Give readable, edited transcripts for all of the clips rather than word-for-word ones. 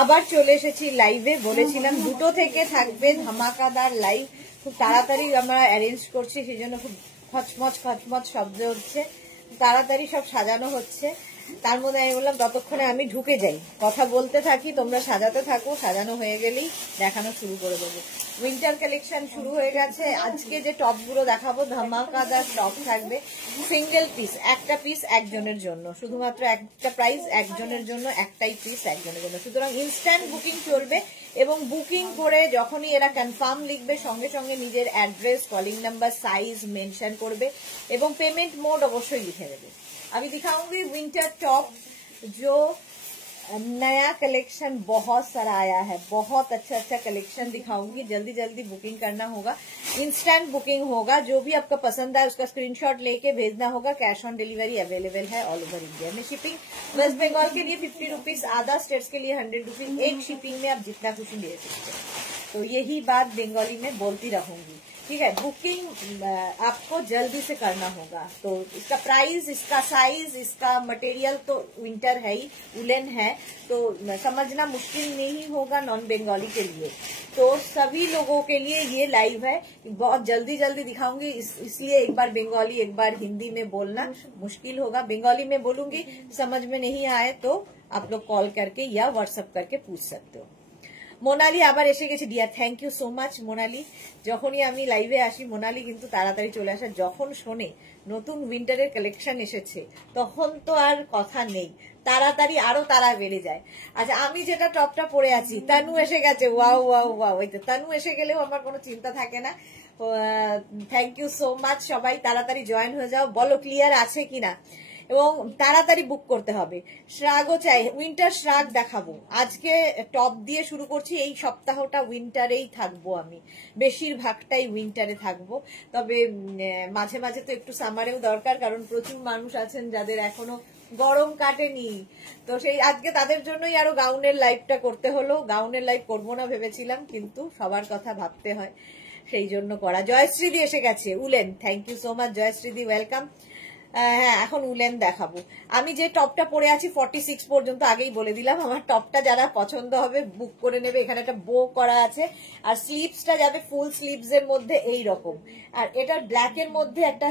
আবার চলে এসেছি লাইভে, বলেছিলাম 2টো থেকে থাকবে ধামাকাদার লাইভ। খুব তাড়াতাড়ি আমরা অ্যারেঞ্জ করছি, সেই জন্য খুব খচমচ শব্দ হচ্ছে, তাড়াতাড়ি সব সাজানো হচ্ছে। তার মধ্যে আমি বললাম ততক্ষণে আমি ঢুকে যাই, কথা বলতে থাকি, তোমরা সাজাতে থাকো, সাজানো হয়ে গেলেই দেখানো শুরু করে দেবো। উইন্টার কালেকশন শুরু হয়ে গেছে। আজকে যে টপগুলো দেখাবো ধামাকাদার টপ থাকবে, সিঙ্গেল পিস, একটা পিস একজনের জন্য, শুধুমাত্র একটা প্রাইস একজনের জন্য, একটাই পিস একজনের জন্য। সুতরাং ইনস্ট্যান্ট বুকিং চলবে এবং বুকিং করে যখনই এরা কনফার্ম লিখবে সঙ্গে সঙ্গে নিজের address, calling number, size mention করবে এবং পেমেন্ট মোড অবশ্যই লিখে দেবে। अभी दिखाऊंगी विंटर टॉप, जो नया कलेक्शन बहुत सारा आया है, बहुत अच्छा कलेक्शन दिखाऊंगी। जल्दी जल्दी बुकिंग करना होगा, इंस्टेंट बुकिंग होगा। जो भी आपका पसंद आए उसका स्क्रीनशॉट लेके भेजना होगा। कैश ऑन डिलीवरी अवेलेबल है ऑल ओवर इंडिया में। शिपिंग वेस्ट बंगाल के लिए 50 रुपीज, अदर स्टेट्स के लिए 100 रुपीज। एक शिपिंग में आप जितना खुशी ले सकते हैं। तो यही बात बंगाली में बोलती रहूंगी, ठीक है। बुकिंग आपको जल्दी से करना होगा। तो इसका प्राइस, इसका साइज, इसका मटेरियल तो विंटर है ही, उलेन है, तो समझना मुश्किल नहीं होगा नॉन बंगाली के लिए। तो सभी लोगों के लिए ये लाइव है, बहुत जल्दी जल्दी दिखाऊंगी, इसलिए एक बार बंगाली एक बार हिंदी में बोलना मुश्किल होगा। बंगाली में बोलूंगी, समझ में नहीं आए तो आप लोग कॉल करके या व्हाट्सएप करके पूछ सकते हो। মোনালি আবার এসে গেছে dear, thank you so much Monali. যখনই আমি লাইভে আসি মোনালি কিন্তু তাড়াতাড়ি চলে আসে, যখন শোনে নতুন উইন্টারের কালেকশন এসেছে তখন তো আর কথা নেই, তাড়াতাড়ি আরো তারা বেড়ে যায়। আচ্ছা, আমি যেটা টপটা পরে আছি, তানু এসে গেছে, ওয়াও ওয়াও ওয়াও। ওই তো তানু এসে গেলেও আমার কোনো চিন্তা থাকে না। থ্যাংক ইউ সো মাচ, সবাই তাড়াতাড়ি জয়েন হয়ে যাও, বলো ক্লিয়ার আছে কিনা এবং তাড়াতাড়ি বুক করতে হবে। শ্রাগও চাই, উইন্টার শ্রাগ দেখাবো আজকে। টপ দিয়ে শুরু করছি, এই সপ্তাহটা উইন্টারেই থাকবো আমি, বেশিরভাগটাই উইন্টারে থাকবো। তবে মাঝে মাঝে তো একটু সামারেও দরকার, কারণ প্রচুর মানুষ আছেন যাদের এখনো গরম কাটেনি। তো সেই আজকে তাদের জন্যই আরো গাউনের লাইভটা করতে হলো। গাউনের লাইভ করবো না ভেবেছিলাম, কিন্তু সবার কথা ভাবতে হয়, সেই জন্য করা। জয়শ্রীদি এসে গেছে, woollen, thank you so much জয়শ্রীদি, ওয়েলকাম। হ্যাঁ, এখন উলেন দেখাবো। আমি যে টপটা পরে আছি 46 পর্যন্ত, আগেই বলে দিলাম। আমার টপটা যারা পছন্দ হবে বুক করে নেবে। এখানে একটা বো করা আছে, আর স্লিভসটা যাবে ফুল স্লিভস এর মধ্যে এই রকম, আর এটা ব্ল্যাক এর মধ্যে একটা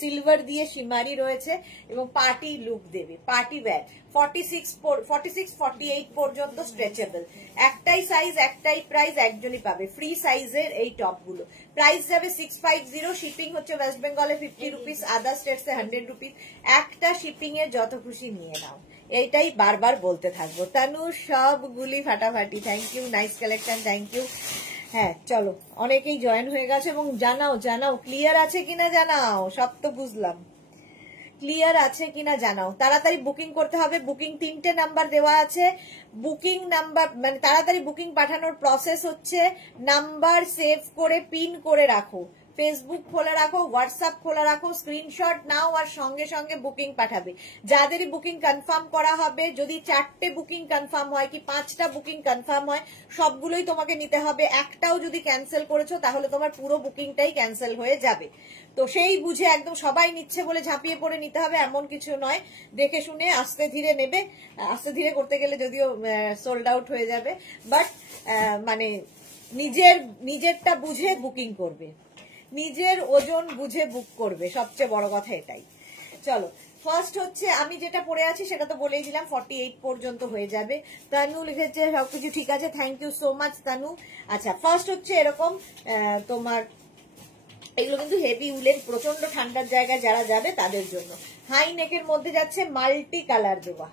সিলভার দিয়ে সিমারি রয়েছে এবং পার্টি লুক দেবে, পার্টি ওয়্যার। 46-48 পর্যন্ত স্ট্রেচেবল, একটাই সাইজ, একটাই প্রাইস, একজনই পাবে। ফ্রি সাইজের এই টপগুলো, প্রাইস যাবে 650, শিপিং হচ্ছে ওয়েস্ট বেঙ্গলে 50 রুপিস, আদার স্টেটস এ 100 রুপিস। একটা শিপিং এ যত খুশি নিয়ে নাও, এইটাই বারবার বলতে থাকবো। তানু সবগুলি ফাটাফাটি, thank you, nice collection, thank you. হ্যাঁ চলো, অনেকেই জয়েন হয়ে গেছে এবং জানাও জানাও ক্লিয়ার আছে কিনা জানাও, সব তো বুঝলাম, ক্লিয়ার আছে কিনা জানাও। তাড়াতাড়ি বুকিং করতে হবে। বুকিং 3টে নাম্বার দেওয়া আছে। বুকিং নাম্বার মানে তাড়াতাড়ি বুকিং পাঠানোর প্রসেস হচ্ছে, নাম্বার সেভ করে পিন করে রাখো, ফেসবুক খোলা রাখো, হোয়াটসঅ্যাপ খোলা রাখো, স্ক্রিনশট নাও আর সঙ্গে সঙ্গে বুকিং পাঠাবে। যাদেরই বুকিং কনফার্ম করা হবে, যদি 4টে বুকিং কনফার্ম হয় কি 5টা বুকিং কনফার্ম হয়, সবগুলোই তোমাকে নিতে হবে। একটাও যদি ক্যান্সেল করেছো তাহলে তোমার পুরো বুকিংটাই ক্যান্সেল হয়ে যাবে। তো সেই বুঝে একদম সবাই নিচ্ছে বলে ঝাঁপিয়ে পড়ে নিতে হবে এমন কিছু নয়, দেখে শুনে আস্তে ধীরে নেবে। আস্তে ধীরে করতে গেলে যদিও সোল্ড আউট হয়ে যাবে, বাট মানে নিজেরটা বুঝে বুকিং করবে, নিজের ওজন বুঝে বুক করবে, সবচেয়ে বড় কথা এটাই। চলো, ফার্স্ট হচ্ছে আমি যেটা পরে আছি সেটা তো বলেই দিলাম, 48 পর্যন্ত হয়ে যাবে। তানু লিখেছে সবকিছু ঠিক আছে, thank you so much Tanu. আচ্ছা, ফার্স্ট হচ্ছে এরকম তোমার, এগুলো কিন্তু হেভি উলেন, প্রচন্ড ঠান্ডার জায়গায় যারা যাবে তাদের জন্য। হাই নেকের মধ্যে যাচ্ছে, মাল্টি কালার দেওয়া,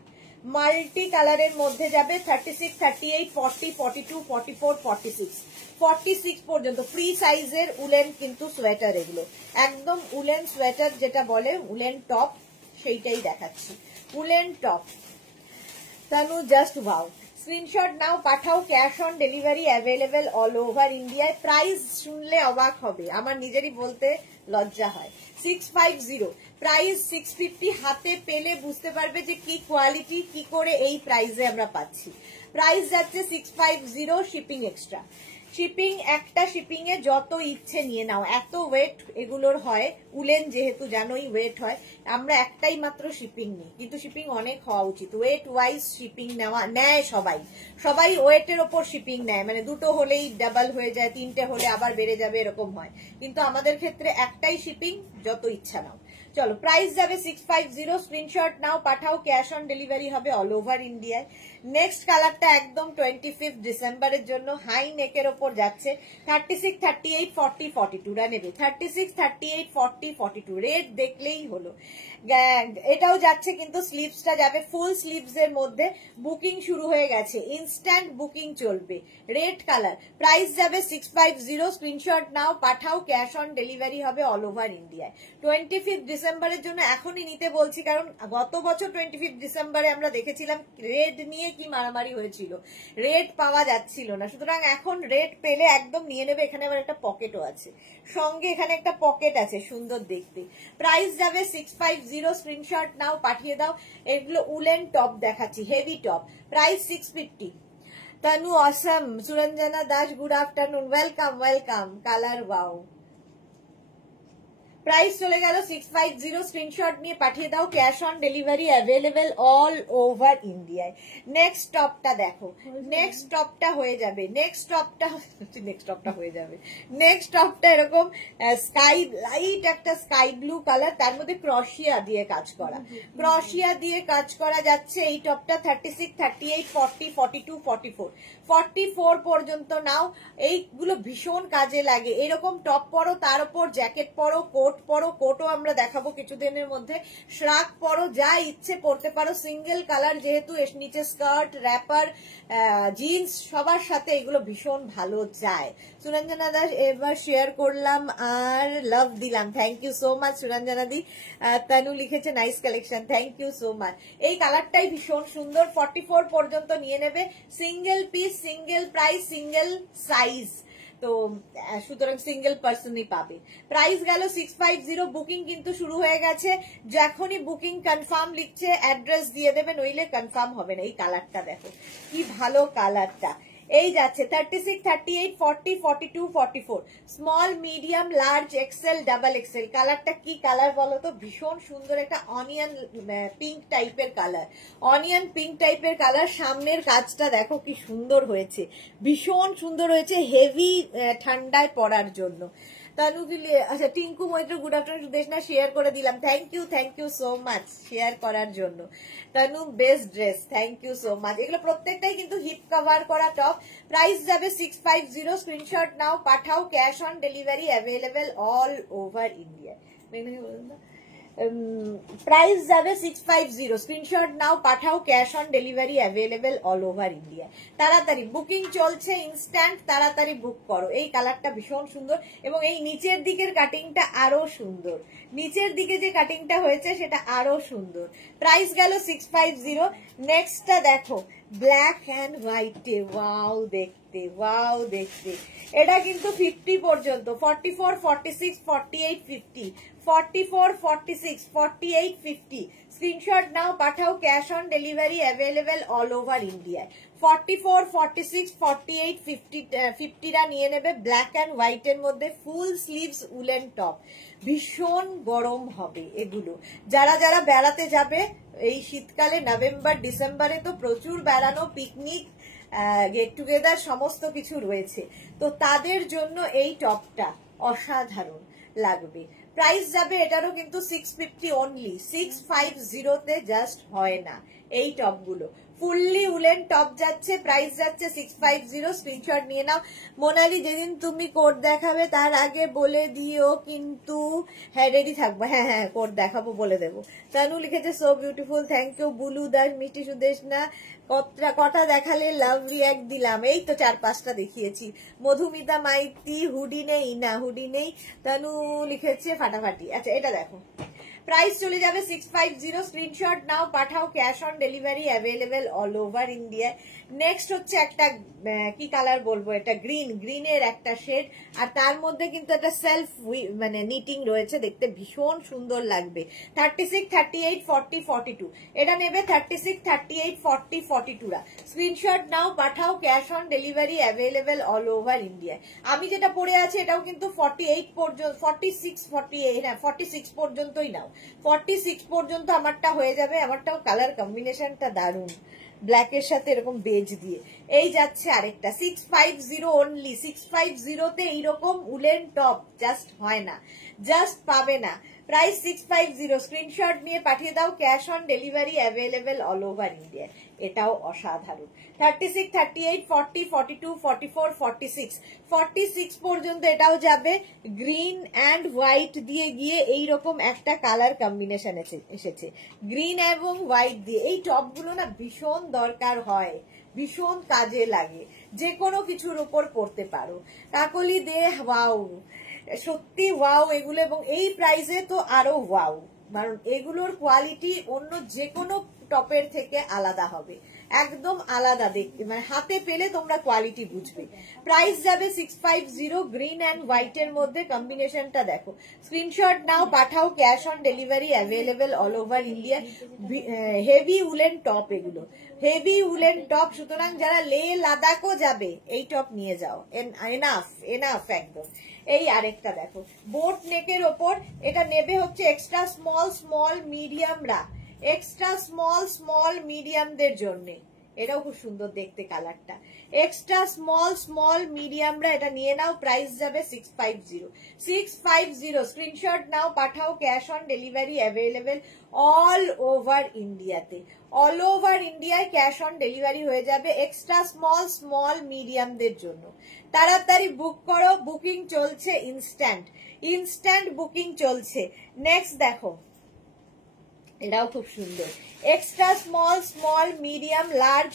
মাল্টি কালারের মধ্যে যাবে। 36, 38, 40, 42, 44, 46, 46 পর্যন্ত ফ্রি সাইজের উলেন কিন্তু সোয়েটার। এগুলো একদম উলেন সোয়েটার, যেটা বলে উলেন টপ, সেইটাই দেখাচ্ছি, woollen top. Tanu just wow, screenshot নাও, পাঠাও। Cash on delivery available all over ইন্ডিয়ায়। প্রাইস শুনলে অবাক হবে, আমার নিজেরই বলতে লজ্জা হয়। 650, প্রাইস 650। হাতে পেলে বুঝতে পারবে যে কি কোয়ালিটি, কি করে এই প্রাইসে আমরা পাচ্ছি। প্রাইস যাচ্ছে 650, শিপিং এক্সট্রা। শিপিং একটা শিপিং এ যত ইচ্ছে নিয়ে নাও, এত ওয়েট এগুলোর হয়, উলেন যেহেতু জানোই ওয়েট হয়, আমরা একটাই মাত্র শিপিং নিই, কিন্তু শিপিং অনেক হওয়া উচিত, ওয়েট ওয়াইজ শিপিং নেয় সবাই ওয়েটের ওপর শিপিং নেয়, মানে দুটো হলেই ডাবল হয়ে যায়, তিনটে হলে আবার বেড়ে যাবে, এরকম হয়, কিন্তু আমাদের ক্ষেত্রে একটাই শিপিং, যত ইচ্ছা নাও। চলো, প্রাইস যাবে 650, স্ক্রিনশট নাও, পাঠাও, ক্যাশ অন ডেলিভারি হবে অল ওভার ইন্ডিয়ায়। নেক্সট কালারটা একদম 25 ডিসেম্বরের জন্য হাই নেকের ওপর যাচ্ছে, 36, 38, 40, 42 রা নেবে, 36, 38, 40, 42 রেড দেখলেই হলো। এটাও যাচ্ছে, কিন্তু স্লিভসটা যাবে ফুল স্লিভস এর মধ্যে, বুকিং শুরু হয়ে গেছে, ইনস্ট্যান্ট বুকিং চলবে, রেড কালার, প্রাইস যাবে 650, স্ক্রিনশট নাও, পাঠাও, ক্যাশ অন ডেলিভারি হবে অল ওভার ইন্ডিয়ায়। 25 ডিসেম্বরের জন্য এখনই নিতে বলছি, কারণ গত বছর 25 ডিসেম্বরে আমরা দেখেছিলাম রেড নিয়ে কি মারামারি হয়েছিল, রেড পাওয়া যাচ্ছিল না, সুতরাং এখন রেড পেলে একদম নিয়ে নেবে। এখানে আবার একটা পকেটও আছে সঙ্গে, এখানে একটা পকেট আছে, সুন্দর দেখতে। প্রাইস যাবে 650, স্ক্রিনশট নাও, পাঠিয়ে দাও। এগুলো উলেন টপ দেখাচ্ছি, heavy top, price 650। Tanu Assam, Suranjana Das good afternoon, welcome, colour wow. Price চলে গেল 650, স্ক্রিনশট নিয়ে পাঠিয়ে দাও, cash on delivery available all over ইন্ডিয়ায়। নেক্সট টপটা দেখো, নেক্সট টপটা হয়ে যাবে, নেক্সট টপটা এরকম স্কাই লাইট একটা স্কাই ব্লু কালার, তার মধ্যে ক্রশিয়া দিয়ে কাজ করা যাচ্ছে। এই টপটা 36, 38, 40, 42, 44 পর্যন্ত নাও, এইগুলো ভীষণ কাজে লাগে। এরকম টপ পরো, তার উপর জ্যাকেট পরো, কোট পরো, কোটও আমরা দেখাবো কিছুদিনের মধ্যে, শ্রাক পরো, যা ইচ্ছে পরতে পারো, সিঙ্গেল কালার যেহেতু, নিচে স্কার্ট, র্যাপার, জিন্স সবার সাথে এগুলো ভীষণ ভালো যায়। সুরঞ্জনা দাস এবার শেয়ার করলাম আর লাভ দিলাম, thank you so much Suranjana di. Tanu লিখেছে nice collection, thank you so much. এই কালারটাই ভীষণ সুন্দর, 44 পর্যন্ত নিয়ে নেবে, single piece, single price, single size, তো সুতরাং সিঙ্গেল পার্সনই পাবে। প্রাইস গেল 650, বুকিং কিন্তু শুরু হয়ে গেছে, যখনই বুকিং কনফার্ম লিখছে অ্যাড্রেস দিয়ে দেবে, নইলে কনফার্ম হবে না। এই কালারটা দেখো কি ভালো কালারটা, এই যাচ্ছে 36, 38, 40, 42, 44, small, medium, large, XL, double XL. কালারটা কি কালার বলো তো, ভীষণ সুন্দর, একটা অনিয়ন পিঙ্ক টাইপের কালার, সামনের কাজটা দেখো কি সুন্দর হয়েছে, ভীষণ সুন্দর হয়েছে, হেভি ঠান্ডায় পরার জন্য। তানু দিলে, আচ্ছা Tinku Maitra good afternoon, Sudeshna share করে দিলাম, thank you so much share করার জন্য। Tanu best dress, thank you so much. এগুলো প্রত্যেকটাই কিন্তু হিপ কভার করা টপ, প্রাইস যাবে 650, স্ক্রিনশট নাও, পাঠাও, cash on delivery available all over India. Price যাবে 650, স্ক্রিনশট নাও, পাঠাও, cash on delivery available all over India. তাড়াতাড়ি বুকিং চলছে, ইনস্ট্যান্ট, তাড়াতাড়ি বুক করো। এই কালারটা ভীষণ সুন্দর, এবং এই নিচের দিকের কাটিংটা আরো সুন্দর, নিচের দিকে যে কাটিংটা হয়েছে সেটা আরো সুন্দর। প্রাইস গেল 650। নেক্সটটা দেখো, ব্ল্যাক অ্যান্ড হোয়াইটে, ওয়াও দেখতে, এটা কিন্তু 50 পর্যন্ত, 44, 46, 48, 50, 44, 46, 48, 50, স্ক্রিনশট নাও, পাঠাও, cash on delivery available all over ইন্ডিয়ায়। 44, 46, 48, 50 রা নিয়ে নেবে, ব্ল্যাক অ্যান্ড হোয়াইটের মধ্যে, ফুল স্লিভস উলেন টপ, ভীষণ গরম হবে এগুলো। যারা বেড়াতে যাবে এই শীতকালে, নভেম্বর ডিসেম্বরে তো প্রচুর বেড়ানো, পিকনিক, গেট টুগেদার সমস্ত কিছু রয়েছে, তো তাদের জন্য এই টপটা অসাধারণ লাগবে। প্রাইস যাবে এটারও কিন্তু 650 অনলি, 650 জাস্ট হয় না এই টপগুলো। ফুললি উলেন টপ যাচ্ছে, প্রাইস যাচ্ছে 650, স্ক্রিনশট নিয়ে নাও। মোনালি যেদিন তুমি কোড দেখাবে তার আগে বলে দিও কিন্তু, হ্যাঁ রেডি থাকবো, হ্যাঁ কোড দেখাবো, বলে দেবো। তানু লিখেছে so beautiful, thank you. Bulu Das, মিষ্টি সুদেশনা, কটা দেখালে লাভ রিয়াক্ট দিলাম, এই তো 4-5টা দেখিয়েছি। মধুমিতা মাইতি, হুডি নেই, তানু লিখেছে ফাটাফাটি। আচ্ছা এটা দেখো, প্রাইস চলে যাবে 650। স্ক্রিনশট নাও, পাঠাও, cash on delivery available all over India. Next হচ্ছে একটা কি কালার বলবো, এটা গ্রিনের একটা শেড, আর তার মধ্যে কিন্তু একটা সেলফ মানে নিটিং রয়েছে, দেখতে ভীষণ সুন্দর লাগবে। 36, 38, 40, 42 এটা নেবে 36, 38, 40, 42 রা। স্ক্রিনশট নাও, পাঠাও, cash on delivery available all over India. আমি যেটা পরে আছি এটাও কিন্তু 48 পর্যন্ত, 46, 48, হ্যাঁ 46 পর্যন্তই নাও, 46 পর্যন্ত আমারটা হয়ে যাবে। আমারটাও কালার কম্বিনেশনটা দারুণ, ব্ল্যাকের সাথে এরকম বেজ দিয়ে। এই যাচ্ছে আরেকটা 650 অনলি। 650-তে এইরকম উলেন টপ জাস্ট হয় না, জাস্ট পাবে না। প্রাইস 650। স্ক্রিনশট নিয়ে পাঠিয়ে দাও, cash on delivery available all over India. এটাও অসাধারণ। 36, 38, 40, 42, 44, 46 46 পর্যন্ত এটাও যাবে। গ্রিন অ্যান্ড হোয়াইট দিয়ে গিয়ে এইরকম একটা কালার কম্বিনেশন এসেছে, গ্রিন এবং হোয়াইট দিয়ে। এই টপগুলো না ভীষণ দরকার হয়, ভীষণ কাজে লাগে, যে কোনো কিছুর উপর পড়তে পারো। কাকলি দে ওয়াও, সত্যি ওয়াও এগুলো, এবং এই প্রাইসে তো আরো ওয়াও, কারণ এগুলোর কোয়ালিটি অন্য যে কোনো টপের থেকে আলাদা হবে, একদম আলাদা দেখতে, মানে হাতে পেলে তোমরা কোয়ালিটি বুঝবে। প্রাইস যাবে 650। গ্রিন অ্যান্ড হোয়াইট এর মধ্যে কম্বিনেশনটা দেখো। স্ক্রিনশট নাও, পাঠাও, cash on delivery available all over India. Heavy woollen top এগুলো, হেভি উলেন টপ, সুতরাং যারা লে লাদাখও যাবে এই টপ নিয়ে যাও, এনাফ এনাফ একদম। এই আরেকটা দেখো বোট নেকের ওপর, এটা নেবে হচ্ছে এক্সট্রা স্মল মিডিয়ামরা, এক্সট্রা স্মল মিডিয়ামদের জন্য। এটাও খুব সুন্দর দেখতে কালারটা। এক্সট্রা স্মল মিডিয়ামরা এটা নিয়ে নাও। প্রাইস যাবে 650। 650। স্ক্রিনশট নাও, পাঠাও, cash on delivery available all over ইন্ডিয়াতে। অল ওভার ইন্ডিয়ায় ক্যাশ অন ডেলিভারি হয়ে যাবে এক্সট্রা স্মল মিডিয়ামদের জন্য। তাড়াতাড়ি বুক করো, বুকিং চলছে, ইনস্ট্যান্ট বুকিং চলছে। নেক্সট দেখো, এটাও খুব সুন্দর। Extra small medium large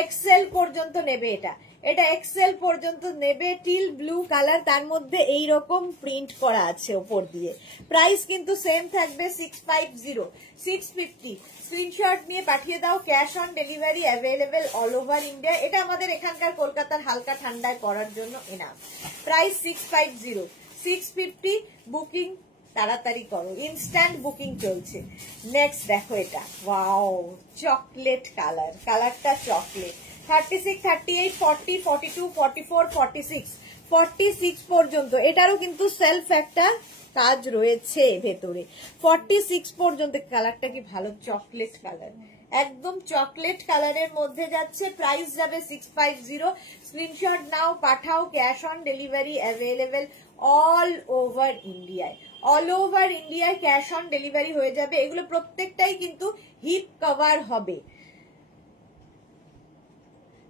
Excel পর্যন্ত নেবে এটা, এটা এক্সেল পর্যন্ত নেবে। টিল ব্লু কালার, তার মধ্যে এইরকম প্রিন্ট করা আছে ওপর দিয়ে। প্রাইস কিন্তু সেম থাকবে 650। 650। স্ক্রিনশট নিয়ে পাঠিয়ে দাও, cash on delivery available all over India. এটা আমাদের এখানকার কলকাতার হালকা ঠান্ডায় পরার জন্য এনাফ। প্রাইস 650। 650 বুকিং তাড়াতাড়ি করো, ইনস্ট্যান্ট বুকিং চলছে। নেক্সট দেখো এটা, ওয়াও চকলেট কালার, কালারটা চকলেট। 36, 38, 40, 42, 44, 46 46 পর্যন্ত। এটারও কিন্তু সেলফ একটা কাজ রয়েছে ভেতরে। 46 পর্যন্ত। কালারটা কি ভালো, চকলেট কালার, একদম চকলেট কালারের মধ্যে যাচ্ছে। প্রাইস যাবে 650। স্ক্রিনশট নাও, পাঠাও, cash on delivery available all over ইন্ডিয়ায়। অল ওভার ইন্ডিয়ায় ক্যাশ অন ডেলিভারি হয়ে যাবে। এগুলো প্রত্যেকটাই কিন্তু হিপ কভার হবে,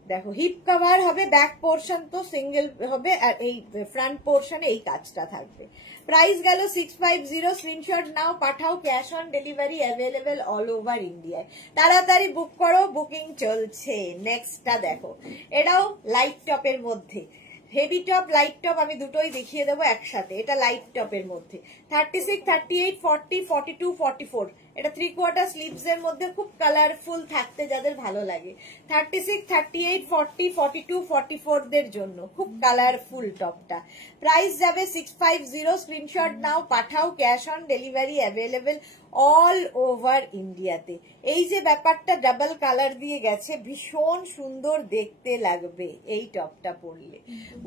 দেখো হিপ কভার হবে, ব্যাক পোর্শন তো সিঙ্গেল হবে, আর এই ফ্রন্ট পোর্শনে এই কাজটা থাকবে। প্রাইস গেল 650। স্ক্রিনশট নাও, পাঠাও, cash on delivery available all over ইন্ডিয়ায়। তাড়াতাড়ি বুক করো, বুকিং চলছে। নেক্সটটা দেখো, এটাও লাইট টপের মধ্যে, হেভি টপ লাইট টপ আমি দুটোই দেখিয়ে দেবো একসাথে। এটা লাইট টপের মধ্যে 36, 38, 40, 42, 44 এটা 3/4 স্লিভস এর মধ্যে খুব কালারফুল থাকতে যাদের ভালো লাগে। 36, 38, 40, 42, 44 দের জন্য খুব কালারফুল টপটা। প্রাইস যাবে 650। স্ক্রিনশট নাও, পাঠাও, cash on delivery available all over ইন্ডিয়াতে। এই যে ব্যাপারটা ডাবল কালার দিয়ে গেছে, ভীষণ সুন্দর দেখতে লাগবে এই টপটা পরলে।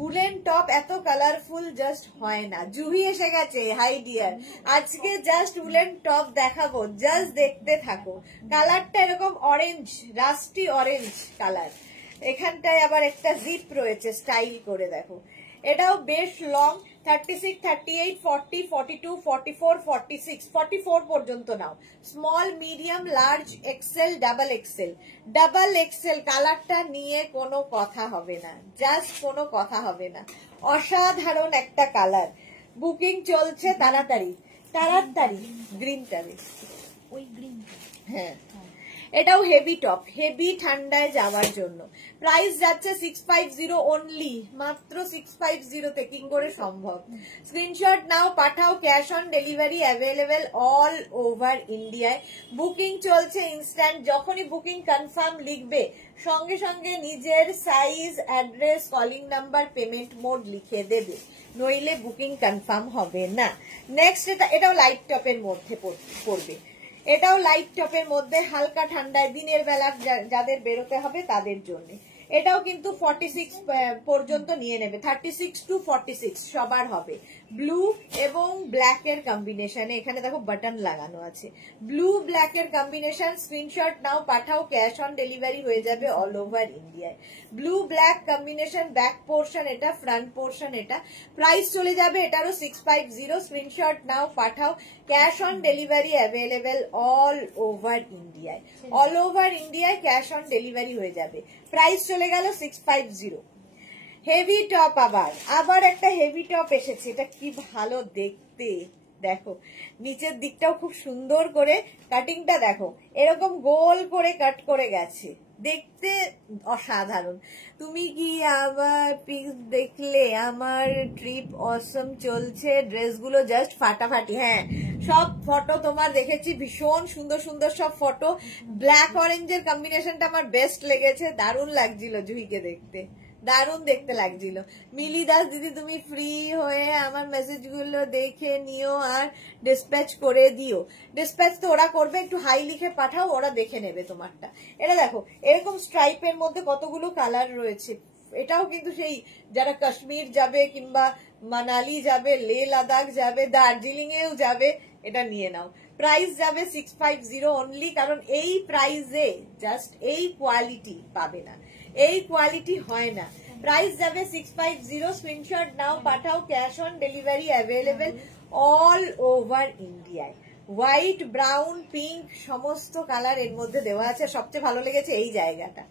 উলেন টপ এত কালারফুল জাস্ট হয় না। জুহি এসে গেছে, হাই ডিয়ার। আজকে জাস্ট উলেন টপ দেখাবো, জাস্ট দেখতে থাকো। কালারটা এরকম অরেঞ্জ, রাস্টি অরেঞ্জ কালার। এখানটায় আবার একটা জিপ রয়েছে স্টাইল করে, দেখো এটাও বেশ লং। 36, 38, 40, 42, 44, 46 44 পর্যন্ত নাও। Small medium large XL double XL কালারটা নিয়ে কোনো কথা হবে না, জাস্ট কোনো কথা হবে না। অসাধারণ একটা কালার। বুকিং চলছে, তাড়াতাড়ি গ্রিনটা, ওই গ্রিন, হ্যাঁ এটাও হেভি টপ, হেভি ঠান্ডায় যাওয়ার জন্য। প্রাইস যাচ্ছে 650 অনলি, মাত্র 650 তে। কি করে সম্ভব? স্ক্রিনশট নাও, পাঠাও, cash on delivery available all over ইন্ডিয়ায়। বুকিং চলছে ইনস্ট্যান্ট। যখনই বুকিং কনফার্ম লিখবে সঙ্গে সঙ্গে নিজের size, address, calling number, payment mode লিখে দেবে, নইলে বুকিং কনফার্ম হবে না। নেক্সট এটাও লাইট টপের মধ্যে পড়বে। এটাও লাইট টপের মধ্যে, হালকা ঠান্ডায় দিনের বেলা যাদের বেরোতে হবে তাদের জন্য। এটাও কিন্তু 46 পর্যন্ত নিয়ে নেবে, 36 to 46 সবার হবে। ব্লু এবং ব্ল্যাক এর কম্বিনেশনে, এখানে দেখো বাটন লাগানো আছে, ব্লু ব্ল্যাক এর কম্বিনেশন। স্ক্রিনশট নাও, পাঠাও, ক্যাশ অন ডেলিভারি হয়ে যাবে অল ওভার ইন্ডিয়ায়। Blue black combination, back portion এটা, ফ্রন্ট পোর্শন এটা। প্রাইস চলে যাবে এটারও 650। স্ক্রিনশট নাও, পাঠাও, cash on delivery available all over ইন্ডিয়ায়। অল ওভার ইন্ডিয়ায় ক্যাশ অন ডেলিভারি হয়ে যাবে। প্রাইস চলে গেল 650। হেভি টপ, আবার একটা হেভি টপ এসেছে। এটা কি ভালো দেখতে, দেখো নিচের দিকটাও খুব সুন্দর করে কাটিংটা দেখো, এরকম গোল করে কাট করে গেছে, দেখতে অসাধারণ। তুমি কি আবার পিস দেখলে? আমার ট্রিপ অসম চলছে, ড্রেসগুলো জাস্ট ফাটাফাটি। হ্যাঁ, সব ফটো তোমার দেখেছি, ভীষণ সুন্দর সুন্দর সব ফটো। ব্ল্যাক অরেঞ্জের কম্বিনেশনটা আমার বেস্ট লেগেছে, দারুণ লাগছিল জুহিকে দেখতে, দারুণ দেখতে লাগছিল। মিলি দাস দিদি, তুমি ফ্রি হয়ে আমার মেসেজগুলো দেখে নিও আর ডিসপ্যাচ করে দিও। ডিসপ্যাচ তো ওরা করবে, একটু হাই লিখে পাঠাও, ওরা দেখে নেবে তোমারটা। এটা দেখো এরকম স্ট্রাইপের মধ্যে কতগুলো কালার রয়েছে। এটাও কিন্তু সেই যারা কাশ্মীর যাবে কিংবা মানালি যাবে, লে লাদাখ যাবে, দার্জিলিং এও যাবে, এটা নিয়ে নাও। প্রাইস যাবে 650 অনলি, কারণ এই প্রাইসে জাস্ট এই কোয়ালিটি পাবে না, এই কোয়ালিটি হয় না। প্রাইস যাবে 650। স্ক্রিনশট নাও, পাঠাও, cash on delivery available all over ইন্ডিয়ায়। হোয়াইট, ব্রাউন, পিঙ্ক সমস্ত কালার এর মধ্যে দেওয়া আছে। সবচেয়ে ভালো লেগেছে এই জায়গাটা,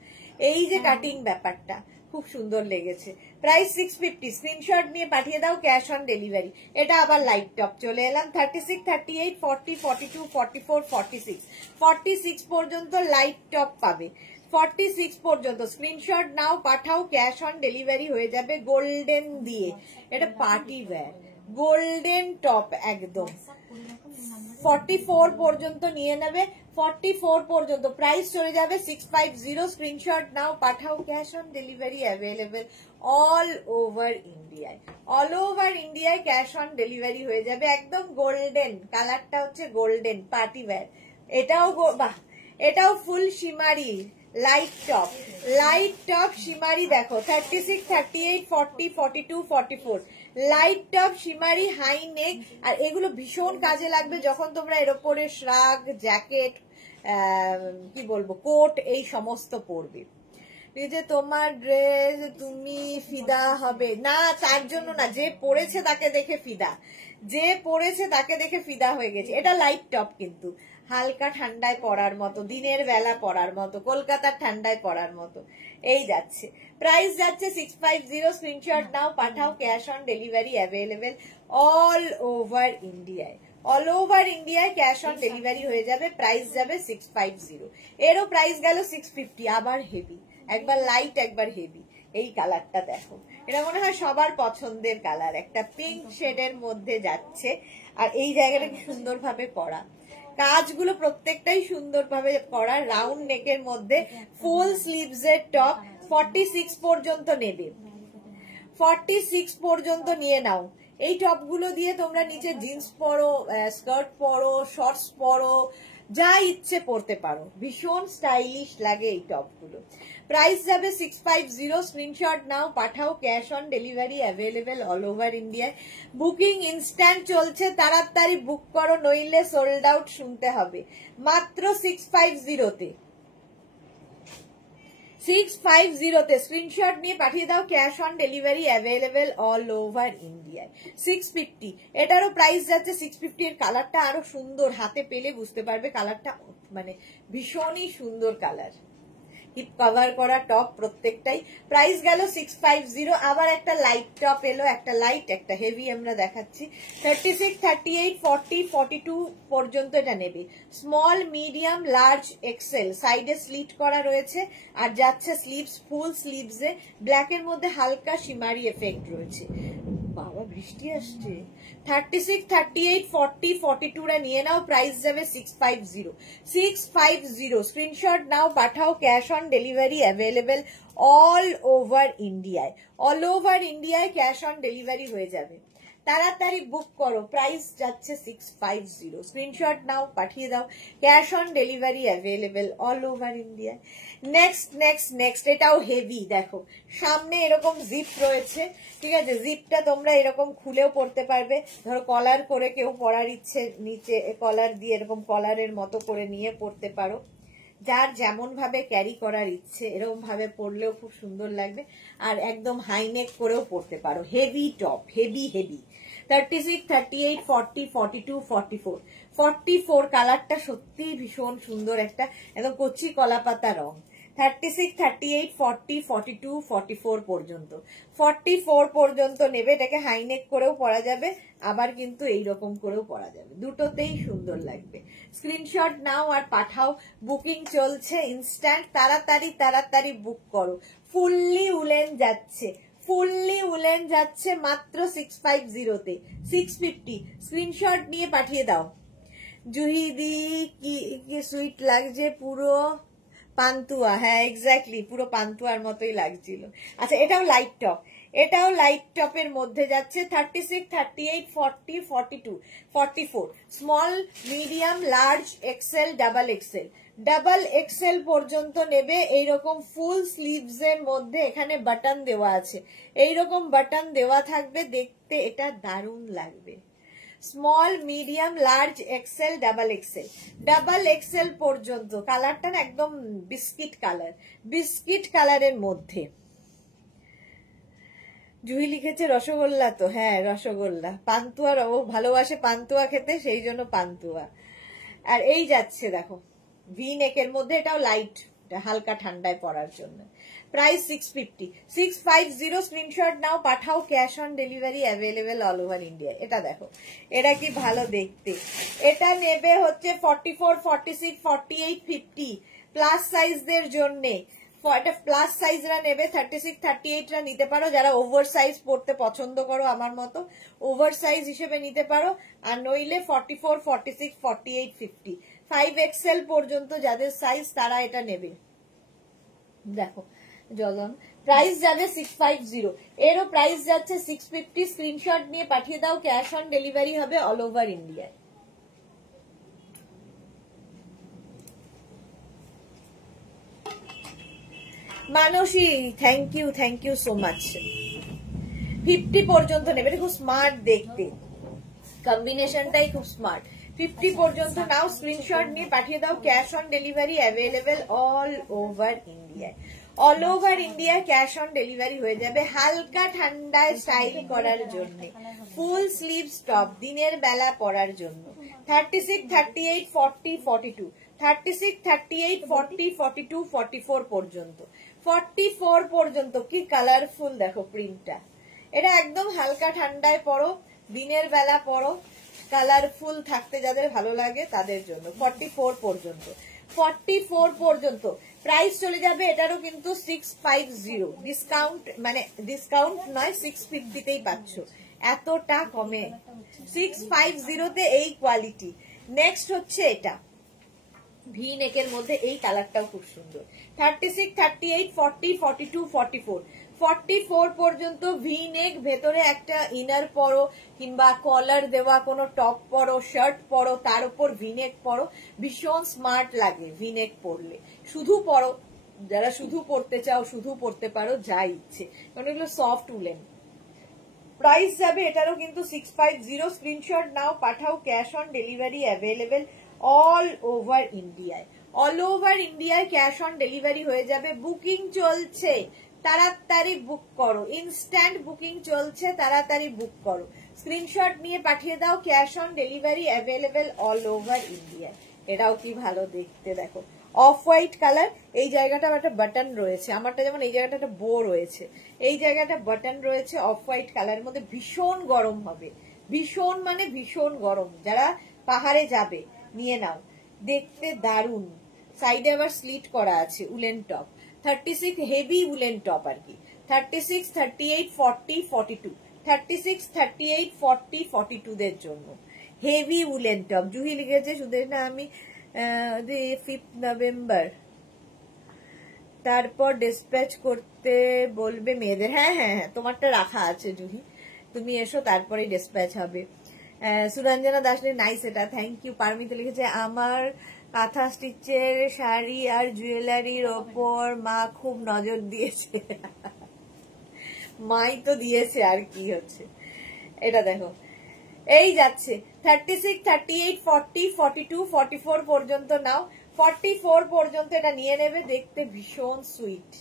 এই যে কাটিং ব্যাপারটা খুব সুন্দর লেগেছে। প্রাইস 650। স্ক্রিনশট নিয়ে পাঠিয়ে দাও, ক্যাশ অন ডেলিভারি। এটা আবার লাইট টপ চলে এলাম। 36, 38, 40, 42, 44, 46, 46 পর্যন্ত লাইট টপ পাবে। 46 পর্যন্ত স্ক্রিনশট নাও, পাঠাও, ক্যাশ অন ডেলিভারি হয়ে যাবে। গোল্ডেন দিয়ে, এটা পার্টি ওয়্যার গোল্ডেন টপ একদম। 44 পর্যন্ত নিয়ে নেবে, 44 পর্যন্ত। প্রাইস চলে যাবে 650। স্ক্রিনশট নাও, পাঠাও, cash on delivery available all over ইন্ডিয়ায়। অল ওভার ইন্ডিয়ায় ক্যাশ অন ডেলিভারি হয়ে যাবে। একদম গোল্ডেন কালারটা হচ্ছে, গোল্ডেন পার্টি ওয়্যার। এটাও বাহ, এটাও full shimmery light top, light top shimmery. দেখো 36, 38, 40, 42, 44 light top shimmery, high neck. আর এগুলো ভীষণ কাজে লাগবে যখন তোমরা এর ওপরে শ্রাগ, জ্যাকেট, কি বলবো, কোট, এই সমস্ত পরবে। যে তোমার ড্রেস তুমি ফিদা হবে না, তার জন্য না, যে পরেছে তাকে দেখে ফিদা, যে পরেছে তাকে দেখে ফিদা হয়ে গেছে। এটা লাইট টপ কিন্তু হালকা ঠান্ডায় পরার মতো, দিনের বেলা পরার মতো, কলকাতার ঠান্ডায় পরার মতো। এই যাচ্ছে, প্রাইস যাচ্ছে 650। স্ক্রিনশট নাও, পাঠাও, cash on delivery available all over ইন্ডিয়ায়। অল ওভার ইন্ডিয়ায় ক্যাশ অন ডেলিভারি হয়ে যাবে। প্রাইস যাবে 650। এরও প্রাইস গেল 650। আবার হেভি, একবার লাইট একবার হেভি। এই কালারটা দেখো, এটা মনে হয় সবার পছন্দের কালার, একটা পিঙ্ক শেডের মধ্যে যাচ্ছে। আর এই জায়গাটা কি সুন্দর ভাবে করা, কাজগুলো প্রত্যেকটাই সুন্দরভাবে করা। রাউন্ড নেকের মধ্যে ফুল স্লিভস এর টপ। 46 পর্যন্ত নেবে, 46 পর্যন্ত নিয়ে নাও। এই টপগুলো দিয়ে তোমরা নিচে জিন্স পরো, স্কার্ট পরো, শর্টস পরো, যা ইচ্ছে পরতে পারো, ভীষণ স্টাইলিশ লাগে এই টপগুলো। প্রাইস যাবে 650। স্ক্রিনশট নাও, পাঠাও, cash on delivery available all over ইন্ডিয়ায়। বুকিং ইনস্ট্যান্ট চলছে, তাড়াতাড়ি বুক করো, নইলে সোল্ড আউট শুনতে হবে। মাত্র 650-তে, 650-তে স্ক্রিনশট নিয়ে পাঠিয়ে দাও, cash on delivery available all over ইন্ডিয়ায়। 650, এটারও প্রাইস যাচ্ছে 650। এর কালারটা আরো সুন্দর, হাতে পেলে বুঝতে পারবে কালারটা, মানে ভীষণই সুন্দর কালার। হিপ কভার করা টপ প্রত্যেকটাই। প্রাইস গেল 650। আবার একটা লাইট টপ এলো, একটা লাইট একটা হেভি আমরা দেখাচ্ছি। 36, 38, 40, 42 পর্যন্ত এটা নেবে। স্মল, মিডিয়াম, লার্জ, এক্সেল, সাইডে স্লিট করা রয়েছে আর যাচ্ছে স্লিভস, ফুল স্লিভসে। ব্ল্যাকের মধ্যে হালকা শিমারি এফেক্ট রয়েছে। বাবা বৃষ্টি আসছে। 36, 38, 40, 42 রা নিয়ে নাও। প্রাইস যাবে 650। 650 স্ক্রিনশট নাও, পাঠাও। Cash on delivery available all over ইন্ডিয়ায়। অল ওভার ইন্ডিয়ায় ক্যাশ অন ডেলিভারি হয়ে যাবে। তাড়াতাড়ি বুক করো। প্রাইস যাচ্ছে 650। স্ক্রিনশট নাও, পাঠিয়ে দাও। Cash on delivery available all over ইন্ডিয়ায়। নেক্সট নেক্সট নেক্সট, এটাও হেভি। দেখো সামনে এরকম জিপ রয়েছে, ঠিক আছে? জিপটা তোমরা এরকম খুলেও পড়তে পারবে। ধরো কলার করে কেউ পরার ইচ্ছে, নিচে কলার দিয়ে এরকম কলারের মতো করে নিয়ে পড়তে পারো। যার যেমন ভাবে ক্যারি করার ইচ্ছে এরকম ভাবে পরলেও খুব সুন্দর লাগবে। আর একদম হাইনেক করেও পরতে পারো। Heavy top, heavy heavy. 36, 38, 40, 42, 44। 44 কালারটা সত্যি ভীষণ সুন্দর, একটা একদম কচি কলাপাতা রং। 36, 38, 40, 42, 44 পর্যন্ত। 44 পর্যন্ত নেবে। এটাকে হাইনেক করেও পরা যাবে, আবার কিন্তু এইরকম করেও পরা যাবে, দুটোতেই সুন্দর লাগবে। স্ক্রিনশট নাও আর পাঠাও। বুকিং চলছে ইনস্ট্যান্ট। তাড়াতাড়ি তাড়াতাড়ি বুক করো। ফুললি উলেন যাচ্ছে, ফুললি উলেন যাচ্ছে মাত্র 650-তে। 650 স্ক্রিনশট নিয়ে পাঠিয়ে দাও। জুহিদি কি সুইট লাগছে, পুরো পান্তুয়া। হ্যাঁ এক্স্যাক্টলি, পুরো পান্তুয়ার মতোই লাগছিল। আচ্ছা এটাও লাইট টপ, এটাও লাইট টপের মধ্যে যাচ্ছে। 36, 38, 40, 42, 44। Small, medium, large, XL, double XL. Double XL পর্যন্ত নেবে। এইরকম ফুল স্লিভস এর মধ্যে এখানে বাটন দেওয়া আছে, এইরকম বাটন দেওয়া থাকবে, দেখতে এটা দারুণ লাগবে। Small, medium, large, XL, double XL. Double XL পর্যন্ত। কালারটা না একদম বিস্কিট কালার, বিস্কিট কালারের মধ্যে। জুহি লিখেছে রসগোল্লা, তো হ্যাঁ রসগোল্লা। পান্তুয়ার ও ভালোবাসে পান্তুয়া খেতে, সেই জন্য পান্তুয়া। আর এই যাচ্ছে দেখো ভি নেকের মধ্যে, এটাও লাইট, হালকা ঠান্ডায় পরার জন্য। প্রাইস 650। 650 স্ক্রিনশট নাও, পাঠাও। Cash on delivery available all over India. এটা দেখো, এটা কি ভালো দেখতে। এটা নেবে হচ্ছে 44, 46, 48, 50 প্লাস সাইজদের জন্যে। এটা প্লাস সাইজরা নেবে। 36, 38 রা নিতে পারো যারা ওভার সাইজ পড়তে পছন্দ করো, আমার মতো ওভার সাইজ হিসেবে নিতে পারো। আর নইলে 44, 46, 48, 50 5XL পর্যন্ত যাদের সাইজ তারা এটা নেবে। দেখো জলন। প্রাইস যাবে 650। এরও প্রাইস যাচ্ছে 650। স্ক্রিনশট নিয়ে পাঠিয়ে দাও। ক্যাশ অন ডেলিভারি হবে অল ওভার ইন্ডিয়ায়। মানসী থ্যাংক ইউ সো মাচ। 50 পর্যন্ত নেবে। খুব স্মার্ট দেখতে, কম্বিনেশনটাই খুব স্মার্ট। 50 পর্যন্ত নাও। স্ক্রিনশট নিয়ে পাঠিয়ে দাও। Cash on delivery available all over ইন্ডিয়ায়। All over India cash on delivery হয়ে যাবে। হালকা ঠান্ডায় স্টাইল করার জন্য, ফুল স্লিভস টপ, দিনের বেলা পরার জন্য। 36, 38, 40, 42। 36, 38, 40, 42, 44 পর্যন্ত। 44 পর্যন্ত কি কালারফুল দেখো প্রিন্টটা। এটা একদম হালকা ঠান্ডায় পরো, দিনের বেলা পরো, কালারফুল থাকতে যাদের ভালো লাগে তাদের জন্য। 44 পর্যন্ত। 44 পর্যন্ত প্রাইস চলে যাবে। এটারও কিন্তু 650 ডিসকাউন্ট, মানে ডিসকাউন্ট নয়, 650তেই পাচ্ছ, এতটা কমে। 650তে এই কোয়ালিটি। নেক্সট হচ্ছে এটা ভি নেকের মধ্যে, এই কালারটাও খুব সুন্দর। 36, 38, 40, 42, 44। 44 পর্যন্ত ভি নেক, ভেতরে একটা ইনার পরো কিংবা কলার দেওয়া কোনো টপ পরো, শার্ট পরো, তার উপর ভি নেক পরো, ভীষণ স্মার্ট লাগে ভি নেক পরলে। শুধু পরো, যারা শুধু পরতে চাও শুধু পরতে পারো, যা ইচ্ছে, কারণ এগুলো সফট উলেন। প্রাইস যাবে এটারও কিন্তু 650। স্ক্রিনশট নাও, পাঠাও। Cash on delivery available all over ইন্ডিয়ায়। অল ওভার ইন্ডিয়ায় ক্যাশ অন ডেলিভারি হয়ে যাবে। বুকিং চলছে, তাড়াতাড়ি বুক করো। ইনস্ট্যান্ট বুকিং চলছে, তাড়াতাড়ি বুক করো। স্ক্রিনশট নিয়ে পাঠিয়ে দাও। Cash on delivery available all over ইন্ডিয়ায়। এটাও কি ভালো দেখতে দেখো, অফ হোয়াইট কালার, এই জায়গাটা একটা বাটন রয়েছে, আমারটা যেমন এই জায়গাটা একটা বো রয়েছে, এই জায়গাটা বাটন রয়েছে, অফ হোয়াইট কালারের মধ্যে ভীষণ গরম হবে, ভীষণ মানে ভীষণ গরম। যারা পাহাড়ে যাবে নিয়ে নাও, দেখতে দারুণ। সাইডে আবার স্লিট করা আছে, woollen top, 36 heavy woollen top আর কি, 36, 38, 40, 42, 36, 38, 40, 42 দের জন্য হেভি উলেন টপ। জুহি লিখেছে সুদেশনা আমি 5 নভেম্বর তারপর ডিসপ্যাচ করতে বলবে মেয়েদের। হ্যাঁ হ্যাঁ হ্যাঁ, তোমারটা রাখা আছে জুহি, তুমি এসো তারপরে ডিসপ্যাচ হবে। সুরঞ্জনা দাস নাইস, এটা থ্যাংক ইউ। পারমিতা লিখেছে আমার কাঁথা স্টিচের শাড়ি আর জুয়েলারির ওপর মা খুব নজর দিয়েছে। মাই তো দিয়েছে, আর কি হচ্ছে। এটা দেখো এই যাচ্ছে 36, 38, 40, 42, 44 পর্যন্ত নাও, 44 পর্যন্ত এটা নিয়ে নেবে, দেখতে ভীষণ সুইট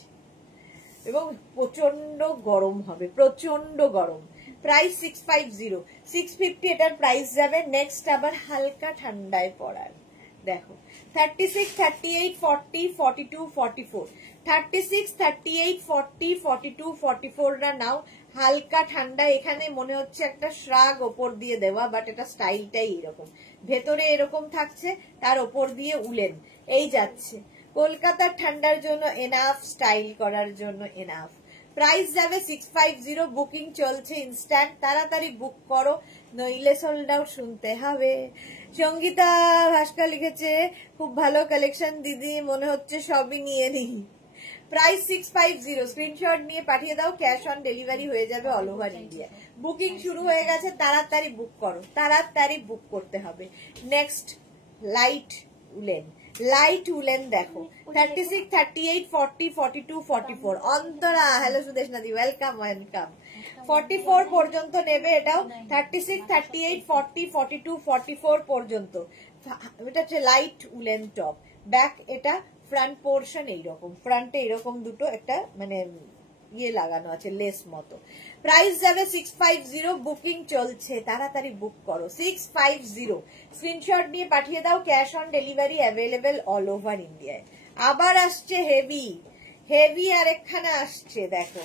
এবং প্রচন্ড গরম হবে, প্রচন্ড গরম। প্রাইস 650, 650 এটার প্রাইস যাবে। নেক্সট আবার হালকা ঠান্ডায় পড়ার দেখো 36, 38, 40, 42, 44, 36, 38, 40, 42, 44 রা নাও। হালকা ঠান্ডা, এখানে মনে হচ্ছে একটা শ্রাগ ওপর দিয়ে দেওয়া, বাট এটা স্টাইলটাই এরকম, ভেতরে এরকম থাকছে, তার ওপর দিয়ে উলেন। এই যাচ্ছে কলকাতার ঠান্ডার জন্য এনাফ, স্টাইল করার জন্য এনাফ। প্রাইস যাবে 650, বুকিং চলছে ইনস্ট্যান্ট, তাড়াতাড়ি বুক করো নইলে সোল্ড আউট শুনতে হবে। সঙ্গীতা ভাস্কর লিখেছে খুব ভালো কালেকশন দিদি, মনে হচ্ছে সবই নিয়ে নি। প্রাইস 650, স্ক্রিনশট নিয়ে পাঠিয়ে দাও, ক্যাশ অন ডেলিভারি হয়ে যাবে অল ওভার ইন্ডিয়া। বুকিং শুরু হয়ে গেছে, তাড়াতাড়ি বুক করো, তাড়াতাড়ি বুক করতে হবে। Next light woollen, light woollen দেখো 36, 38, 40, 42, 44। অন্তরা হ্যালো সুদেশনাদি, ওয়েলকাম ওয়েলকাম। 44 পর্যন্ত নেবে এটাও, 36, 38, 40, 42, 44 পর্যন্ত। এটা হচ্ছে লাইট উলেন টপ, ব্যাক এটা, ফ্রন্ট পোর্শন এইরকম, ফ্রন্টে এরকম দুটো একটা মানে ইয়ে লাগানো আছে লেস মতো। প্রাইস যাবে 650, বুকিং চলছে, তাড়াতাড়ি বুক করো 650। স্ক্রিনশট নিয়ে পাঠিয়ে দাও, cash on delivery available all over ইন্ডিয়ায়। আবার আসছে হেভি, হেভি আরেকখানা আসছে দেখো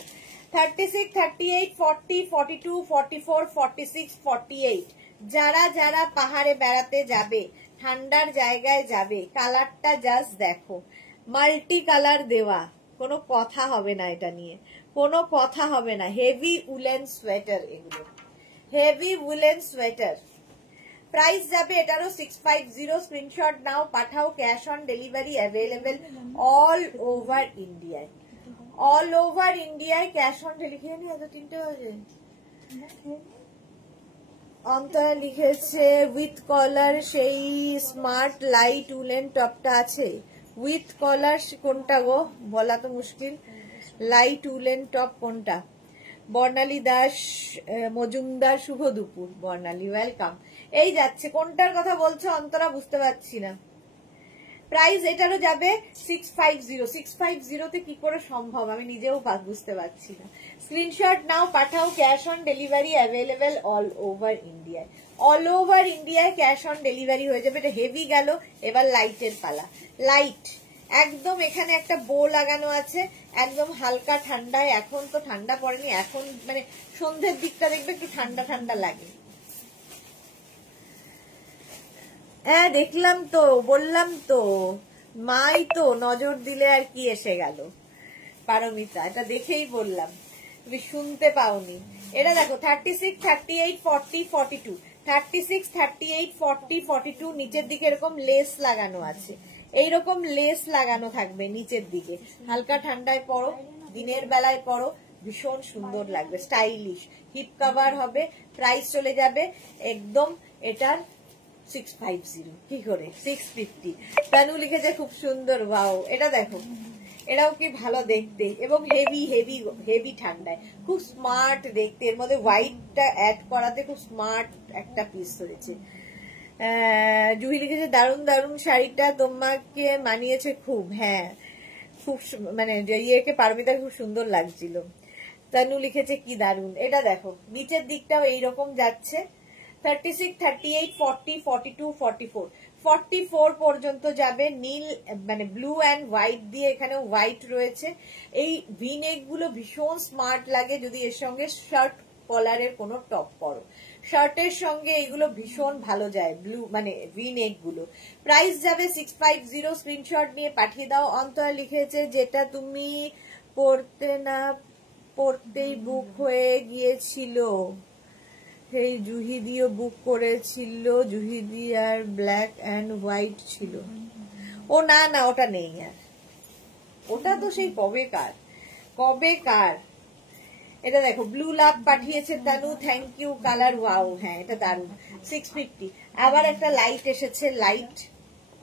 36, 38, 40, 42, 44, 46, 48। যারা যারা পাহাড়ে বেড়াতে যাবে, ঠান্ডার জায়গায় যাবে, কালারটা জাস্ট দেখো, মাল্টি কালার দেওয়া, কোনো কথা হবে না এটা নিয়ে, কোনো কথা হবে না। হেভি উলেন সোয়েটার, এগুলো হেভি উলেন সোয়েটার। প্রাইস যাবে এটারও 650, স্ক্রিনশট নাও পাঠাও, cash on delivery available all over ইন্ডিয়ায়, অল ওভার ইন্ডিয়ায় ক্যাশ অন ডেলিভারি। এত 3টে বাজে। অন্তরা লিখেছে উইথ কলার সেই স্মার্ট লাইট উলেন টপটা আছে, উইথ কলার কোনটা গো বলা তো মুশকিল, লাইট উলেন টপ কোনটা। বর্ণালী দাস মজুমদার, শুভ দুপুর বর্ণালী, ওয়েলকাম। এই যাচ্ছে, কোনটার কথা বলছো অন্তরা বুঝতে পারছি না। প্রাইস এটারও যাবে 650, 650 তে কি করে সম্ভব আমি নিজেও বুঝতে পারছি না। স্ক্রিনশট নাও পাঠাও, cash on delivery available all over ইন্ডিয়ায়, অল ওভার ইন্ডিয়ায় ক্যাশ অন ডেলিভারি হয়ে যাবে। এটা হেভি গেল, এবার লাইটের পালা। লাইট একদম, এখানে একটা বো লাগানো আছে, একদম হালকা ঠান্ডায়, এখন তো ঠান্ডা পড়েনি, এখন মানে সন্ধ্যের দিকটা দেখবে একটু ঠান্ডা ঠান্ডা লাগে। হ্যাঁ দেখলাম তো, বললাম তো, মাই তো নজর দিলে আর কি এসে গেল। পারমিতা এটা দেখেই বললাম, তুমি শুনতে পাওনি। এটা দেখো 36, 38, 40, 42, 36, 38, 40, 42 নিচের দিকে এরকম লেস লাগানো আছে, এইরকম লেস লাগানো থাকবে নিচের দিকে। হালকা ঠান্ডায় পরো, দিনের বেলায় পরো, ভীষণ সুন্দর লাগবে, স্টাইলিশ। হিপ কভার হবে। প্রাইস চলে যাবে একদম এটার 650, কি করে 650। তানু লিখেছে খুব সুন্দর, ওয়াও। এটা দেখো, এটাও কি ভালো দেখতে, এবং হেভি হেভি হেভি ঠান্ডায় খুব স্মার্ট দেখতে, এর মধ্যে হোয়াইটটা অ্যাড করাতে খুব স্মার্ট একটা পিস হয়েছে। জুহি লিখেছে দারুণ দারুণ, শাড়িটা তোমাকে মানিয়েছে খুব। হ্যাঁ খুব মানে ইয়েকে পারমিতার খুব সুন্দর লাগছিল। তানু লিখেছে কি দারুণ। এটা দেখো নিচের দিকটাও এইরকম যাচ্ছে, 36, 38, 40, 42, 44। 44 পর্যন্ত যাবে। নীল মানে ব্লু অ্যান্ড হোয়াইট দিয়ে, এখানে হোয়াইট রয়েছে। এই ভি নেক গুলো ভীষণ স্মার্ট লাগে যদি এর সঙ্গে শার্ট কলারের কোনো টপ পরো। শার্টের সঙ্গে এগুলো ভীষণ ভালো যায়, ব্লু মানে ভি নেক গুলো। প্রাইস যাবে 650। স্ক্রিনশট নিয়ে পাঠিয়ে দাও। অন্তরা লিখেছে যেটা তুমি পড়তে না পড়তেই বুক হয়ে গিয়েছিল, সেই জুহিদিও বুক করেছিল, জুহিদি আর ব্ল্যাক অ্যান্ড হোয়াইট ছিল। ও না না, ওটা নেই আর, ওটা তো সেই কবেকার। এটা দেখো ব্লু লাভ পাঠিয়েছে Tanu, thank you. Colour wow, হ্যাঁ এটা দারুন। 650। আবার একটা লাইট এসেছে, লাইট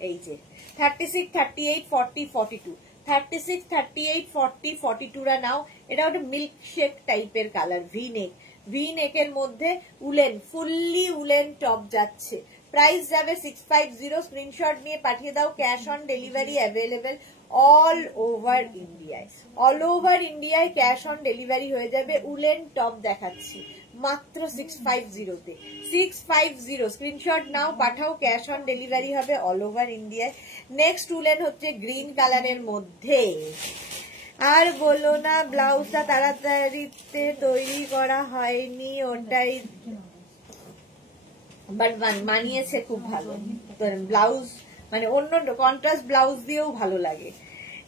এই যে 36, 38, 40, 42। 36, 38, 40, 42 রা নাও। এটা একটা মিল্ক শেক টাইপের কালার, ভি নেকের মধ্যে উলেন, ফুললি উলেন টপ যাচ্ছে। প্রাইস যাবে 650। স্ক্রিনশট নিয়ে পাঠিয়ে দাও। Cash on delivery available all over ইন্ডিয়ায়। অল ওভার ইন্ডিয়ায় ক্যাশ অন ডেলিভারি হয়ে যাবে। উলেন টপ দেখাচ্ছি মাত্র 650 তে। 650 স্ক্রিনশট নাও, পাঠাও, ক্যাশ অন ডেলিভারি হবে অল ওভার ইন্ডিয়ায়। নেক্সট উলেন হচ্ছে গ্রিন কালারের মধ্যে। আর বলো না, ব্লাউজটা তাড়াতাড়িতে তৈরি করা হয়নি, ওটাই বাট মানিয়েছে খুব ভালো। ব্লাউজ মানে অন্য কন্ট্রাস্ট ব্লাউজ দিয়েও ভালো লাগে।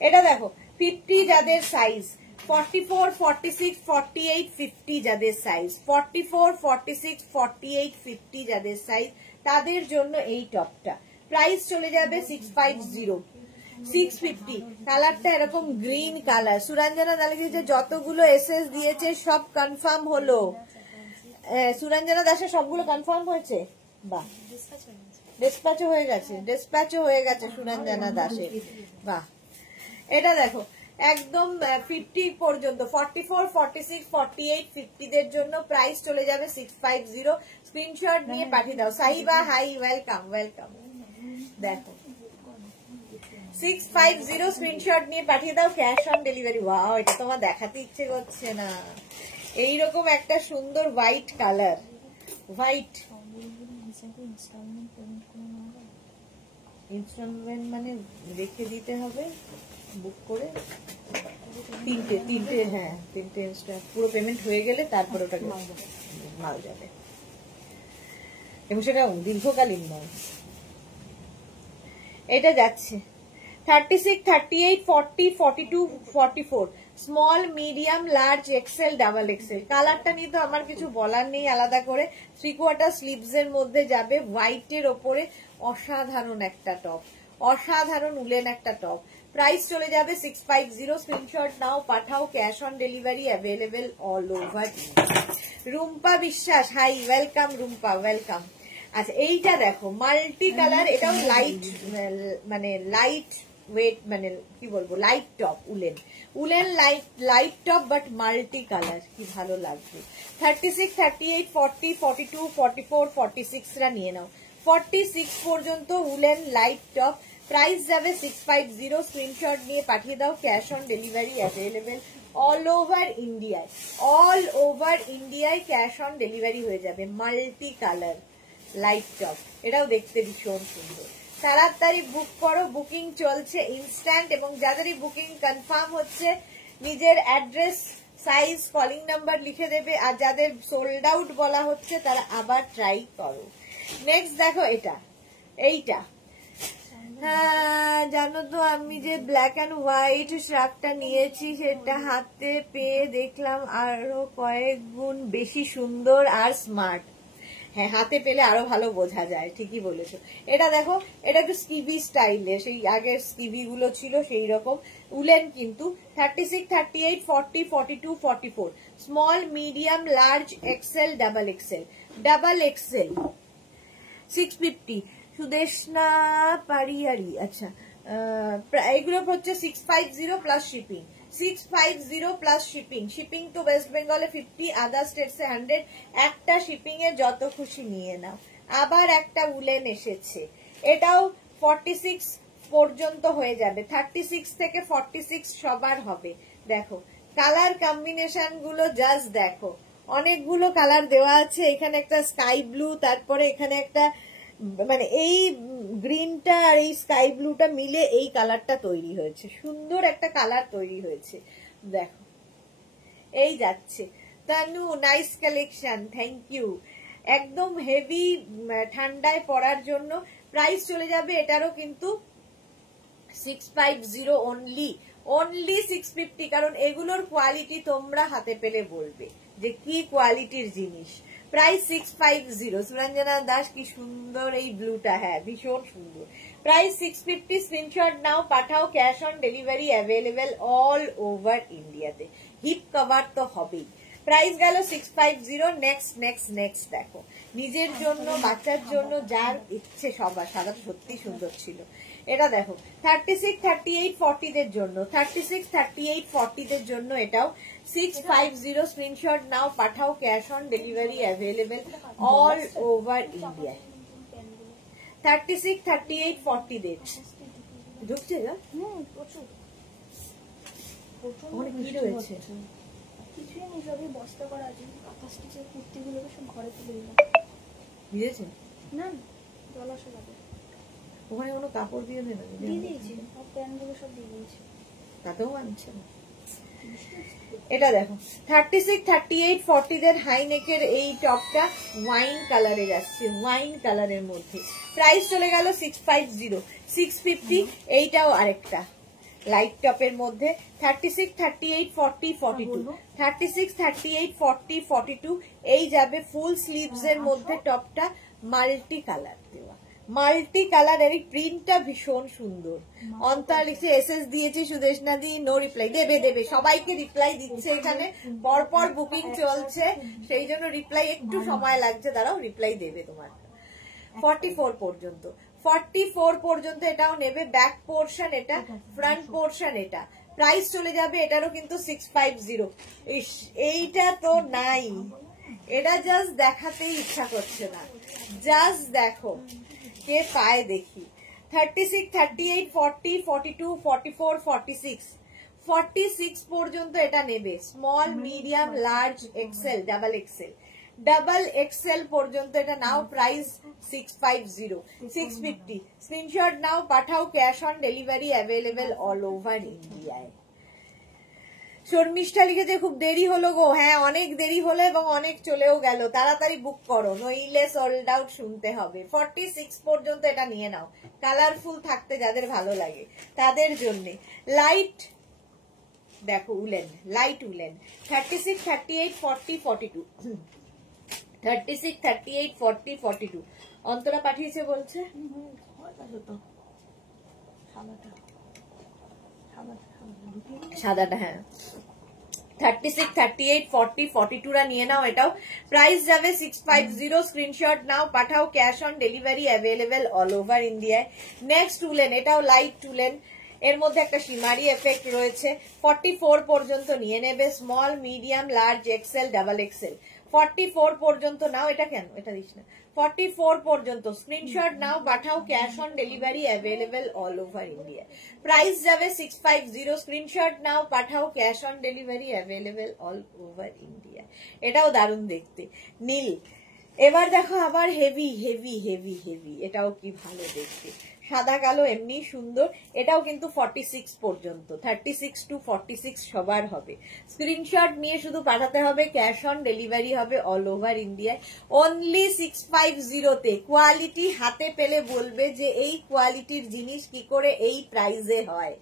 এটা দেখো 50 যাদের সাইজ, 44, 46, 48, 50 যাদের সাইজ, 44, 46, 48, 50 যাদের সাইজ, তাদের জন্য এই টপটা। প্রাইস চলে যাবে 650। 650। কালারটা এরকম গ্রিন কালার। সুরঞ্জনা দালিজি যে যতগুলো এসএস দিয়েছে সব কনফার্ম হলো। সুরঞ্জনা দাসের সবগুলো কনফার্ম হয়েছে, বাহ। ডিসপ্যাচও হয়ে গেছে সুরঞ্জনা দাসের, বাহ। এটা দেখো একদম 50 পর্যন্ত, 44, 46, 48, 50 দের জন্য প্রাইস চলে যাবে 650। স্ক্রিনশট নিয়ে পাঠিয়ে দাও। Sahiba hi, welcome. দেখো 650 স্ক্রিনশট নিয়ে পাঠিয়ে দাও, ক্যাশ অন ডেলিভারি। ওয়াও, এটা তোমার দেখাতে ইচ্ছে করছে না? এইরকম একটা সুন্দর হোয়াইট কালার, হোয়াইট ইনস্টলমেন্ট মানে রেখে দিতে হবে বুক করে, তিনটে হ্যাঁ, তিনটে পুরো পেমেন্ট হয়ে গেলে তারপর ওটা মাল যাবে, এবং সেটা দীর্ঘকালীন নয়। এটা যাচ্ছে 36, 38, 40, 42, 44, small, medium, large, XL, double XL. কালারটা নিয়ে তো আমার কিছু বলার নেই আলাদা করে। 3/4 স্লিভস এর মধ্যে যাবে, হোয়াইটের ওপরে অসাধারণ একটা টপ, অসাধারণ উলেন একটা টপ। প্রাইস চলে যাবে 650। স্ক্রিনশট নাও, পাঠাও, cash on delivery available all over. Rumpa বিশ্বাস, হাই, ওয়েলকাম রুম্পা, ওয়েলকাম। আচ্ছা এইটা দেখো মাল্টি কালার, এটাও লাইট মানে লাইট ওয়েট, মানে কি বলবো, light top, woollen light top but multi colour, কি ভালো লাগবে। 36, 38, 40, 42, 44, 46 রা নিয়ে নাও। 46 পর্যন্ত উলেন লাইট টপ। প্রাইস যাবে 650। স্ক্রিনশট নিয়ে পাঠিয়ে দাও, cash on delivery available all over ইন্ডিয়ায় ক্যাশ অন ডেলিভারি হয়ে যাবে। মাল্টি কালার লাইট টপ, এটাও দেখতে ভীষণ সুন্দর। তাড়াতাড়ি বুক করো, বুকিং চলছে ইনস্ট্যান্ট, এবং যাদেরই বুকিং কনফার্ম হচ্ছে নিজের অ্যাড্রেস, সাইজ, কলিং নাম্বার লিখে দেবে, আর যাদের সোল্ড আউট বলা হচ্ছে তারা আবার ট্রাই করো। নেক্সট দেখো এইটা হ্যাঁ, জানো তো আমি যে ব্ল্যাক অ্যান্ড হোয়াইট শার্টটা নিয়েছি সেটা হাতে পেয়ে দেখলাম আরো কয়েক গুণ বেশি সুন্দর আর স্মার্ট। হ্যাঁ, হাতে পেলে আরো ভালো বোঝা যায়, ঠিকই বলেছো। এটা দেখো, এটা একটু স্কিভি স্টাইলে, সেই আগের স্কিভি গুলো ছিল সেই রকম উলেন, কিন্তু 36, 38, 40, 42, 44, small, medium, large, XL, double XL 650। Sudeshna Pariyari, আচ্ছা এগুলো হচ্ছে 650 প্লাস শিপিং। 650 প্লাস শিপিং তো ওয়েস্ট বেঙ্গলে 50, আদার স্টেটসে 100। একটা শিপিং এ যত খুশি নিয়ে নাও। আবার একটা উলেন এসেছে, এটাও 46 পর্যন্ত হয়ে যাবে। 36 থেকে 46 সবার হবে। দেখো কালার কম্বিনেশন গুলো জাস্ট দেখো, অনেকগুলো কালার দেওয়া আছে। এখানে একটা স্কাই ব্লু, তারপরে এখানে একটা মানে এই গ্রিনটা আর এই স্কাই ব্লুটা মিলে এই কালারটা তৈরি হয়েছে, সুন্দর একটা কালার তৈরি হয়েছে। দেখো এই যাচ্ছে Tanu, nice collection, thank you. একদম হেভি ঠান্ডায় পরার জন্য। প্রাইস চলে যাবে এটারও কিন্তু 650 অনলি, অনলি 650, কারণ এগুলোর কোয়ালিটি তোমরা হাতে পেলে বলবে যে কি কোয়ালিটির জিনিস। প্রাইস 650। সুরঞ্জনা দাস, কি সুন্দর এই ব্লুটা, হ্যাঁ ভীষণ সুন্দর। প্রাইস 650, স্ক্রিনশট নাও, পাঠাও, cash on delivery available all over ইন্ডিয়াতে। হিপ কভার তো হবেই। প্রাইস গেল 650। নেক্সট নেক্সট নেক্সট দেখো, নিজের জন্য বাচ্চার জন্য যার ইচ্ছে সবার। সাদা সত্যি সুন্দর ছিল। এটা দেখো 36, 38, 40 দের জন্য, 36, 38, 40 দের জন্য এটাও 650। স্ক্রিনশট নাও, পাঠাও, cash on delivery available all over India. 36, 38, 40 দের ঢুকছে না? ওখানে কি রয়েছে? কিছুই নেই, সবই বস্তা করা আছে। 28 টিচের কুর্তিগুলোকে সব ঘরে তুলে দিলাম। ভিজেছে না জল আসা যাবে। ওখানে কোনো কাপড় দিয়ে দেবে? দিয়ে দিয়েছি, সব প্যান্টগুলো সব দিয়ে দিয়েছি। তাতেও মানছে না। এটা দেখো 36, 38, 40 দের হাই নেকের এই টপটা ওয়াইন কালারে যাচ্ছে, ওয়াইন কালারের মধ্যে। প্রাইস চলে গেল 650, 650। এইটাও আরেকটা লাইট টপের মধ্যে 36, 38, 40, 42, 36, 38, 40, 42। এই যাবে ফুল স্লিভস এর মধ্যে টপটা, মাল্টি কালার দেওয়া, মাল্টি কালার। এর প্রিন্টটা ভীষণ সুন্দর। অন্তর লিখছে এসএস দিয়েছি, সুদেশনা দি নো রিপ্লাই। দেবে দেবে, সবাইকে রিপ্লাই দিচ্ছে, এখানে পরপর বুকিং চলছে, সেই জন্য রিপ্লাই একটু সময় লাগছে, দাঁড়াও রিপ্লাই দেবে তোমার। 44 পর্যন্ত, 44 পর্যন্ত এটাও নেবে। ব্যাক পোর্শন এটা, ফ্রন্ট পোর্শন এটা। প্রাইস চলে যাবে এটারও কিন্তু 650। এইটা তো নাই, এটা জাস্ট দেখাতেই ইচ্ছা করছে না, জাস্ট দেখো কে পায় দেখি। 36, 38, 40, 42, 44, 46, 46 পর্যন্ত এটা নেবে। Small, medium, large, XL, double XL, double XL পর্যন্ত এটা নাও। প্রাইস 650, 650। স্ক্রিনশট নাও, পাঠাও, cash on delivery available all over ইন্ডিয়ায়। শর্মিষ্ঠা লিখেছে খুব দেরি হলো গো। হ্যাঁ অনেক দেরি হলো এবং অনেক চলেও গেল, তাড়াতাড়ি বুক করো, নইলে সোল্ড আউট শুনতে হবে। 46 পর্যন্ত এটা নিয়ে নাও, কালারফুল থাকতে যাদের ভালো লাগে তাদের জন্য। লাইট দেখো উলেন, লাইট উলেন। 36, 38, 40, 42, 36, 38, 40, 42। অন্তরা পাঠিয়েছে বলছে সাদাটা, হ্যাঁ 36, 38, 40, 42 রা নিয়ে নাও। এটাও প্রাইস যাবে 650। স্ক্রিনশট নাও, পাঠাও, cash on delivery available all over ইন্ডিয়ায়। নেক্সট উলেন, এটাও লাইট উলেন, এর মধ্যে একটা শিমারি এফেক্ট রয়েছে। 44 পর্যন্ত নিয়ে নেবে। Small, medium, large, XL, double XL. 44 পর্যন্ত নাও। এটা কেন এটা দিস না? 44 পর্যন্ত স্ক্রিনশট নাও, পাঠাও, cash on delivery available all over India. Price যাবে 650। স্ক্রিনশট নাও, পাঠাও, cash on delivery available all over India. এটাও দারুণ দেখতে, নীল। এবার দেখো আবার হেভি হেভি হেভি হেভি, এটাও কি ভালো দেখতে, সাদা কালো এমনি সুন্দর। এটাও কিন্তু 46 পর্যন্ত, 36 to 46 সবার হবে। স্ক্রিনশট নিয়ে শুধু পাঠাতে হবে, ক্যাশ অন ডেলিভারি হবে অল ওভার ইন্ডিয়ায়। অনলি 650 তে। কোয়ালিটি হাতে পেলে বলবে যে এই কোয়ালিটির জিনিস কি করে এই প্রাইজে হয়,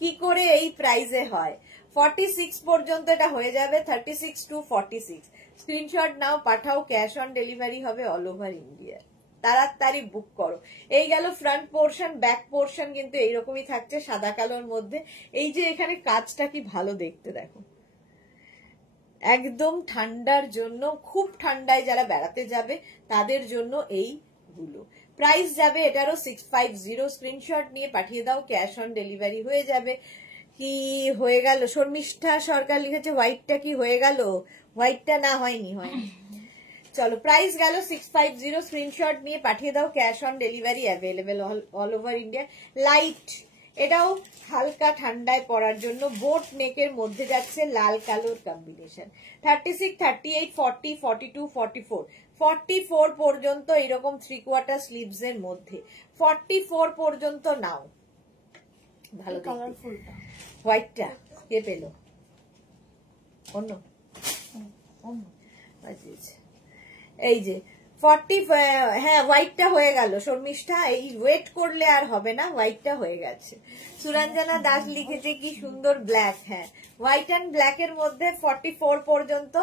কি করে এই প্রাইজে হয়। 46 পর্যন্ত এটা হয়ে যাবে, 36 to 46। স্ক্রিনশট নাও, পাঠাও, ক্যাশ অন ডেলিভারি হবে অল ওভার ইন্ডিয়া। তাড়াতাড়ি বুক করো। এই গেল ফ্রন্ট পোর্শন। ব্যাক পোর্শন কিন্তু এইরকমই থাকছে, সাদা কালোর মধ্যে। এই যে এখানে কাজটা কি ভালো দেখতে, দেখো একদম ঠান্ডার জন্য, খুব ঠান্ডায় যারা বেড়াতে যাবে তাদের জন্য এইগুলো। প্রাইস যাবে এটারও 650। স্ক্রিনশট নিয়ে পাঠিয়ে দাও, ক্যাশ অন ডেলিভারি হয়ে যাবে। কি হয়ে গেল? শর্মিষ্ঠা সরকার লিখেছে হোয়াইটটা কি হয়ে গেল? হোয়াইটটা না হয়নি, হয়নি। চলো প্রাইস গেল 650। স্ক্রিনশট নিয়ে পাঠিয়ে দাও, cash on delivery available all over India. Light এটাও হালকা ঠান্ডায় পরার জন্য বোট নেকের মধ্যে যাচ্ছে, লাল কালোর কম্বিনেশন। 36, 38, 40, 42, 44, 44 পর্যন্ত এরকম 3/4 স্লিভস এর মধ্যে। 44 পর্যন্ত নাও। ভালো কালারফুলটা হোয়াইটটা কে পেলো? অন্য এই যে 40, হ্যাঁ হোয়াইটটা হয়ে গেল শর্মিষ্ঠা, এই ওয়েট করলে আর হবে না, হোয়াইটটা হয়ে গেছে। সুরঞ্জনা দাস লিখেছে কি সুন্দর ব্ল্যাক, হ্যাঁ হোয়াইট অ্যান্ড ব্ল্যাক এর মধ্যে 44 পর্যন্ত,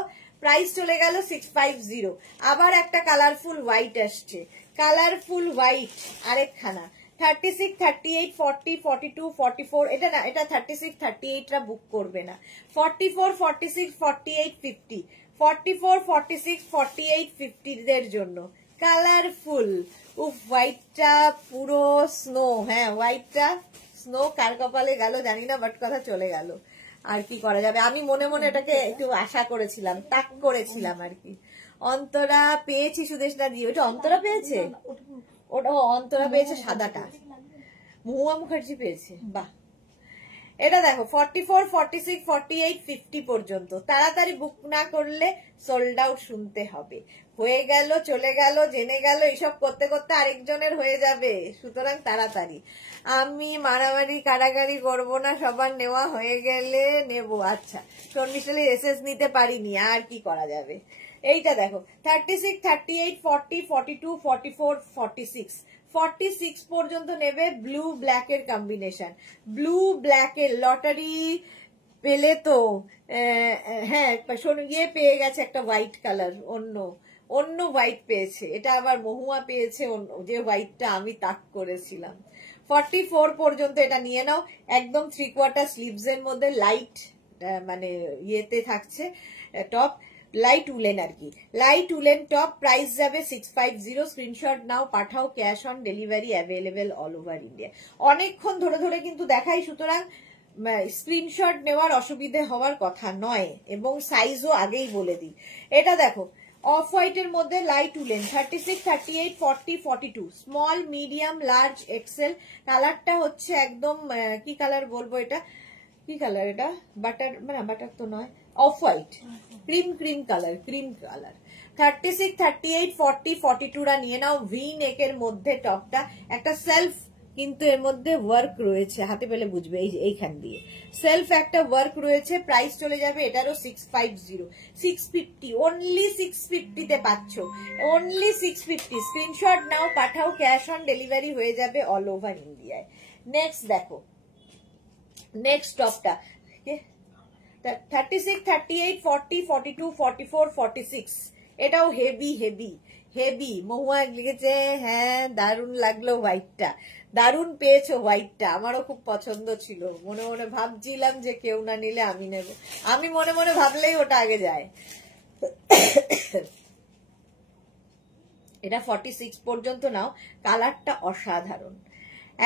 প্রাইস চলে গেল 650। আবার একটা কালারফুল হোয়াইট আসছে, কালারফুল হোয়াইট আরেকখানা 36, 38, 40, 42, 44, এটা না, এটা 36, 38 রা বুক করবে না। 44, 46, 48, 50, 44, 46, 48, 50 দের জন্য কালারফুল। উফ হোয়াইটটা পুরো স্নো, হ্যাঁ হোয়াইটটা স্নো, কার কপালে গেল জানি না, বাট কথা চলে গেল, আর কি করা যাবে। আমি মনে মনে এটাকে একটু আশা করেছিলাম, তাক করেছিলাম আর কি। অন্তরা পেয়েছি সুদেশনা দিয়ে, ওটা অন্তরা পেয়েছে, ওটা অন্তরা পেয়েছে সাদাটা, মহুয়া মুখার্জি পেয়েছে, বাহ। এটা দেখো 44, 46, 48, 50 পর্যন্ত, তাড়াতাড়ি বুক না করলে সোল্ড আউট শুনতে হবে। হয়ে গেল, চলে গেল, জেনে গেল, এসব করতে করতে আরেকজনের হয়ে যাবে, সুতরাং তাড়াতাড়ি। আমি মারামারি কারাগারি করবো না, সবার নেওয়া হয়ে গেলে নেবো। আচ্ছা শর্মিষ্ঠালি এসএস নিতে পারিনি, আর কি করা যাবে। এইটা দেখো 36, 38, 40, 42, 44, 46, 46 পর্যন্ত নেবে, ব্লু ব্ল্যাক এর কম্বিনেশন। ব্লু ব্ল্যাক এর লটারি পেলে তো, হ্যাঁ ইয়ে পেয়ে গেছে একটা হোয়াইট কালার, অন্য হোয়াইট পেয়েছে, এটা আবার মহুয়া পেয়েছে যে হোয়াইটটা আমি তাক করেছিলাম। 44 পর্যন্ত এটা নিয়ে নাও, একদম 3/4 স্লিভস এর মধ্যে লাইট, মানে ইয়েতে থাকছে টপ, লাইট উলেন আর কি, লাইট উলেন টপ, প্রাইস যাবে 650। স্ক্রিনশট নাও, পাঠাও, cash on delivery available all over India. অনেকক্ষণ ধরে ধরে কিন্তু দেখাই, সুতরাং স্ক্রিনশট নেওয়ার অসুবিধে হওয়ার কথা নয়, এবং সাইজও আগেই বলে দিই। এটা দেখো অফ হোয়াইট এর মধ্যে light woollen, 36, 38, 40, 42, small medium large Excel. কালারটা হচ্ছে একদম কি কালার বলবো, এটা কি কালার, এটা বাটার, মানে বাটার তো নয়, অফ হোয়াইট, ক্রিম কালার, 36, 38, 40, 42 রা নিয়ে নাও। ভি নেকের মধ্যে টপটা, একটা সেলফ কিন্তু এর মধ্যে ওয়ার্ক রয়েছে, হাতে পেলে বুঝবে, এই যে এইখান দিয়ে সেলফ একটা ওয়ার্ক রয়েছে। প্রাইস চলে যাবে এটারও 650, 650, অনলি 650 তে পাচ্ছ, অনলি 650। স্ক্রিনশট নাও, পাঠাও, ক্যাশ অন ডেলিভারি হয়ে যাবে অল ওভার ইন্ডিয়ায়। নেক্সট দেখো, নেক্সট টপটা 36, 38, 40, 42, 44, 46, এটাও হেভি হেভি হেভি। মহুয়া লিখেছে হ্যাঁ দারুণ লাগলো হোয়াইটটা, দারুণ পেয়েছো হোয়াইটটা, আমারও খুব পছন্দ ছিল, মনে মনে ভাবছিলাম যে কেউ না নিলে আমি নেব, আমি মনে মনে ভাবলেই ওটা আগে যায়। এটা 46 পর্যন্ত নাও, কালারটা অসাধারণ,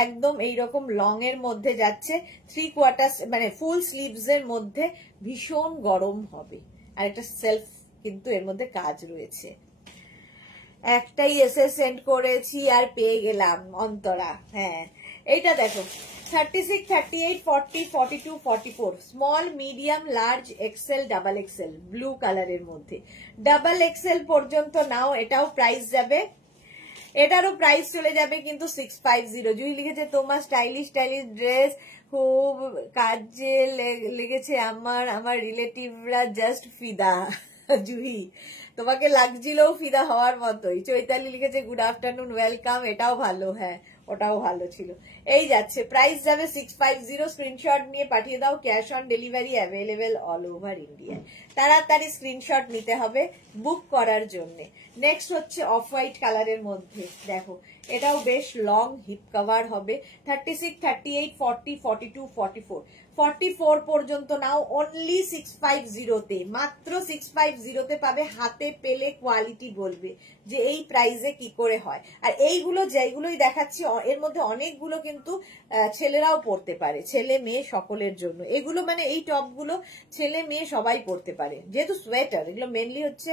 একদম এইরকম লং এর মধ্যে যাচ্ছে, 3/4 মানে ফুল স্লিভস এর মধ্যে, ভীষণ গরম হবে। আর একটা সেলফ কিন্তু এর মধ্যে কাজ রয়েছে। একটাই এসে সেন্ড করেছি আর পেয়ে গেলাম অন্তরা, হ্যাঁ এইটা দেখো 36, 38, 40, 42, 44, small medium large XL double XL, blue কালারের মধ্যে, ডাবল এক্সেল পর্যন্ত নাও। এটাও প্রাইস যাবে, এটারও প্রাইস চলে যাবে কিন্তু 650। জুই লিখেছে তোমার স্টাইলিশ ড্রেস খুব কাজে লেগেছে, আমার রিলেটিভরা জাস্ট ফিদা। জুহি তোমাকে লাগছিলও ফিদা হওয়ার মতোই। চৈতালি লিখেছে গুড আফটারনুন, ওয়েলকাম, এটাও ভালো, হ্যাঁ ওটাও ভালো ছিল। এই যাচ্ছে, প্রাইস যাবে 650। স্ক্রিনশট নিয়ে পাঠিয়ে দাও, cash on delivery available all over India. তাড়াতাড়ি স্ক্রিনশট নিতে হবে বুক করার জন্য। নেক্সট হচ্ছে অফ হোয়াইট কালারের মধ্যে, দেখো এটাও বেশ লং হিপ কভার হবে, 36, 38, 40, 42, 44, 44 পর্যন্ত নাও, অনলি 650 তে, মাত্র 650 তে পাবে। হাতে পেলে কোয়ালিটি বলবে যে এই প্রাইসে কি করে হয়। আর এইগুলো যেগুলোই দেখাচ্ছি এর মধ্যে অনেকগুলো কিন্তু ছেলেরাও পরতে পারে, ছেলে মেয়ে সকলের জন্য এগুলো, মানে এই টপগুলো ছেলে মেয়ে সবাই পরতে পারে, যেহেতু সোয়েটার, এগুলো মেনলি হচ্ছে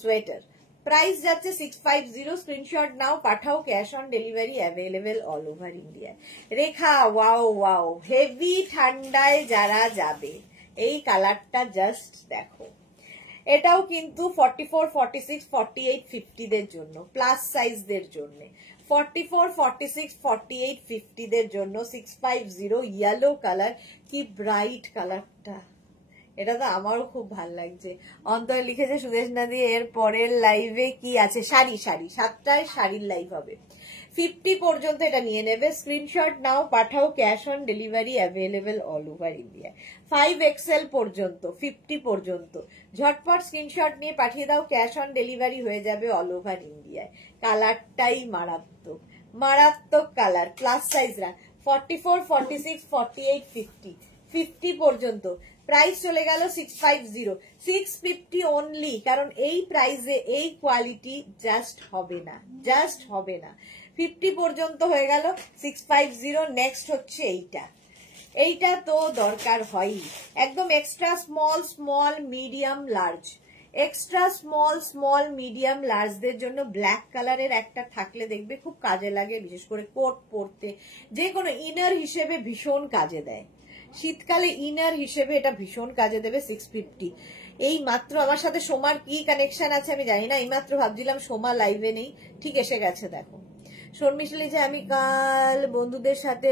সোয়েটার। প্রাইস যাচ্ছে 650, স্ক্রিনশট নাও, পাঠাও, cash on delivery available all over India. Rekha wow wow, heavy ঠান্ডায় যারা যাবে এই কালারটা জাস্ট দেখো। এটাও কিন্তু 44, 46, 48, 50 দের জন্য, প্লাস সাইজদের জন্য। 44, 46, 48, 50 দের জন্য 650 ইয়েলো কালার। কি ব্রাইট কালারটা, এটা তো আমারও খুব ভাল লাগছে। অন্তর লিখেছে সুদেশ নাদি এর পরের লাইভে কি আছে? শাড়ি, শাড়ি 7টায় শাড়ির লাইভ হবে। 50 পর্যন্ত এটা নিয়ে নেবে, স্ক্রিনশট নাও, পাঠাও, cash on delivery available all over India. 5XL পর্যন্ত, 50 পর্যন্ত ঝটপট স্ক্রিনশট নিয়ে পাঠিয়ে দাও, ক্যাশ অন ডেলিভারি হয়ে যাবে অল ওভার ইন্ডিয়ায়। কালারটাই মারাত্মক, মারাত্মক কালার। প্লাস সাইজরা 44, 46, 48, 50, 50 পর্যন্ত। প্রাইস চলে গেল 650, 650 অনলি, কারণ এই প্রাইসে এই কোয়ালিটি জাস্ট হবে না, জাস্ট হবে না। 50 পর্যন্ত হয়ে গেল 650। নেক্সট হচ্ছে এইটা, এইটা তো দরকার হয়ই, একদম extra small, small, medium, large. Extra small, small, medium, লার্জদের জন্য ব্ল্যাক কালারের একটা থাকলে দেখবে খুব কাজে লাগে, বিশেষ করে কোট পরতে, যে কোনো ইনার হিসেবে ভীষণ কাজে দেয়। শীতকালে ইনার হিসেবে এটা ভীষণ কাজে দেবে। 650। এই মাত্র আমার সাথে সোমার কি কানেকশন আছে আমি জানি না, এই মাত্র ভাবছিলাম সোমা লাইভে নেই, ঠিক এসে গেছে দেখো। শর্মিষ্ঠা লিখেছে আমি কাল বন্ধুদের সাথে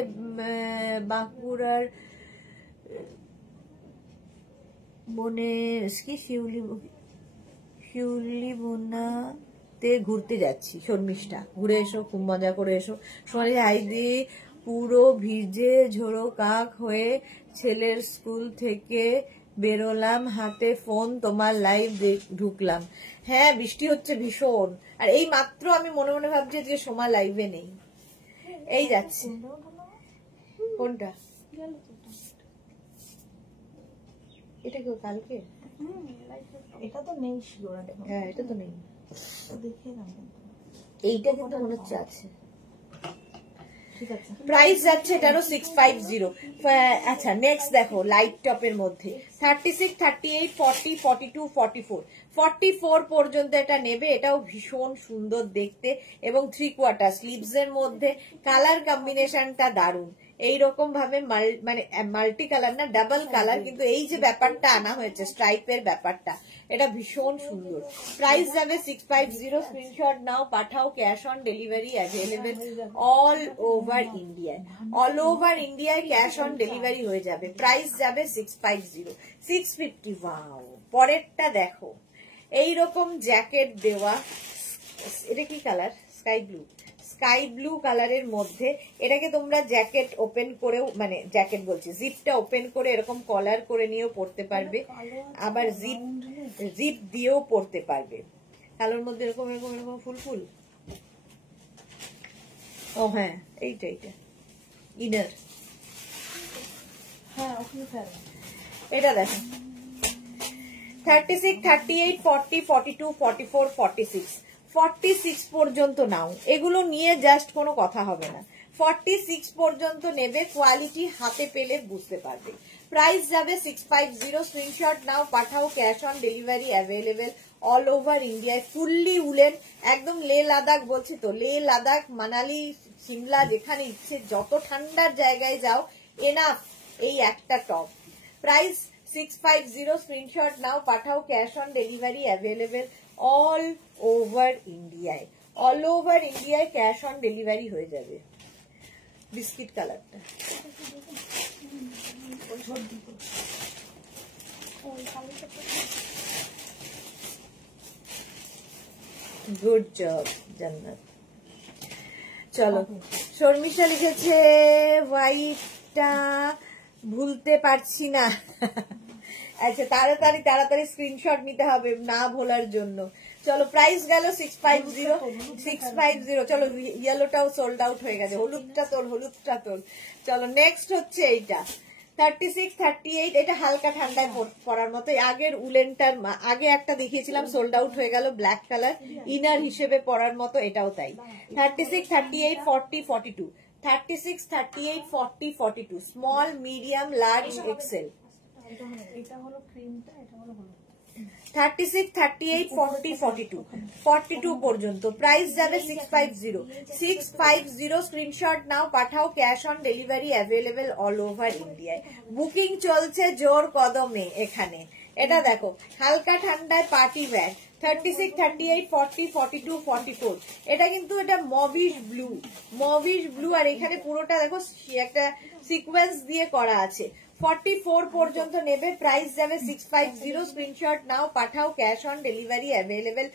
বাঁকুড়ার শিউলি বোনাতে ঘুরতে যাচ্ছি। শর্মিষ্ঠা, ঘুরে এসো, খুব মজা করে এসো। সোনালি হাইদি, পুরো ভিজে ঝোড়ো কাক হয়ে ছেলের স্কুল থেকে বেরোলাম, হাতে ফোন, তোমার লাইভ ঢুকলাম। হ্যাঁ, বৃষ্টি হচ্ছে ভীষণ, আর এই মাত্র আমি মনে মনে ভাবছি যে সোমা লাইভে নেই। এই যাচ্ছে। কোনটা? এটা কেউ কালকে? এটা তো নেই, হ্যাঁ, এটা তো নেই, দেখে না। এইটা কিন্তু মনে হচ্ছে আছে। প্রাইস যাচ্ছে এটারও 650। আচ্ছা, নেক্সট দেখো লাইট টপের মধ্যে 36, 38, 40, 42, 44, 44 পর্যন্ত এটা নেবে। এটাও ভীষণ সুন্দর দেখতে এবং 3/4 স্লিভস এর মধ্যে। কালার কম্বিনেশনটা দারুণ, এইরকম ভাবে মানে মাল্টি কালার না, ডাবল কালার, কিন্তু এই যে ব্যাপারটা আনা হয়েছে স্ট্রাইপের ব্যাপারটা, এটা ভীষণ সুন্দর। প্রাইস যাবে 650, স্ক্রিনশট নাও, পাঠাও, cash on delivery available all over ইন্ডিয়ায়। অল ওভার ইন্ডিয়ায় ক্যাশ অন ডেলিভারি হয়ে যাবে। প্রাইস যাবে 650, 650। ওয়াও, পরেরটা দেখো, এইরকম জ্যাকেট দেওয়া, এটা কি colour? Sky blue, sky blue কালারের মধ্যে। এটাকে তোমরা জ্যাকেট ওপেন করেও, মানে জ্যাকেট বলছি, জিপটা ওপেন করে এরকম কলার করে নিয়েও পরতে পারবে, আবার জিপ দিয়েও পরতে পারবে। কালোর মধ্যে এরকম এরকম এরকম ফুল ফুল। ও হ্যাঁ, এইটা এইটা ইনার। হ্যাঁ, ওখানে ফেল। এটা দেখো 36, 38, 40, 42, 44, 46, 46 পর্যন্ত নাও। এগুলো নিয়ে জাস্ট কোনো কথা হবে না। 46 পর্যন্ত নেবে, কোয়ালিটি হাতে পেলে বুঝতে পারবে। প্রাইস যাবে 650, স্ক্রিনশট নাও, পাঠাও, cash on delivery available all over ইন্ডিয়ায়। ফুললি উলেন, একদম লে লাদাখ, বলছি তো, লে লাদাখ, মানালি, সিমলা, যেখানে ইচ্ছে যত ঠান্ডার জায়গায় যাও, এনাফ এই একটা টপ। প্রাইস 650, স্ক্রিনশট নাও, পাঠাও, cash on delivery available all over ইন্ডিয়ায়। অল ওভার ইন্ডিয়ায় ক্যাশ অন ডেলিভারি হয়ে যাবে। বিস্কিট কালারটা গুড জব জান্নাত। চলো, শর্মিষ্ঠা লিখেছে হোয়াইটটা ভুলতে পারছি না। আচ্ছা, তাড়াতাড়ি তাড়াতাড়ি স্ক্রিনশট নিতে হবে না ভোলার জন্য। চলো, প্রাইস গেল 650, 650। চলো, ইয়েলোটাও সোল্ড আউট হয়ে গেছে, হলুদটা তোল, হলুদটা তোল। চলো, নেক্সট হচ্ছে এইটা 36, 38। এটা হালকা ঠান্ডায় পরার মতো। আগের উলেনটার আগে একটা দেখিয়েছিলাম, সোল্ড আউট হয়ে গেল, ব্ল্যাক কালার, ইনার হিসেবে পরার মতো, এটাও তাই। 36, 38, 40, 42, 36, 38, 40, 42, স্মল, মিডিয়াম, লার্জ, এক্সেল। এটা হলো ক্রিমটা, এটা হলো হলুদ। 36, 38, 40, 42, 42 পর্যন্ত প্রাইস যাবে 650, 650 স্ক্রিনশট নাও পাঠাও, cash on delivery available all over ইন্ডিয়ায়। বুকিং চলছে জোর কদমে এখানে। এটা দেখো হালকা ঠান্ডায় পার্টি ওয়্যার, 36, 38, 40, 42, 44। এটা কিন্তু এটা মভিশ ব্লু আর এখানে পুরোটা দেখো একটা সিকোয়েন্স দিয়ে করা আছে। 44 পর্যন্ত নেবে, প্রাইস যাবে 650, স্ক্রিনশট নাও পাঠাও, cash on delivery available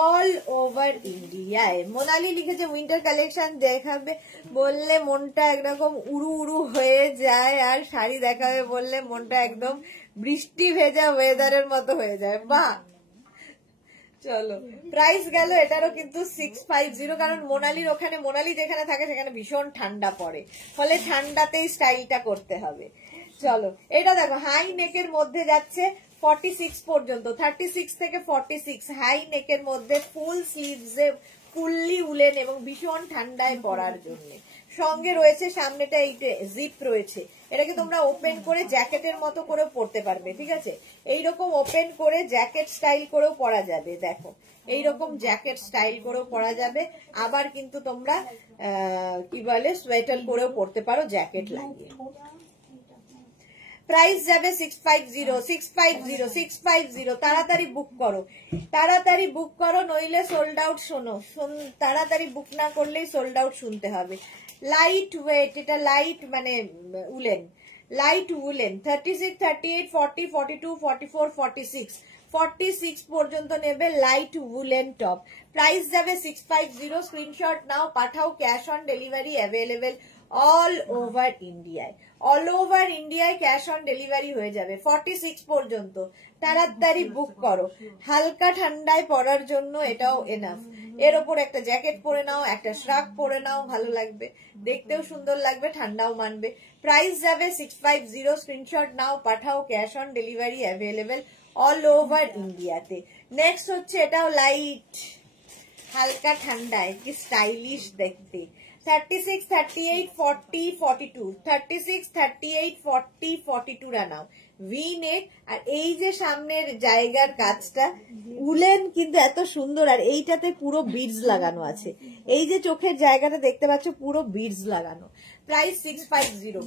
all over ইন্ডিয়ায়। মোনালি লিখেছে উইন্টার কালেকশন দেখাবে বললে মনটা একরকম উড়ু উড়ু হয়ে যায়, আর শাড়ি দেখাবে বললে মনটা একদম বৃষ্টি ভেজা ওয়েদারের মতো হয়ে যায়। বাহ, চলো প্রাইস গেল এটারও কিন্তু 650, কারণ মোনালির ওখানে, মোনালি যেখানে থাকে সেখানে ভীষণ ঠান্ডা পড়ে, ফলে ঠান্ডাতেই স্টাইলটা করতে হবে। চলো এটা দেখো হাই নেকের মধ্যে যাচ্ছে 46 পর্যন্ত, 36 থেকে 46 হাই নেকের মধ্যে ফুল স্লিভসে ফুললি উলেন এবং ভীষণ ঠান্ডায় পরার জন্য। সঙ্গে রয়েছে সামনেটা এই জিপ রয়েছে, এটাকে তোমরা ওপেন করে জ্যাকেটের মতো করে পরতে পারবে, ঠিক আছে? এইরকম ওপেন করে জ্যাকেট স্টাইল করেও পরা যাবে, দেখো এইরকম জ্যাকেট স্টাইল করেও পরা যাবে। আবার কিন্তু তোমরা কি বলে সোয়েটার করেও পরতে পারো জ্যাকেট লাগিয়ে। প্রাইস যাবে 650, 650, 650। তাড়াতাড়ি বুক করো নইলে সোল্ড আউট। শোনো, তাড়াতাড়ি বুক না করলেই সোল্ড আউট শুনতে হবে। লাইট ওয়েট, এটা লাইট মানে উলেন, লাইট উলেন। 36, 38, 40, 42, 44, 46, 46 পর্যন্ত নেবে লাইট উলেন টপ। প্রাইস যাবে 650, স্ক্রিনশট নাও পাঠাও, cash on delivery available all over ইন্ডিয়ায়। অল ওভার ইন্ডিয়ায় ক্যাশ অন ডেলিভারি হয়ে যাবে 46 পর্যন্ত। তাড়াতাড়ি বুক করো, হালকা ঠান্ডায় পরার জন্য এটাও এনাফ। এর ওপর একটা জ্যাকেট পরে নাও, একটা শ্রাগ পরে নাও, ভালো লাগবে, দেখতেও সুন্দর লাগবে, ঠান্ডাও মানবে। প্রাইস যাবে 650, স্ক্রিনশট নাও পাঠাও, cash on delivery available all over ইন্ডিয়াতে। নেক্সট হচ্ছে এটাও লাইট হালকা ঠান্ডায় কি স্টাইলিশ দেখতে। 36, 38, 40, 42, 36, 38, 40, 42 নাও। ভি নেক, আর এই যে সামনের জায়গার কাজটা উলেন কিন্তু এত সুন্দর, আর এইটাতে পুরো বিডস লাগানো আছে। এই যে চোখের জায়গাটা দেখতে পাচ্ছ পুরো বিডস লাগানো। প্রাইস 650,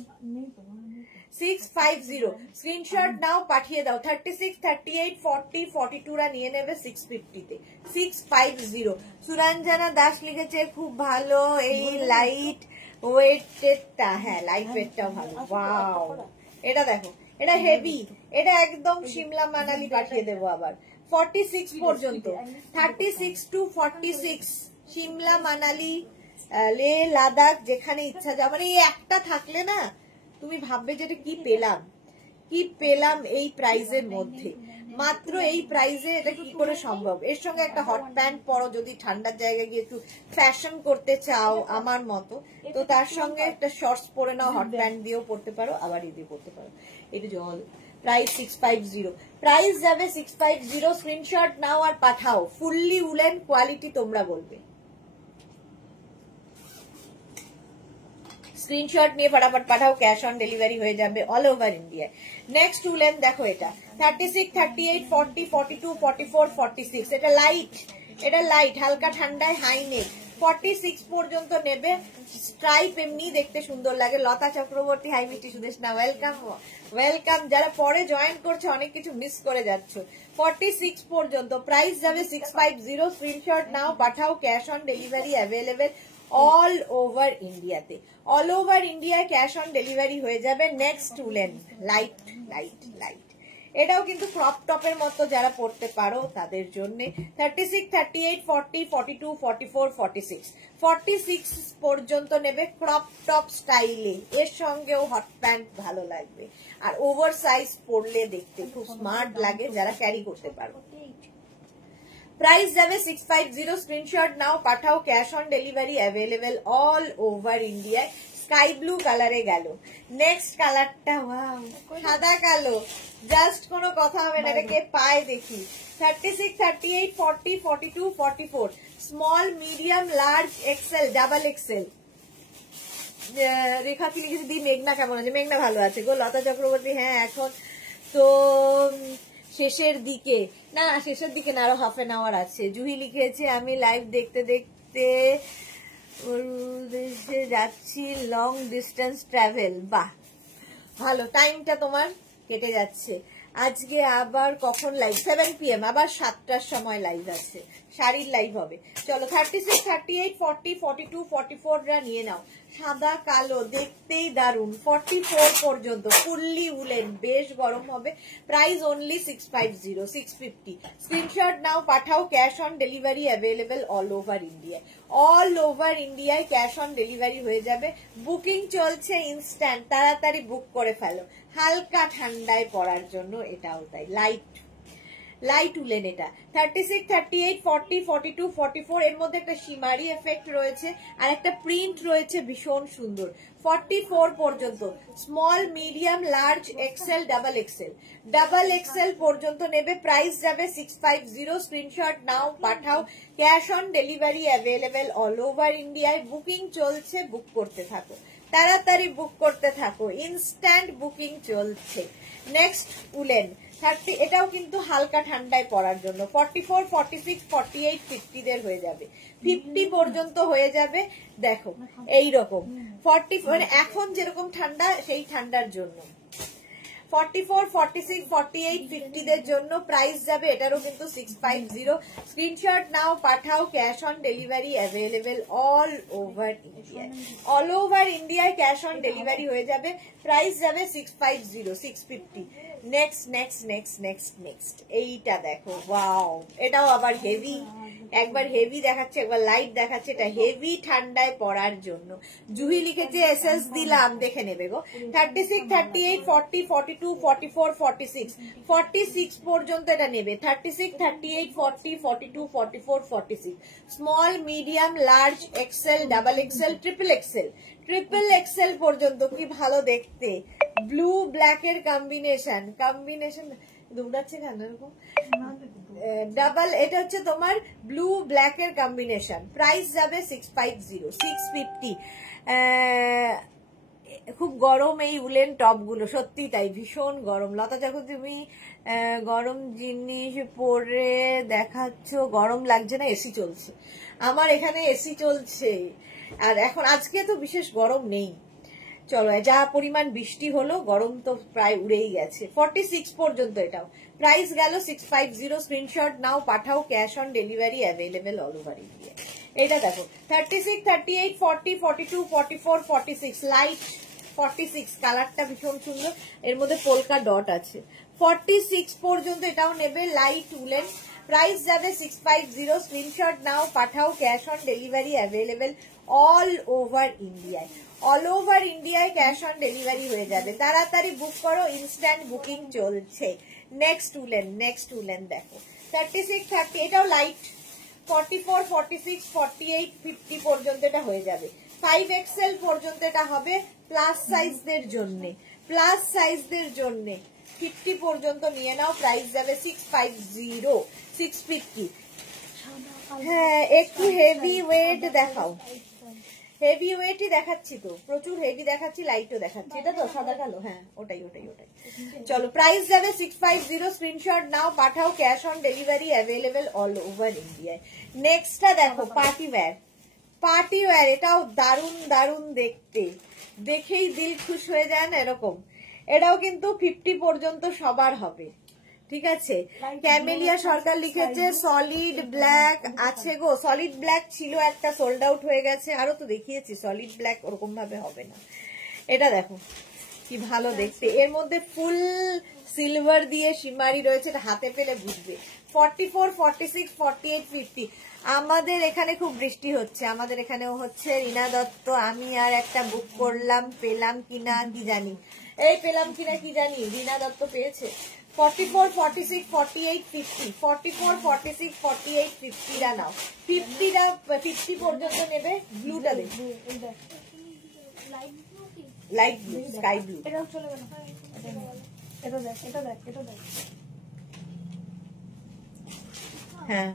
650 স্ক্রিনশট নাও পাঠিয়ে দাও। 36, 38, 40, 42 নিয়ে নেবে 650-তে, 650। সুরঞ্জনা দাস লিখেছে খুব ভালো এই লাইট ওয়েটেডটা, হ্যাঁ লাইট ওয়েটটাও ভালো। ওয়াও, এটা দেখো এটা হেভি, এটা একদম সিমলা মানালি পাঠিয়ে দেবো আবার 46 পর্যন্ত। 36 to 46 সিমলা মানালি লে লাদাখ যেখানে ইচ্ছা যাও, মানে এই একটা থাকলে না তুমি ভাববে যে কি পেলাম এই প্রাইজের মধ্যে। মাত্র এই প্রাইজে এটা কি করে সম্ভব? এর সঙ্গে একটা হট প্যান্ট পরো যদি ঠান্ডার জায়গায় গিয়ে একটু ফ্যাশন করতে চাও আমার মতো, তো তার সঙ্গে একটা শর্টস পরে নাও, হট প্যান্ট দিয়েও পরতে পারো, আবার এই দিয়ে পরতে পারো। এটা জল। প্রাইস 650, প্রাইস যাবে 650, স্ক্রিনশট নাও আর পাঠাও। ফুললি উলেন কোয়ালিটি তোমরা বলবে। স্ক্রিনশট নিয়ে ফটাফট পাঠাও, ক্যাশ অন ডেলিভারি হয়ে যাবে all over India. Next woollen দেখো এটা 36, 38, 40, 42, 44, 46। এটা লাইট হালকা ঠান্ডায় হাই নেক। 46 পর্যন্ত নেবে। স্ট্রাইপ এমনি দেখতে সুন্দর লাগে। লতা চক্রবর্তী, হাই মিষ্টি সুদেশনা, ওয়েলকাম। যারা পরে জয়েন করছে অনেক কিছু মিস করে যাচ্ছ। 46 পর্যন্ত প্রাইস যাবে 650, স্ক্রিনশট নাও পাঠাও, cash on delivery available all over ইন্ডিয়াতে। অল ওভার ইন্ডিয়ায় ক্যাশ অন ডেলিভারি হয়ে যাবে। নেক্সট উলেন লাইট, এটাও কিন্তু ক্রপ টপের মতো যারা পড়তে পারো তাদের জন্য। 36, 38, 40, 42, 44, 46, 46 পর্যন্ত নেবে ক্রপ টপ স্টাইলে। এর সঙ্গেও হট প্যান্ট ভালো লাগবে, আর ওভার সাইজ পরলে দেখতে খুব স্মার্ট লাগে যারা ক্যারি করতে পারো। প্রাইস যাবে 650, স্ক্রিনশট নাও পাঠাও, cash on delivery available all over ইন্ডিয়ায়। স্কাই ব্লু কালারে গেল। নেক্সট কালারটা ওয়াও, সাদা কালো, জাস্ট কোনো কথা হবে না, এটাকে পায় দেখি। 36, 38, 40, 42, 44, small, medium, large, XL, double XL. Rekha কি লিখেছে দি মেঘনা কেমন আছে? মেঘনা ভালো আছে গো। লতা চক্রবর্তী, হ্যাঁ এখন তো শেষের দিকে, না শেষের দিকে না, আরো হাফ এন আওয়ার আছে। জুহি লিখেছে আমি লাইভ দেখতে দেখতে দেশে যাচ্ছি, লং ডিস্টেন্স ট্রাভেল। বাহ, ভালো, টাইমটা তোমার কেটে যাচ্ছে। আজকে আবার কখন লাইভ? 7 PM, আবার 7টার সময় লাইভ আছে, শাড়ির লাইভ হবে। চলো 36, 38, 40, 42, 44রা নিয়ে নাও। সাদা কালো দেখতেই দারুন। 44 পর্যন্ত ফুললি উলেন, বেশ গরম হবে। Price only 650, 650। স্ক্রিনশট নাও, পাঠাও। Cash on delivery available all over India. All over ইন্ডিয়ায় ক্যাশ অন ডেলিভারি হয়ে যাবে। বুকিং চলছে ইনস্ট্যান্ট, তাড়াতাড়ি বুক করে ফেলো। হালকা ঠান্ডায় পরার জন্য এটাও তাই, লাইট উলেন এটা। 36, 38, 40, 42, 44 এর মধ্যে একটা শিমারি এফেক্ট রয়েছে আর একটা প্রিন্ট রয়েছে ভীষণ সুন্দর। 44 পর্যন্ত small, medium, large, XL, double XL পর্যন্ত নেবে। প্রাইস যাবে 650। স্ক্রিনশট নাও, পাঠাও। Cash on delivery available all over ইন্ডিয়ায়। বুকিং চলছে, বুক করতে থাকো, তাড়াতাড়ি বুক করতে থাকো, ইনস্ট্যান্ট বুকিং চলছে। নেক্সট উলেন 30, এটাও কিন্তু হালকা ঠান্ডায় পরার জন্য। 44, 46, 48, 50 দের হয়ে যাবে, 50 পর্যন্ত হয়ে যাবে। দেখো এইরকম 40, মানে এখন যেরকম ঠান্ডা সেই ঠান্ডার জন্য। 44, 46, 48, 50 দের জন্য প্রাইস যাবে এটারও কিন্তু 650। স্ক্রিনশট নাও, পাঠাও। Cash on delivery available all over ইন্ডিয়ায়। অল ওভার ইন্ডিয়ায় ক্যাশ অন ডেলিভারি হয়ে যাবে। প্রাইস যাবে 650, 650। নেক্সট এইটা দেখো, ওয়াও, এটাও আবার হেভি। একবার হেভি দেখাচ্ছে, একবার লাইট দেখাচ্ছে। এটা হেভি ঠান্ডায় পরার জন্য। জুহি লিখেছে এসএস দিলাম, দেখে নেবে গো। 36, 38, 40, 42, 44, 46, 46 পর্যন্ত এটা নেবে। 36, 38, 40, 42, 44, 46। Small, medium, large, XL, double XL, triple XL পর্যন্ত। কি ভালো দেখতে, ব্লু ব্ল্যাক এর কম্বিনেশন দৌড়াচ্ছে কেন এরকম? ডাবল, এটা হচ্ছে তোমার ব্লু ব্ল্যাক এর কম্বিনেশন। প্রাইস যাবে 650, 650। খুব গরম এই উলেন টপ গুলো, সত্যি তাই, ভীষণ গরম। লতা, যখন তুমি গরম জিনিস পরে দেখাচ্ছ, গরম লাগছে না? এসি চলছে আমার এখানে, এসি চলছে। আর এখন আজকে তো বিশেষ গরম নেই। চলো, যা পরিমাণ বৃষ্টি হলো, গরম তো প্রায় উড়েই গেছে। 46 পর্যন্ত এটাও। প্রাইস গেল 650। স্ক্রিনশট নাও, পাঠাও। Cash on delivery available all over India. এটা দেখো 36, 38, 40, 42, 44, 46। লাইট 46, কালারটা ভীষণ সুন্দর, এর মধ্যে পোলকা ডট আছে। 46 পর্যন্ত এটাও নেবে, লাইট উলেন। প্রাইস যাবে 650। স্ক্রিনশট নাও, পাঠাও। Cash on delivery available all over ইন্ডিয়ায়। অল ওভার ইন্ডিয়ায় ক্যাশ অন ডেলিভারি হয়ে যাবে, তাড়াতাড়ি বুক করো, ইনস্ট্যান্ট বুকিং চলছে। নেক্সট উলেন দেখো 36, 30, এটাও লাইট। 44, 46, 48, 50 পর্যন্ত এটা হয়ে যাবে। 5XL পর্যন্ত এটা হবে প্লাস সাইজদের জন্য। 50 পর্যন্ত নিয়ে নাও। প্রাইস যাবে 650, 650। হ্যাঁ, একটু হেভি ওয়েট দেখাও। হেভি ওয়েটই দেখাচ্ছি তো, প্রচুর হেভি দেখাচ্ছি, লাইটও দেখাচ্ছি। এটা তো সাদা কালো, হ্যাঁ ওটাই। চলো, প্রাইস যাবে 650। স্ক্রিনশট নাও, পাঠাও। Cash on delivery available all over ইন্ডিয়ায়। নেক্সটটা দেখো, পার্টি ওয়্যার। এটাও দারুন দেখতে, দেখেই দিল খুশ হয়ে যায় না এরকম। এটাও কিন্তু 50 পর্যন্ত সবার হবে, ঠিক আছে। ক্যামেলিয়া সরকার লিখেছে সলিড ব্ল্যাক আছে গো। সলিড ব্ল্যাক ছিল একটা, সোল্ড আউট হয়ে গেছে। আরো তো দেখিয়েছি সলিড ব্ল্যাক, ওরকম ভাবে হবে না। এটা দেখো কি ভালো দেখতে, এর মধ্যে ফুল সিলভার দিয়ে শিমারি রয়েছে, এটা হাতে পেলে বুঝবে। 44, 46, 48, 50। আমাদের এখানে খুব বৃষ্টি হচ্ছে, আমাদের এখানেও হচ্ছে। রীনা দত্ত, আমি আর একটা বুক করলাম, পেলাম কিনা কি জানি। রীনা দত্ত পেয়েছে। 44, 46, 48, 50, 44, 46, 48, 50 রা নাও। 50 পর্যন্ত নেবে। ব্লুটা দেখো, লাইট ব্লু, স্কাই ব্লু। এটাও চলে গেল। এটা দেখ। হ্যাঁ,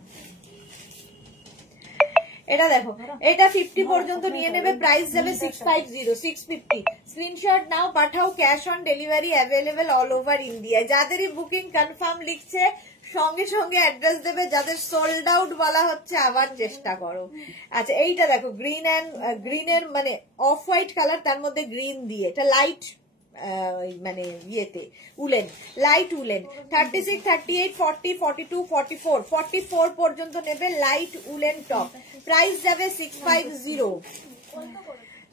এটা দেখো, এটা 50 পর্যন্ত নিয়ে নেবে। প্রাইস যাবে 650, 650। স্ক্রিনশট নাও, পাঠাও, cash on delivery available all over India. যাদেরই বুকিং কনফার্ম লিখছে সঙ্গে সঙ্গে অ্যাড্রেস দেবে, যাদের সোল্ড আউট বলা হচ্ছে আবার চেষ্টা করো। আচ্ছা এইটা দেখো, গ্রিনের মানে অফ হোয়াইট কালার, তার মধ্যে গ্রিন দিয়ে, এটা লাইট মানে ইয়েতে উলেন, লাইট উলেন। 36, 38, 40, 42, 44, 44 পর্যন্ত নেবে লাইট উলেন টপ। প্রাইস যাবে 650।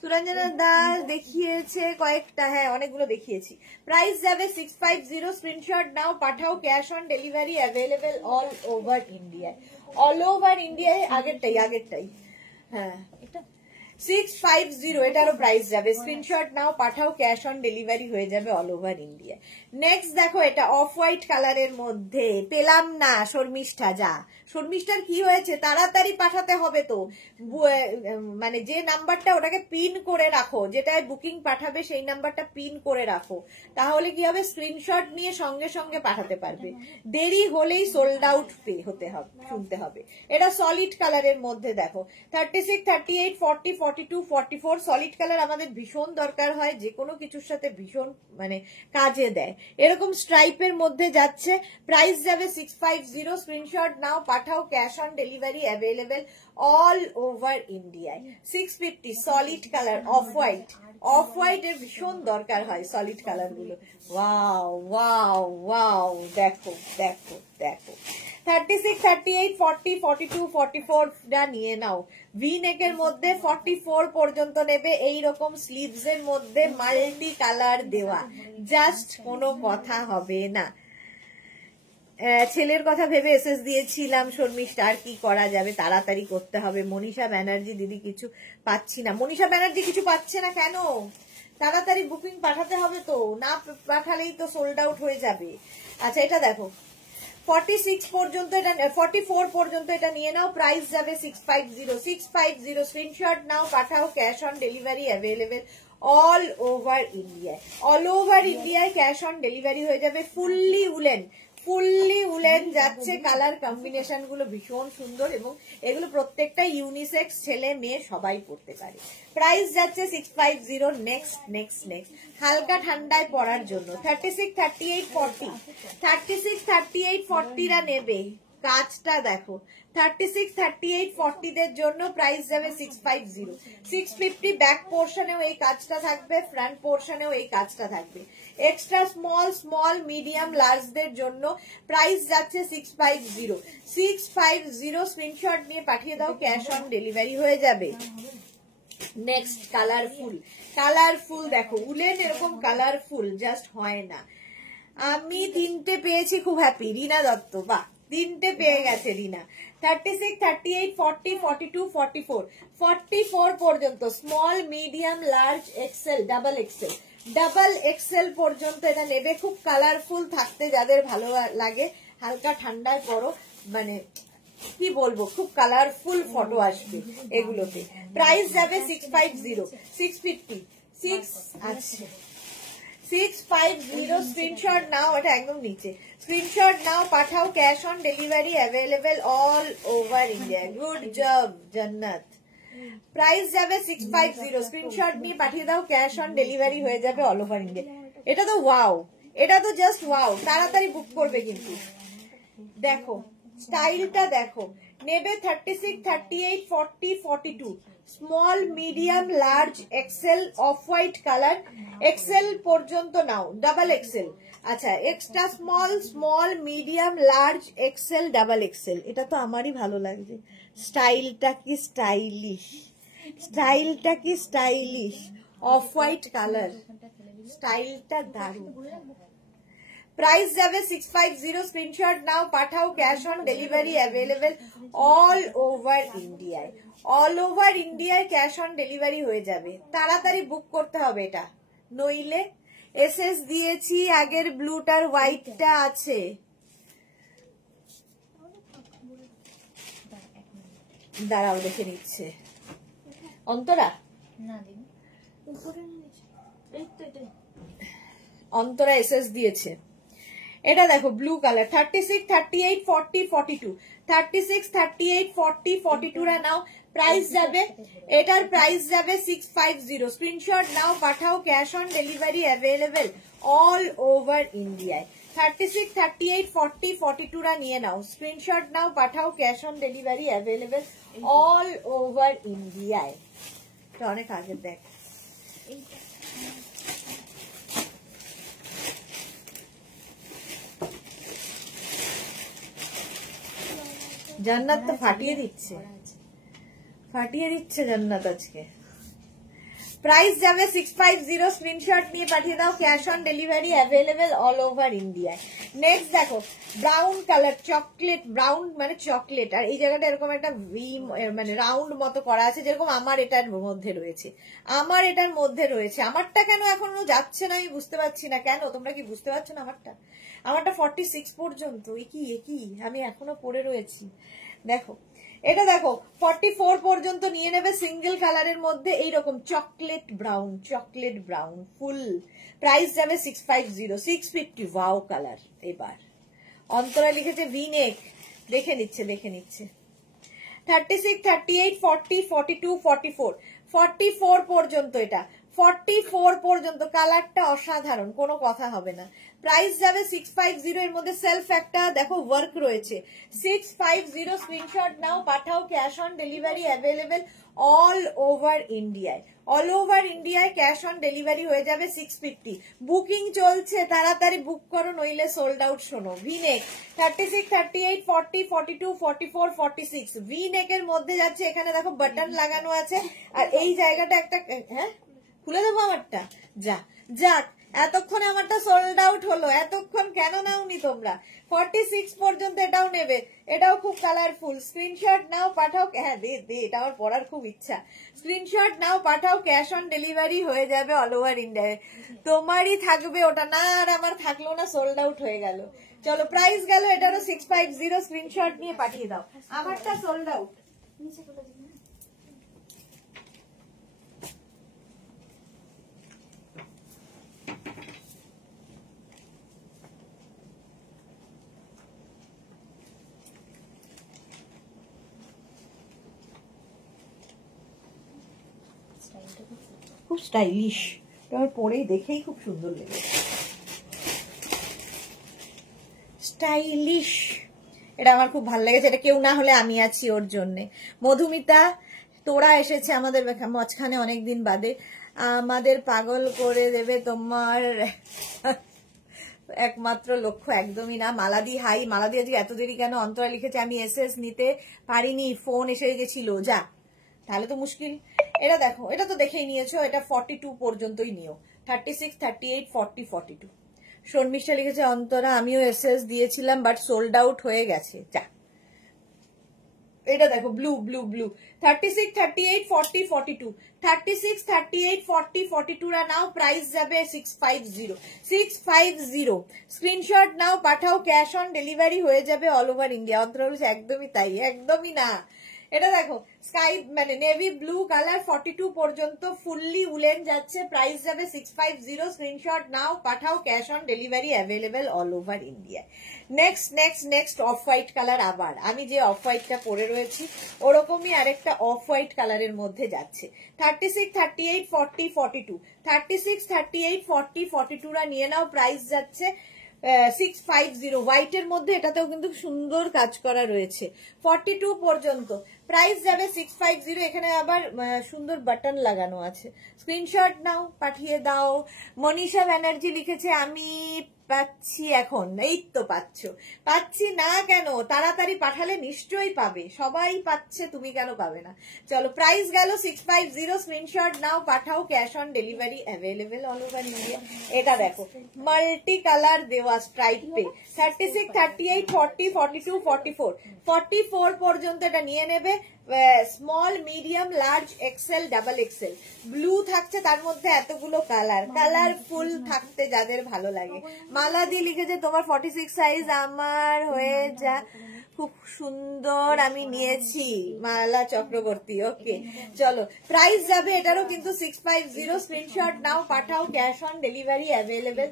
সুরঞ্জনা দাস দেখিয়েছে কয়েকটা, হ্যাঁ অনেকগুলো দেখিয়েছি। প্রাইস যাবে 650। স্ক্রিনশট নাও, পাঠাও, cash on delivery available all over ইন্ডিয়ায়। অল ওভার ইন্ডিয়ায় আগেরটাই হ্যাঁ এটা 650, এটারও প্রাইস যাবে। স্ক্রিনশট নাও, পাঠাও, ক্যাশ অন ডেলিভারি হয়ে যাবে অল ওভার ইন্ডিয়া। নেক্সট দেখো, এটা অফ হোয়াইট কালারের মধ্যে পেলাম না শর্মিষ্ঠা। যা শর্মিষ্ঠার কি হয়েছে, তাড়াতাড়ি পাঠাতে হবে তো, মানে যে নাম্বারটা ওটাকে পিন করে রাখো, যেটায় বুকিং পাঠাবে সেই নাম্বারটা পিন করে রাখো, তাহলে কি হবে স্ক্রিনশট নিয়ে সঙ্গে সঙ্গে পাঠাতে পারবে। দেরি হলেই সোল্ড আউট হতে হবে, শুনতে হবে। এটা সলিড কালারের মধ্যে দেখো, 36, 38, 40, 42, 44 সলিড কালার আমাদের ভীষণ দরকার হয়, যে কোনো কিছুর সাথে ভীষণ মানে কাজে দেয়। এরকম স্ট্রাইপের মধ্যে যাচ্ছে। প্রাইস যাবে 650। স্ক্রিনশট নাও, পাঠাও, cash on delivery available all over ইন্ডিয়ায়। 650 solid colour off white. Off white এর ভীষণ দরকার হয় সলিড কালার গুলো। ওয়াও ওয়াও ওয়াও, দেখো দেখো দেখো। 36, 38, 40, 42, 44 টা নিয়ে নাও। ভি নেকের মধ্যে 44 পর্যন্ত নেবে, এইরকম স্লিভস এর মধ্যে মাল্টি কালার দেওয়া, জাস্ট কোনো কথা হবে না। ছেলের কথা ভেবে এসএস দিয়েছিলাম শর্মিষ্ঠা, আর কি করা যাবে, তাড়াতাড়ি করতে হবে। মনীষা ব্যানার্জি দিদি কিছু পাচ্ছি না। মনীষা ব্যানার্জি কিছু পাচ্ছে না কেন? তাড়াতাড়ি বুকিং পাঠাতে হবে তো, না পাঠালেই তো সোল্ড আউট হয়ে যাবে। আচ্ছা এটা দেখো, 46 পর্যন্ত এটা, 44 পর্যন্ত এটা নিয়ে নাও। প্রাইস যাবে 650। 650 স্ক্রিনশট নাও, পাঠাও, cash on delivery available all over ইন্ডিয়ায়। অল ওভার ইন্ডিয়ায় ক্যাশ অন ডেলিভারি হয়ে যাবে। ফুললি উলেন যাচ্ছে। কালার কম্বিনেশন গুলো ভীষণ সুন্দর এবং এগুলো প্রত্যেকটা ইউনিসেক্স, ছেলে মেয়ে সবাই পড়তে পারে। প্রাইস যাচ্ছে 650। নেক্সট হালকা ঠান্ডায় পরার জন্য 36, 38, 40 36, 38, 40 রা নেবে। কাজটা দেখো, 36, 38, 40 দের জন্য প্রাইস যাবে 650। 650 ব্যাক পোর্শনেও এই কাজটা থাকবে, ফ্রন্ট পোর্শনেও এই কাজটা থাকবে। এক্সট্রা স্মল মিডিয়াম লার্জদের জন্য প্রাইস যাচ্ছে 650। 650 স্ক্রিনশট নিয়ে পাঠিয়ে দাও, ক্যাশ অন ডেলিভারি হয়ে যাবে। নেক্সট কালারফুল দেখো, উলেন এরকম কালারফুল জাস্ট হয় না। আমি 3টে পেয়েছি, খুব হ্যাপি। রিনা দত্ত, বাহ 3টে পেয়ে গেছে রিনা। 36, 38, 40, 42, 44 44 পর্যন্ত small medium large XL double XL পর্যন্ত এটা নেবে। খুব কালারফুল থাকতে যাদের ভালো লাগে, হালকা ঠান্ডায় পরো, মানে কি বলবো, খুব কালারফুল ফটো আসবে এগুলোতে। প্রাইস যাবে 650। 650 আচ্ছা 650 স্ক্রিনশট নাও, এটা একদম নিচে। স্ক্রিনশট নাও, পাঠাও, cash on delivery available all over India. Good job জান্নাত। প্রাইস যাবে 650। স্ক্রিনশট নিয়ে পাঠিয়ে দাও, ক্যাশ অন ডেলিভারি হয়ে যাবে অল ওভার ইন্ডিয়া। এটা তো ওয়াও, এটা তো জাস্ট ওয়াও। তাড়াতাড়ি বুক করবে কিন্তু। দেখো স্টাইলটা দেখো, নেবে 36, 38, 40, 42 small medium large XL off white colour. XL পর্যন্ত নাও, ডাবল এক্সেল। আচ্ছা extra small medium large XL double XL. এটা তো আমারই ভালো লাগছে। স্টাইলটা কি স্টাইলিশ অফ হোয়াইট কালার, স্টাইলটা দারুণ। প্রাইস যাবে 650। স্ক্রিনশট নাও, পাঠাও, cash on delivery available all over ইন্ডিয়ায়। অল ওভার ইন্ডিয়ায় ক্যাশ অন ডেলিভারি হয়ে যাবে। তাড়াতাড়ি বুক করতে হবে এটা, নইলে এসএস দিয়েছি, আগের ব্লুটার হোয়াইটটা আছে। দাঁড়াও দেখে নিচ্ছে। অন্তরা অন্তরা এসএস দিয়েছে। এটা দেখো ব্লু কালার 36, 38, 40, 42, 36, 38, 40, 42 রা নাও, প্রাইস যাবে, এটার প্রাইস যাবে 650। স্ক্রিনশট নাও, পাঠাও, cash on delivery available all over ইন্ডিয়ায়। 36, 38, 40, 42 রা নিয়ে নাও, স্ক্রিনশট নাও, পাঠাও, cash on delivery available all over ইন্ডিয়ায়। অনেক আগে দেখ জান্নাত তো ফাটিয়ে দিচ্ছে জান্নাত আজকে। প্রাইস যাবে 650, স্ক্রিনশট নিয়ে পাঠিয়ে দাও, cash on delivery available all over ইন্ডিয়ায়। নেক্সট দেখো ব্রাউন কালার, চকলেট ব্রাউন মানে চকলেট, আর এই জায়গাটা এরকম একটা ভি মানে রাউন্ড মতো করা আছে, যেরকম আমার এটার মধ্যে রয়েছে, আমারটা কেন এখনো যাচ্ছে না আমি বুঝতে পারছি না। কেন তোমরা কি বুঝতে পারছো না? আমারটা 46 পর্যন্ত, একই আমি এখনো পরে রয়েছি। দেখো এটা দেখো 44 পর্যন্ত নিয়ে নেবে, সিঙ্গেল কালারের মধ্যে এইরকম চকলেট ব্রাউন ফুল। প্রাইস যাবে 650, 650। Wow colour. এবার অন্তরা লিখেছে ভি নেক, দেখে নিচ্ছে 36, 38, 40, 42, 44, 44 পর্যন্ত, এটা 44 পর্যন্ত। কালারটা অসাধারণ, কোনো কথা হবে না। প্রাইস যাবে 650, এর মধ্যে সেলফ একটা দেখো ওয়ার্ক রয়েছে। 650, স্ক্রিনশট নাও, পাঠাও, cash on delivery available all over ইন্ডিয়ায়। ক্যাশ অন ডেলিভারি হয়ে যাবে 650। বুকিং চলছে, তাড়াতাড়ি বুক করো নইলে সোল্ড আউট। শোনো ভি নেক 36, 38, 40, 42, 44, 46 ভি নেকের মধ্যে যাচ্ছে। এখানে দেখো বাটন লাগানো আছে, আর এই জায়গাটা একটা, হ্যাঁ খুলে দেবো আমারটা। যাক এতক্ষণে আমারটা সোল্ড আউট হলো, এতক্ষণ কেন নাওনি তোমরা? 46 পর্যন্ত এটাও নেবে, এটাও খুব কালারফুল। স্ক্রিনশট নাও, পাঠাও, হ্যাঁ দে এটা আমার পড়ার খুব ইচ্ছা। স্ক্রিনশট নাও, পাঠাও, ক্যাশ অন ডেলিভারি হয়ে যাবে অল ওভার ইন্ডিয়ায়। তোমারই থাকবে ওটা, না আর আমার থাকলো না, সোল্ড আউট হয়ে গেল। চলো প্রাইস গেল এটারও 650, স্ক্রিনশট নিয়ে পাঠিয়ে দাও। আমারটা সোল্ড আউট। খুব স্টাইলিশ, আমার পরেই দেখেই খুব সুন্দর লেগেছে। স্টাইলিশ, এটা আমার খুব ভালো লেগেছে। এটা কেউ না হলে আমি আছি ওর জন্যে। মধুমিতা তোরা এসেছে আমাদের মাঝখানে অনেকদিন বাদে, আমাদের পাগল করে দেবে তোমার একমাত্র লক্ষ্য। একদমই না। মালাদি হাই, মালাদি আজকে এত দেরি কেন? অন্তরা লিখেছে আমি এসএস নিতে পারিনি, ফোন এসে গেছিল। যা তাহলে তো মুশকিল। এটা দেখো, এটা তো দেখেই নিয়েছো, এটা 42 পর্যন্তই নিও। 36, 38, 40, 42। শর্মিষ্ঠা লিখেছে অন্তরা আমিও এসএস দিয়েছিলাম বাট সোল্ড আউট হয়ে গেছে। যা এটা দেখো ব্লু 36, 38, 40, 42, 36, 38, 40, 42 রা নাও। প্রাইস যাবে 650। স্ক্রিনশট নাও, পাঠাও, ক্যাশ অন ডেলিভারি হয়ে যাবে অল ওভার ইন্ডিয়া। অন্তরা বলছে একদমই তাই, একদমই না। এটা দেখো স্কাই মানে নেভি ব্লু কালার, 42 পর্যন্ত ফুললি উলেন যাচ্ছে। প্রাইস যাবে 650। স্ক্রিনশট নাও, পাঠাও, cash on delivery available all over India. Next of white colour. আবার আমি যে অফ হোয়াইটটা পরে রয়েছি ওরকমই আরেকটা অফ হোয়াইট কালারের মধ্যে যাচ্ছে। 36, 38, 40, 42, 36, 38, 40, 42 রা নিয়ে নাও। প্রাইস যাচ্ছে 650। হোয়াইটের মধ্যে এটাতেও কিন্তু সুন্দর কাজ করা রয়েছে। 42 পর্যন্ত প্রাইস যাবে 650। এখানে আবার সুন্দর বাটন লাগানো আছে। স্ক্রিনশট নাও, পাঠিয়ে দাও। মনীষা ব্যানার্জি লিখেছে আমি পাচ্ছি এখন। এই তো পাচ্ছি না কেন? তাড়াতাড়ি পাঠালে নিশ্চয়ই পাবে, সবাই পাচ্ছে, তুমি কেন পাবে না? চলো প্রাইস গেল 650। স্ক্রিনশট নাও, পাঠাও, cash on delivery available all over India. এটা দেখো মাল্টি কালার দেওয়া স্ট্রাইপে। 36, 38, 40, 42, 44, 44 পর্যন্ত এটা নিয়ে নেবে। Small, medium, large, XL, double XL. Blue থাকছে, তার মধ্যে এতগুলো কালারফুল থাকতে যাদের ভালো লাগে। মালাদি লিখেছে তোমার 46 সাইজ আমার হয়ে যা, খুব সুন্দর, আমি নিয়েছি। মালা চক্রবর্তী, ওকে। চলো প্রাইস যাবে এটারও কিন্তু 650। স্ক্রিনশট নাও, পাঠাও, cash on delivery available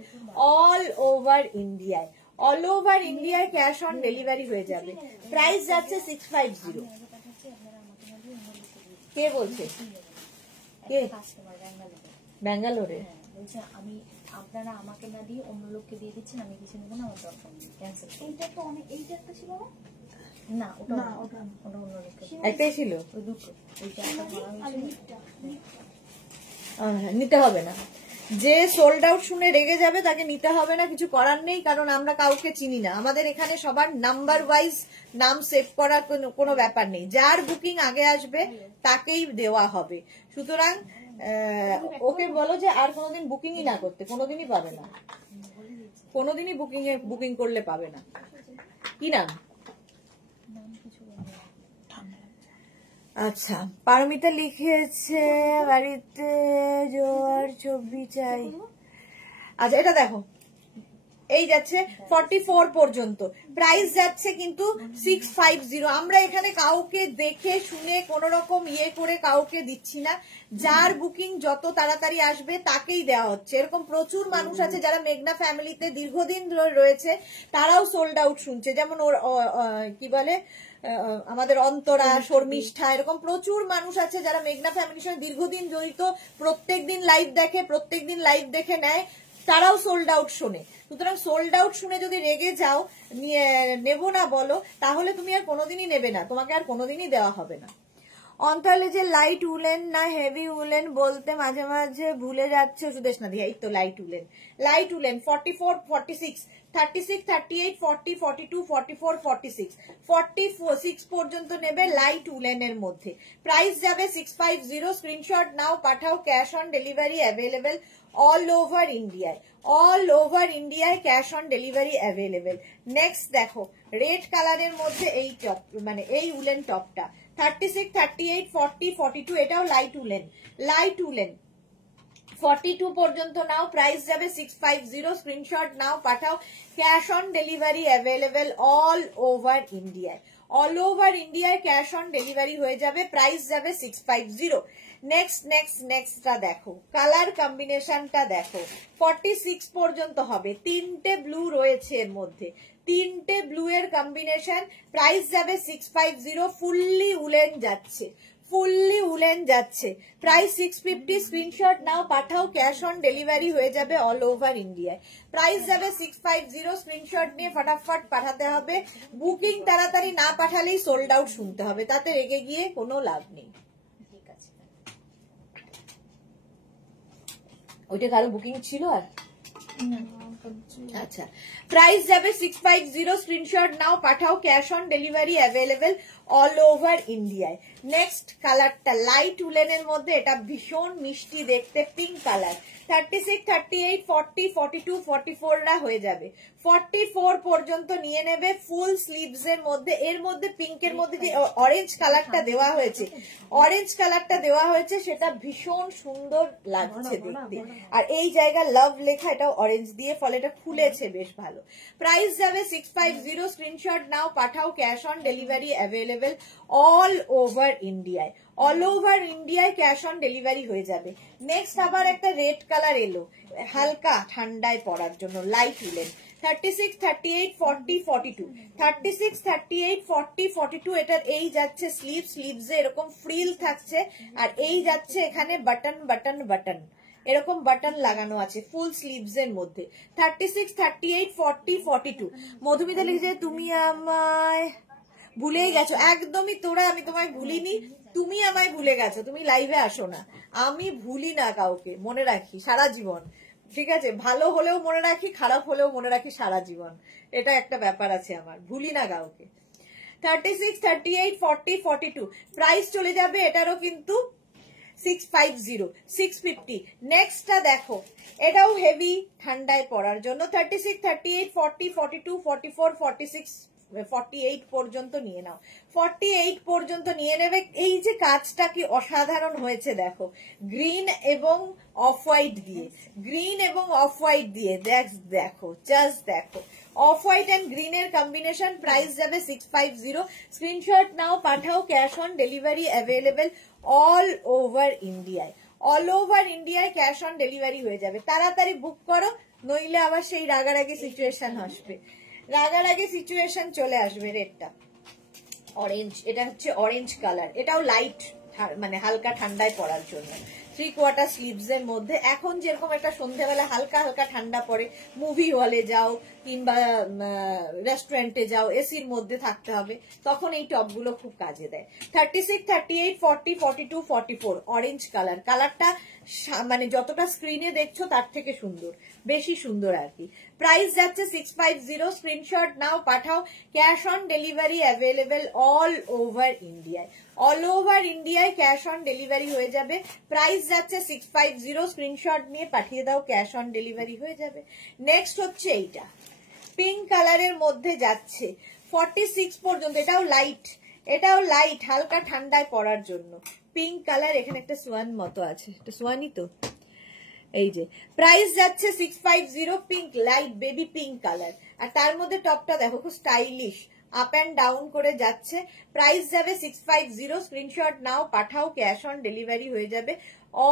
all over ইন্ডিয়ায়। অল ওভার ইন্ডিয়ায় ক্যাশ অন ডেলিভারি হয়ে যাবে। প্রাইস যাচ্ছে 650। কে বলছে? কে? ব্যাঙ্গালোরে? বলছে আমি আপনারা আমাকে না দিয়ে অন্য লোককে দিয়ে দিচ্ছেন, আমি কিছু নেবো না, আমার দরকার নেই, ক্যান্সেল। এইটা তো অনেক, এইটা একটা ছিল না? ওটা অন্য লোককে একটাই ছিল, ওই দুটো, ওইটা একটা ধরা হয়েছিল। নিতে হবে না। যে সোল্ড আউট শুনে রেগে যাবে তাকে নিতে হবে না, কিছু করার নেই, কারণ আমরা কাউকে চিনি না। আমাদের এখানে সবার নাম্বার ওয়াইজ নাম সেভ করার কোনো ব্যাপার নেই। যার বুকিং আগে আসবে তাকেই দেওয়া হবে। সুতরাং ওকে বলো যে আর কোনোদিন বুকিংই না করতে, কোনোদিনই পাবে না, কোনোদিনই বুকিং করলে পাবে না। কি নাম? আচ্ছা, পারমিতা লিখেছে বাড়িতে জোয়ার ছবি চাই। আচ্ছা, এটা দেখো, এই যাচ্ছে 44 পর্যন্ত, প্রাইস যাচ্ছে কিন্তু 650। আমরা এখানে কাউকে দেখে শুনে কোন রকম ইয়ে করে কাউকে দিচ্ছি না। যার বুকিং যত তাড়াতাড়ি আসবে তাকেই দেওয়া হচ্ছে। এরকম প্রচুর মানুষ আছে যারা মেঘনা ফ্যামিলিতে দীর্ঘদিন ধরে রয়েছে, তারাও সোল্ড আউট শুনছে। যেমন ওর কি বলে আমাদের অন্তরা, শর্মিষ্ঠা, এরকম প্রচুর মানুষ আছে যারা মেঘনা ফ্যামিলির সঙ্গে দীর্ঘদিন জড়িত, প্রত্যেকদিন লাইভ দেখে, প্রত্যেকদিন লাইভ দেখে নেয়, তারাও সোল্ড আউট শোনে। সুতরাং সোল্ড আউট শুনে যদি রেগে যাও, নেব না বলো, তাহলে তুমি আর কোনোদিনই নেবে না, তোমাকে আর কোনোদিনই দেওয়া হবে না। অন্তরালে যে লাইট উলেন না হেভি উলেন বলতে মাঝে মাঝে ভুলে যাচ্ছে সুদেশ না দিয়া। এই তো লাইট উলেন, লাইট উলেন 44, 46, 36, 38, 40, 42, 44, 46, 46 পর্যন্ত নেবে লাইট উলেনের মধ্যে। প্রাইস যাবে 650। স্ক্রিনশট নাও, পাঠাও, cash on delivery available all over ইন্ডিয়ায়। অল ওভার ইন্ডিয়ায় cash on delivery available. Next দেখো, রেড কালারের মধ্যে এই টপ, মানে এই উলেন টপটা 36, 38, 40, 42, এটাও লাইট উলেন। লাইট উলেন 42 পর্যন্ত নাও, প্রাইস যাবে 650। স্ক্রিনশট নাও, পাঠাও, cash on delivery available all over ইন্ডিয়ায়। অল ওভার ইন্ডিয়ায় ক্যাশ অন ডেলিভারি হয়ে যাবে, প্রাইস যাবে 650। নেক্সটটা দেখো, কালার কম্বিনেশনটা দেখো, 46 পর্যন্ত হবে। তিনটে ব্লু রয়েছে এর মধ্যে, তিনটে ব্লু এর কম্বিনেশন, প্রাইস যাবে 650। ফুললি উলেন যাচ্ছে, ফুললি উলেন যাচ্ছে, প্রাইস 650। স্ক্রিনশট নাও, পাঠাও, ক্যাশ অন ডেলিভারি হয়ে যাবে অল ওভার ইন্ডিয়ায়। প্রাইস যাবে 650। স্ক্রিনশট নিয়ে ফটাফট পাঠাতে হবে। বুকিং তাড়াতাড়ি না পাঠালেই সোল্ড আউট শুনতে হবে, তাতে রেগে গিয়ে কোনো লাভ নেই। ওইটা কারো বুকিং ছিল আর? আচ্ছা, প্রাইস যাবে 650। স্ক্রিনশট নাও, পাঠাও, cash on delivery available all over ইন্ডিয়ায়। নেক্সট কালারটা লাইট উলেনের মধ্যে, এটা ভীষণ মিষ্টি দেখতে, পিঙ্ক কালার। 36, 38, 40, 42, 44 রা হয়ে যাবে। 44 পর্যন্ত নিয়ে নেবে, ফুল স্লিভস এর মধ্যে। এর মধ্যে পিঙ্কের মধ্যে যে অরেঞ্জ কালারটা দেওয়া হয়েছে, অরেঞ্জ কালারটা দেওয়া হয়েছে, সেটা ভীষণ সুন্দর লাগছে দেখতে। আর এই জায়গায় লাভ লেখা, এটা অরেঞ্জ দিয়ে, ফলে এটা খুলেছে বেশ ভালো। প্রাইস যাবে 650। স্ক্রিনশট নাও, পাঠাও, cash on delivery available all over ইন্ডিয়ায়। অল ওভার ইন্ডিয়ায় ক্যাশ অন ডেলিভারি হয়ে যাবে। নেক্সট আবার একটা রেড কালার এলো, হালকা ঠান্ডায় পরার জন্য, লাইট উলেন। 36, 38, 40, 42, 36, 38, 40, 42, এটার এই যাচ্ছে স্লিভ, স্লিভসে এরকম ফ্রিল থাকছে, আর এই যাচ্ছে এখানে বাটন বাটন বাটন, এরকম বাটন লাগানো আছে ফুল স্লিভস এর মধ্যে। 36, 38, 40, 42। মধুমিতা লিখেছে তুমি আমায় ভুলেই গেছো। একদমই তোরা, আমি তোমায় ভুলিনি, তুমি আমায় ভুলে গেছো, তুমি লাইভে আসো না। আমি ভুলি না কাউকে, মনে রাখি সারা জীবন, ঠিক আছে? ভালো হলেও মনে রাখি, খারাপ হলেও মনে রাখি সারা জীবন, এটা একটা ব্যাপার আছে আমার, ভুলি না কাউকে। 36, 38, 40, 42, প্রাইস চলে যাবে এটারও কিন্তু 650, 650। নেক্সটটা দেখো, এটাও হেভি ঠান্ডায় পরার জন্য। 36, 38, 40, 42, 44, 46, 48 পর্যন্ত নিয়ে নাও। 48 পর্যন্ত নিয়ে নেবে। এই যে কাজটা কি অসাধারণ হয়েছে দেখো, গ্রিন এবং অফ হোয়াইট দিয়ে, গ্রিন এবং অফ হোয়াইট দিয়ে, দেখো, জাস্ট দেখো, অফ হোয়াইট এন্ড গ্রিন এর কম্বিনেশন। প্রাইস যাবে 650। স্ক্রিনশট নাও, পাঠাও, cash on delivery available all over ইন্ডিয়ায়। অল ওভার ইন্ডিয়ায় ক্যাশ অন ডেলিভারি হয়ে যাবে। তাড়াতাড়ি বুক করো, নইলে আবার সেই রাগারাগি সিচুয়েশন আসবে। রাগারাগি সিচুয়েশন চলে আসবে। রেডটা অরেঞ্জ, এটা হচ্ছে অরেঞ্জ কালার, এটাও লাইট মানে হালকা ঠান্ডায় পড়ার জন্য। 3/4 স্লিভস এর মধ্যে এখন যেরকম একটা সন্ধ্যাবেলা হালকা হালকা ঠান্ডা পড়ে, মুভি হলে যাও কিংবা রেস্টুরেন্টে যাও, এসির মধ্যে থাকতে হবে, তখন এই টপগুলো খুব কাজে দেয়। 36, 38, 40, 42, 44 অরেঞ্জ কালার। কালারটা মানে যতটা স্ক্রিনে দেখছো তার থেকে সুন্দর, বেশি সুন্দর আর কি। প্রাইস যাচ্ছে 650। স্ক্রিনশট নাও, পাঠাও। Cash on delivery available all over ইন্ডিয়ায়। অল ওভার ইন্ডিয়ায় ক্যাশ অন ডেলিভারি হয়ে যাবে। প্রাইস যাচ্ছে 650। স্ক্রিনশট নিয়ে পাঠিয়ে দাও, ক্যাশ অন ডেলিভারি হয়ে যাবে। নেক্সট হচ্ছে এইটা পিঙ্ক কালারের মধ্যে যাচ্ছে 46 পর্যন্ত। এটাও লাইট হালকা ঠান্ডায় পড়ার জন্য। পিঙ্ক কালার, এখানে একটা সোয়ান মতো আছে, এটা সোয়ানই তো। এই যে প্রাইস যাচ্ছে 650। Pink, light baby pink colour. আর তার মধ্যে টপটা দেখো খুব স্টাইলিশ, আপ অ্যান্ড ডাউন করে যাচ্ছে। প্রাইস যাবে 650। স্ক্রিনশট নাও, পাঠাও। ক্যাশ অন ডেলিভারি হয়ে যাবে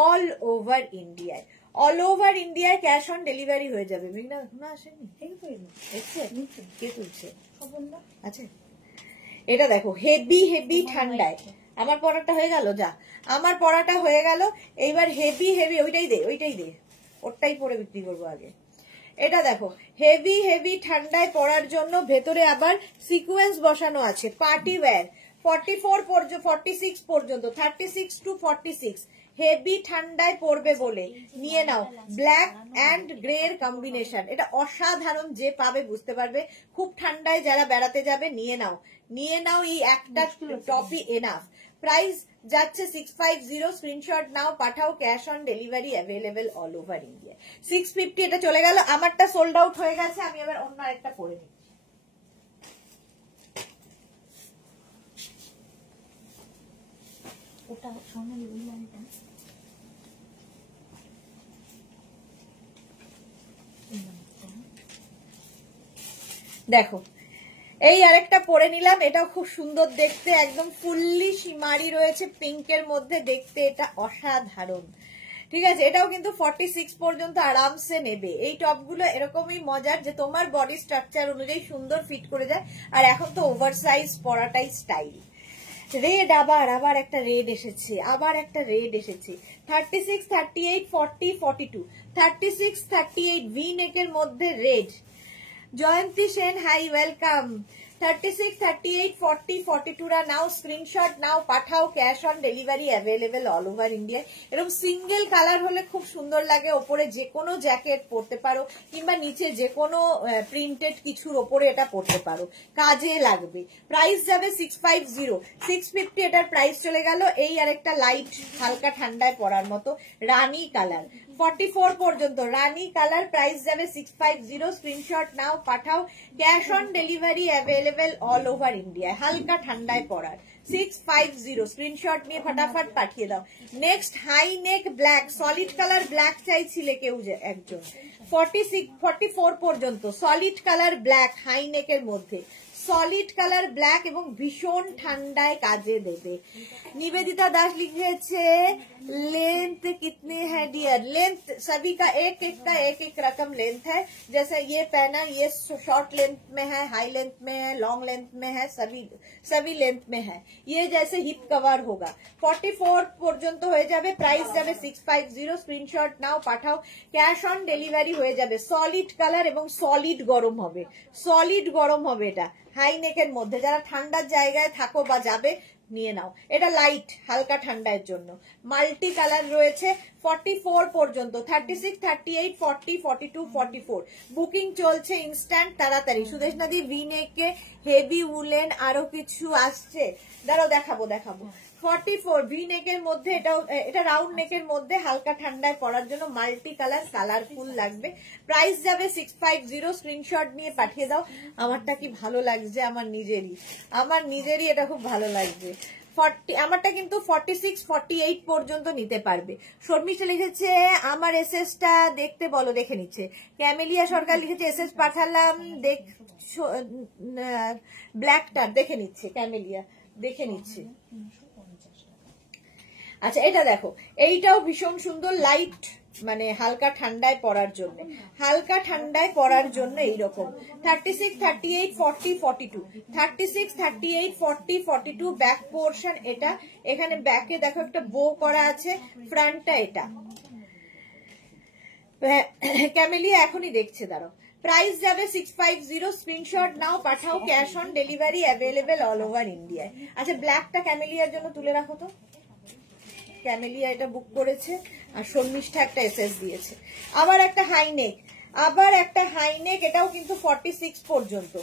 অল ওভার ইন্ডিয়ায়। অল ওভার ইন্ডিয়ায় ক্যাশ অন ডেলিভারি হয়ে যাবে। মেঘনা এখনো আসেনি? কে তুলছে? আচ্ছা, এটা দেখো হেভি হেভি ঠান্ডায়। আমার পড়াটা হয়ে গেল, যা আমার পড়াটা হয়ে গেল। এইবার হেভি হেভি ওইটাই দে, ওরটাই পরে বিক্রি করবো আগে। এটা দেখো হেভি হেভি ঠান্ডায় পড়ার জন্য ভেতরে আবার সিকোয়েন্স বসানো আছে। পার্টি ওয়্যার 46 পর্যন্ত, 36 to 46 হেভি ঠান্ডায় পড়বে বলে নিয়ে নাও। ব্ল্যাক অ্যান্ড গ্রে এর কম্বিনেশন, এটা অসাধারণ। যে পাবে বুঝতে পারবে খুব ঠান্ডায় যারা বেড়াতে যাবে নিয়ে নাও। এই একটা টপই এনাফ। প্রাইস যাচ্ছে 650। স্ক্রিনশট নাও, পাঠাও। Cash on delivery available all over India. 650 এটা চলে গেল। আমারটা সোল্ড আউট হয়ে গেছে, আমি আবার অন্য আরেকটা পরে নিই। ওটা সোনালি উল্লানটা দেখো এই আরেকটা পরে নিলাম, এটাও খুব সুন্দর দেখতে, একদম ফুললি সীমারি রয়েছে পিঙ্কের মধ্যে, দেখতে এটা অসাধারণ। ঠিক আছে, এটাও কিন্তু 46 পর্যন্ত আরামসে নেবে। এই টপগুলো এরকমই মজার যে তোমার বডি স্ট্রাকচার অনুযায়ী সুন্দর ফিট করে যায়। আর এখন তো ওভার সাইজ পরাটাই স্টাইল। রেড, আবার একটা রেড এসেছে, 36, 38, 40, 42, 36, 38 ভি নেকের মধ্যে red. Jayanti Sen, hi, welcome. 36, 38, 40, 42 রা নাও, স্ক্রিনশট নাও, পাঠাও। Cash on delivery available all over India. এরকম সিঙ্গেল কালার হলে খুব সুন্দর লাগে। ওপরে যে কোনো জ্যাকেট পরতে পারো কিংবা নিচে যে কোনো প্রিন্টেড কিছুর ওপরে এটা পরতে পারো, কাজে লাগবে। প্রাইস যাবে 650। 650 এটার প্রাইস চলে গেল। এই আরেকটা লাইট হালকা ঠান্ডায় পরার মতো রানী কালার, 44 পর্যন্ত রানী কালার। প্রাইস যাবে 650। স্ক্রিনশট নাও, পাঠাও। Cash on delivery available all over India. হালকা ঠান্ডায় পড়ার 650। স্ক্রিনশট নিয়ে ফটাফট পাঠিয়ে দাও। Next high neck black, solid colour black চাইছিলে কেউ একজন। 44 পর্যন্ত সলিড কালার ব্ল্যাক, হাই নেকের মধ্যে সলিড কালার ব্ল্যাক এবং ভীষণ ঠান্ডায় কাজে দেবে। निवेदिता दास लिखे लेंथ कितनी है डियर? लेंथ सभी का एक एक रकम लेंथ है। जैसे ये पहना, ये शॉर्ट लेंथ में है, हाई लेंथ में है, लॉन्ग लेंथ में है, सभी लेंथ में है। ये जैसे हिप कवर होगा। 44 पर्यंत हो जाए। प्राइस जाए 650। स्क्रीनशॉट नाও, পাঠাও। ক্যাশ অন ডেলিভারি হয়ে যাবে। সলিড কালার এবং সলিড গরম হবে এটা হাই নেকের মধ্যে। যারা ঠান্ডার জায়গায় থাকো বা যাবে নিয়ে নাও। এটা লাইট হালকা ঠান্ডার জন্য। মাল্টি কালার রয়েছে 44 পর্যন্ত, 36, 38, 40, 42, 44 বুকিং চলছে ইনস্ট্যান্ট, তাড়াতাড়ি। সুদেশ নদী ভি নেকে হেভি উলেন আরো কিছু আসছে, দাঁড়াও দেখাবো 44 ভি নেকের মধ্যে। এটা রাউন্ড নেকের মধ্যে হালকা ঠান্ডায় পরার জন্য মাল্টি কালার, কালারফুল লাগবে। প্রাইস যাবে 650। স্ক্রিনশট নিয়ে পাঠিয়ে দাও। আমারটা কি ভালো লাগছে, আমার নিজেরই এটা খুব ভালো লাগছে। আমারটা কিন্তু 46, 48 পর্যন্ত নিতে পারবে। শর্মিষ্ঠা লিখেছে আমার এসএসটা দেখতে বলো, দেখে নিচ্ছে। ক্যামেলিয়া সরকার লিখেছে এসএস পাঠালাম, ব্ল্যাকটা দেখে নিচ্ছে। ক্যামেলিয়া দেখে নিচ্ছে। আচ্ছা, এটা দেখো, এইটাও ভীষণ সুন্দর লাইট মানে হালকা ঠান্ডায় পরার জন্য, হালকা ঠান্ডায় পরার জন্য এইরকম 36, 38, 40, 42, 36, 38, 40, 42 ব্যাক পোর্শন এটা। এখানে ব্যাকে দেখো একটা বো করা আছে, ফ্রন্টটা এটা। ক্যামেলিয়া এখনই দেখছে, দাঁড়াও। প্রাইস যাবে 650, স্ক্রিনশট নাও, পাঠাও, cash on delivery available all over ইন্ডিয়ায়। আচ্ছা ব্ল্যাকটা ক্যামেলিয়ার জন্য তুলে রাখো তো, ক্যামেলিয়া এটা বুক করেছে আর শর্মিষ্ঠা একটা এসএস দিয়েছে। আবার একটা হাইনেক, আবার একটা হাইনেক, এটাও কিন্তু 46 পর্যন্ত,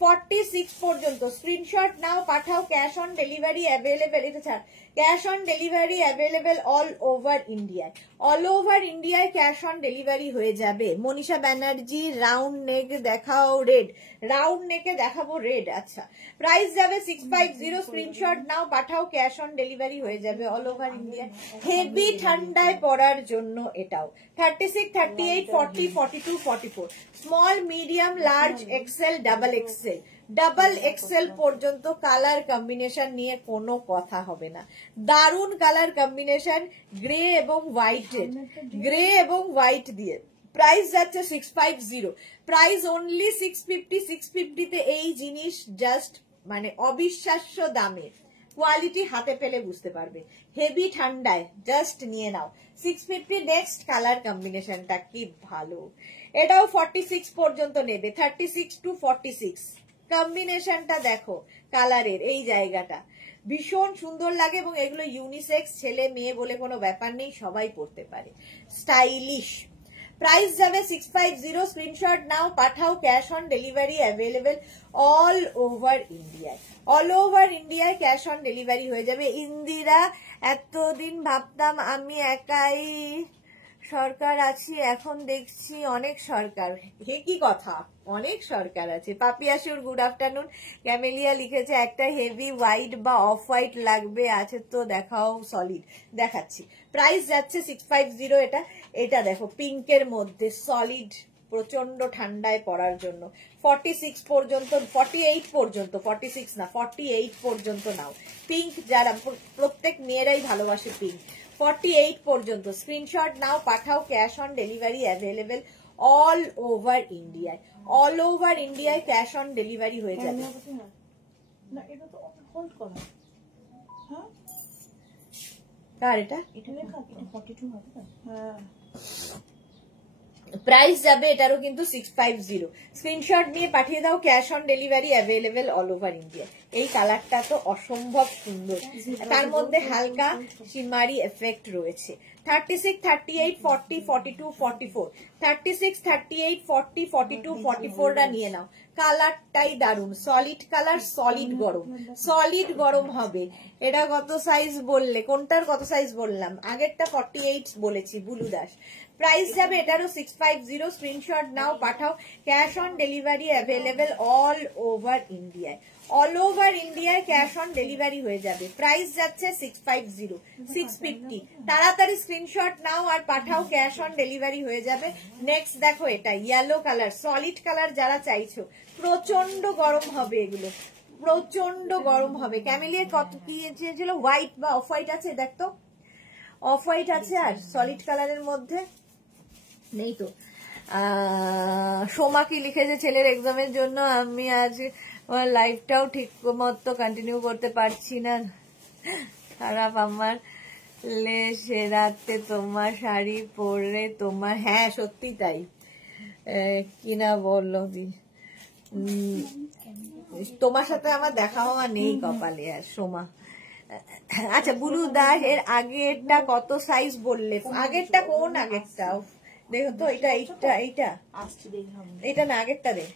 46 পর্যন্ত। স্ক্রিনশট নাও, পাঠাও, ক্যাশ অন ডেলিভারি অ্যাভেলেবেল, এটা ছাড়, cash on delivery available all over ইন্ডিয়ায়, অল ওভার ইন্ডিয়ায় ক্যাশ অন ডেলিভারি হয়ে যাবে। মনীষা ব্যানার্জি রাউন্ড নেক দেখাও, রেড, রাউন্ড নেকে দেখাবো রেড। আচ্ছা প্রাইস যাবে 650, স্ক্রিনশট নাও, পাঠাও, ক্যাশ অন ডেলিভারি হয়ে যাবে অল ওভার ইন্ডিয়ায়। হেভি ঠান্ডায় পরার জন্য এটাও 36, 38, 40, 42, 44, small, medium, large, XL, double XL, double XL পর্যন্ত কালার কম্বিনেশন নিয়ে কোনো কথা হবে না। দারুণ কালার কম্বিনেশন, গ্রে এবং হোয়াইটের, গ্রে এবং হোয়াইট দিয়ে। প্রাইস যাচ্ছে 650, প্রাইস অনলি 650, 650 তে এই জিনিস জাস্ট মানে অবিশ্বাস্য দামে, কোয়ালিটি হাতে পেলে বুঝতে পারবে। হেভি ঠান্ডায় জাস্ট নিয়ে নাও 650। নেক্সট কালার কম্বিনেশনটা কি ভালো, এটাও 46 পর্যন্ত নেবে, 36 to 46 কম্বিনেশনটা দেখো, কালারের এই জায়গাটা ভীষণ সুন্দর লাগে এবং এগুলো ইউনিসেক্স, ছেলে মেয়ে বলে কোনো ব্যাপার নেই, সবাই পরতে পারে, স্টাইলিশ। প্রাইস যাবে 650, স্ক্রিনশট নাও, পাঠাও, cash on delivery available all over ইন্ডিয়ায়, অল ওভার ইন্ডিয়ায় ক্যাশ অন ডেলিভারি হয়ে যাবে। ইন্দিরা, এতদিন ভাবতাম আমি একাই সরকার আছি, এখন দেখছি অনেক সরকার। হে কি কথা, অনেক সরকার আছে। পাপিয়াসুর গুড আফটারনুন। ক্যামেলিয়া লিখেছে একটা হেভি হোয়াইট বা অফ হোয়াইট লাগবে, আছে তো দেখাও, সলিড দেখাচ্ছি। প্রাইস যাচ্ছে 650, এটা, এটা দেখো পিঙ্কের মধ্যে সলিড, প্রচন্ড ঠান্ডায় পরার জন্য 46 পর্যন্ত, 48 পর্যন্ত, 46 না 48 পর্যন্ত নাও। পিঙ্ক যারা, প্রত্যেক মেয়েরাই ভালোবাসে পিঙ্ক। 48 পর্যন্ত স্ক্রিনশট নাও, পাঠাও, cash on delivery available all over ইন্ডিয়ায়, অল ওভার ইন্ডিয়ায় ক্যাশ অন ডেলিভারি হয়ে যাবে। কার এটা? প্রাইস যাবে এটারও কিন্তু 650, স্ক্রিনশট নিয়ে পাঠিয়ে দাও, cash on delivery available all over India. এই কালারটা তো অসম্ভব সুন্দর, তার মধ্যে হালকা শিমারি এফেক্ট রয়েছে। 36, 38, 40, 42, 44, 36, 38, 40, 42, 44টা নিয়ে নাও। কালারটাই দারুন, সলিড কালার, সলিড গরম, সলিড গরম হবে। এটা কত সাইজ বললে, কোনটার কত সাইজ বললাম? আগেরটা 48 বলেছি, বুলু দাস। প্রাইস যাবে এটারও 650, স্ক্রিনশট নাও, পাঠাও, cash on delivery available all over ইন্ডিয়ায়, অল ওভার ইন্ডিয়ায় ক্যাশ অন ডেলিভারি হয়ে যাবে। প্রাইস যাচ্ছে 650, 650। তাড়াতাড়ি স্ক্রিনশট নাও আর পাঠাও, ক্যাশ অন ডেলিভারি হয়ে যাবে। নেক্সট দেখো এটা ইয়েলো কালার, সলিড কালার যারা চাইছো, প্রচন্ড গরম হবে এগুলো, প্রচন্ড গরম হবে। ক্যামেলিয়া কত কি চেয়েছিল, হোয়াইট বা অফ হোয়াইট আছে, দেখতো অফ হোয়াইট আছে আর সলিড কালারের মধ্যে নেই তো। সোমা কি লিখেছে, ছেলের এক্সামের জন্য আমি আজ লাইফটাও ঠিক মতো কন্টিনিউ করতে পারছি না, খারাপ আমার সে রাতে তোমার শাড়ি পরে তোমার, হ্যাঁ সত্যি তাই, কিনা বললো তোমার সাথে আমার দেখা হওয়া নেই কপালে আর সোমা। আচ্ছা বুলু দাস, এর আগেরটা কত সাইজ বললে? আগেরটা কোন আগেরটা দেখো তো, এটা এইটা, এইটা এটা না, আগেরটা রে,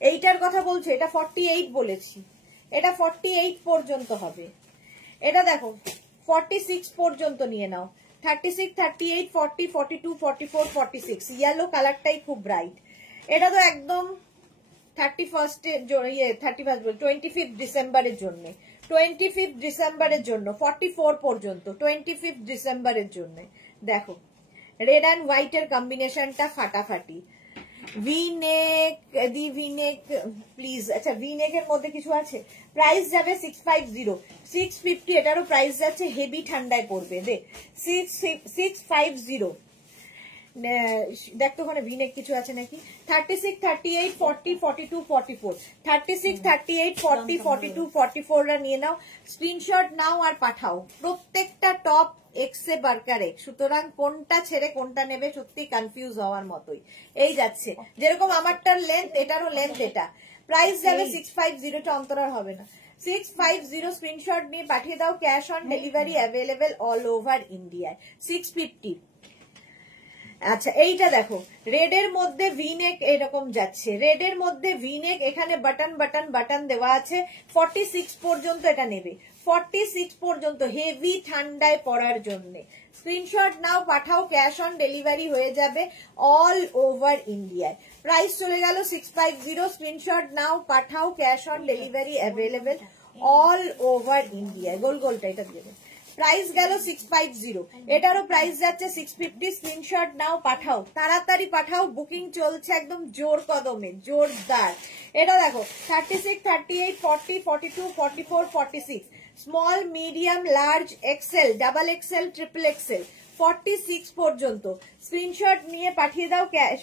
এইটার কথা বলছো, এটা 48 বলেছি, এটা 48 পর্যন্ত হবে। এটা দেখো 46 পর্যন্ত নিয়ে নাও, 36, 38, 40, 42, 44, 46, ইয়েলো কালারটাই খুব ব্রাইট। এটা তো একদম 25 ডিসেম্বরের জন্য, 25 ডিসেম্বরের জন্য 44 পর্যন্ত, 25 ডিসেম্বরের জন্য। দেখো রেড অ্যান্ড হোয়াইট এর কম্বিনেশনটা ফাটাফাটি। ভিনেক দি ভিনেক প্লিজ, আচ্ছা ভিনেক এর মধ্যে কিছু আছে। প্রাইস যাবে 650, 650 এটারও প্রাইস যাচ্ছে, হেভি ঠান্ডায় পড়বে দে 650, দেখতো ওখানে ভিনেক কিছু আছে নাকি। 36, 38, 40, 42, 44, 36, 38, 40, 42, 44 নিয়ে নাও, স্ক্রিনশট নাও আর পাঠাও। প্রত্যেকটা টপ এক্সে বার্কার এক, সুতরাং কোনটা ছেড়ে কোনটা নেবে সত্যি কনফিউজ হওয়ার মতোই। এই যাচ্ছে যেরকম আমারটার লেন্থ, এটারও লেন্থ এটা। প্রাইস যাবে 650, টা অন্তরার হবে না। 650 স্ক্রিনশট নিয়ে পাঠিয়ে দাও, cash on delivery available all over ইন্ডিয়ায়। 650। আচ্ছা এইটা দেখো, রেড এর মধ্যে ভিনেক এরকম যাচ্ছে, রেড এর মধ্যে ভিনেক, এখানে বাটন বাটন বাটন দেওয়া আছে। 46 পর্যন্ত এটা নেবে, 46 পর্যন্ত, হেভি ঠান্ডায় পড়ার জন্য। স্ক্রিনশট নাও পাঠাও, ক্যাশ অন ডেলিভারি হয়ে যাবে অল ওভার ইন্ডিয়ায়। প্রাইস চলে গেল 650, স্ক্রিনশট নাও পাঠাও, cash on delivery available all over ইন্ডিয়ায়। গোল গোলটা এটা দেবে। প্রাইস গেল 650, এটারও প্রাইস যাচ্ছে 650, স্ক্রিনশট নাও পাঠাও, তাড়াতাড়ি পাঠাও, বুকিং চলছে একদম জোর কদমে, জোরদার। এটা দেখো 36, 38, 40, 42, 44, 46, small, medium, large, XL, double XL, triple XL, 46 পর্যন্ত। স্ক্রিনশট নিয়ে পাঠিয়ে দাও, ক্যাশ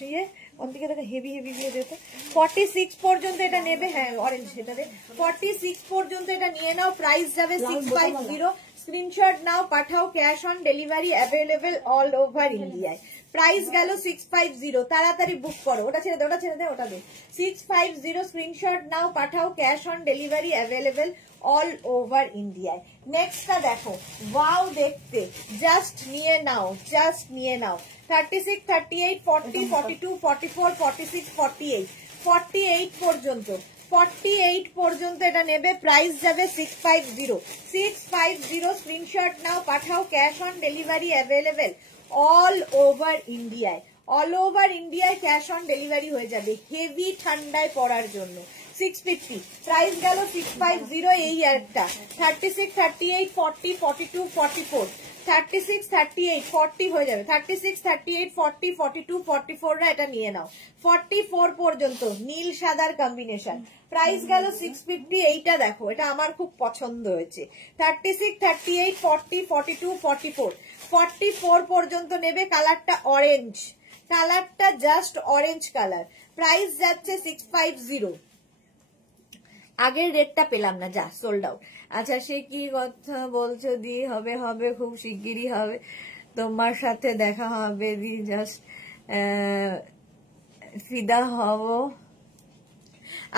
ওদিকে দেখো হেভি হেভি দিয়ে দিতে। 46 পর্যন্ত এটা নেবে, হ্যাঁ অরেঞ্জ সেটাতে। 46 পর্যন্ত এটা নিয়ে নাও, প্রাইস যাবে 650, স্ক্রিনশট নাও পাঠাও, cash on delivery available all over ইন্ডিয়ায়। প্রাইস গেল 650, তাড়াতাড়ি বুক করো। ওটা ছেড়ে দে, ওটা ছেড়ে দে, ওটা দে। 650 স্ক্রিনশট নাও পাঠাও, cash on delivery available all over ইন্ডিয়ায়। নেক্সটটা দেখো, ওয়াও দেখতে, জাস্ট নিয়ে নাও, জাস্ট নিয়ে নাও। 36, 38, 40, 42, 44, 46, 48, 48 পর্যন্ত, 48 পর্যন্ত এটা নেবে, প্রাইস যাবে 650, 650 স্ক্রিনশট নাও পাঠাও, cash on delivery available all over ইন্ডিয়ায়। অল ওভার ইন্ডিয়ায় ক্যাশ অন ডেলিভারি হয়ে যাবে, হেভি ঠান্ডায় পড়ার জন্য। 650, প্রাইস গেল 650 এই একটা। 36, 38, 40, 42, 44, 36, 38, 40 হয়ে যাবে। 36, 38, 40, 42, 44 এটা নিয়ে নাও। 44 পর্যন্ত নীল সাদার কম্বিনেশন, প্রাইস গেল 650। এইটা দেখো, এটা আমার খুব পছন্দ হয়েছে। 36, 38, 40, 42, 44, 44 পর্যন্ত নেবে। কালারটা অরেঞ্জ, কালারটা জাস্ট অরেঞ্জ কালার। প্রাইস যাচ্ছে 650। আগের রেটটা পেলাম না, যা সোল্ড আউট। আচ্ছা সে কি কথা বলছো দি, হবে হবে খুব শিগগিরই হবে, তোমার সাথে দেখা হবে দি, জাস্ট ফিদা হব।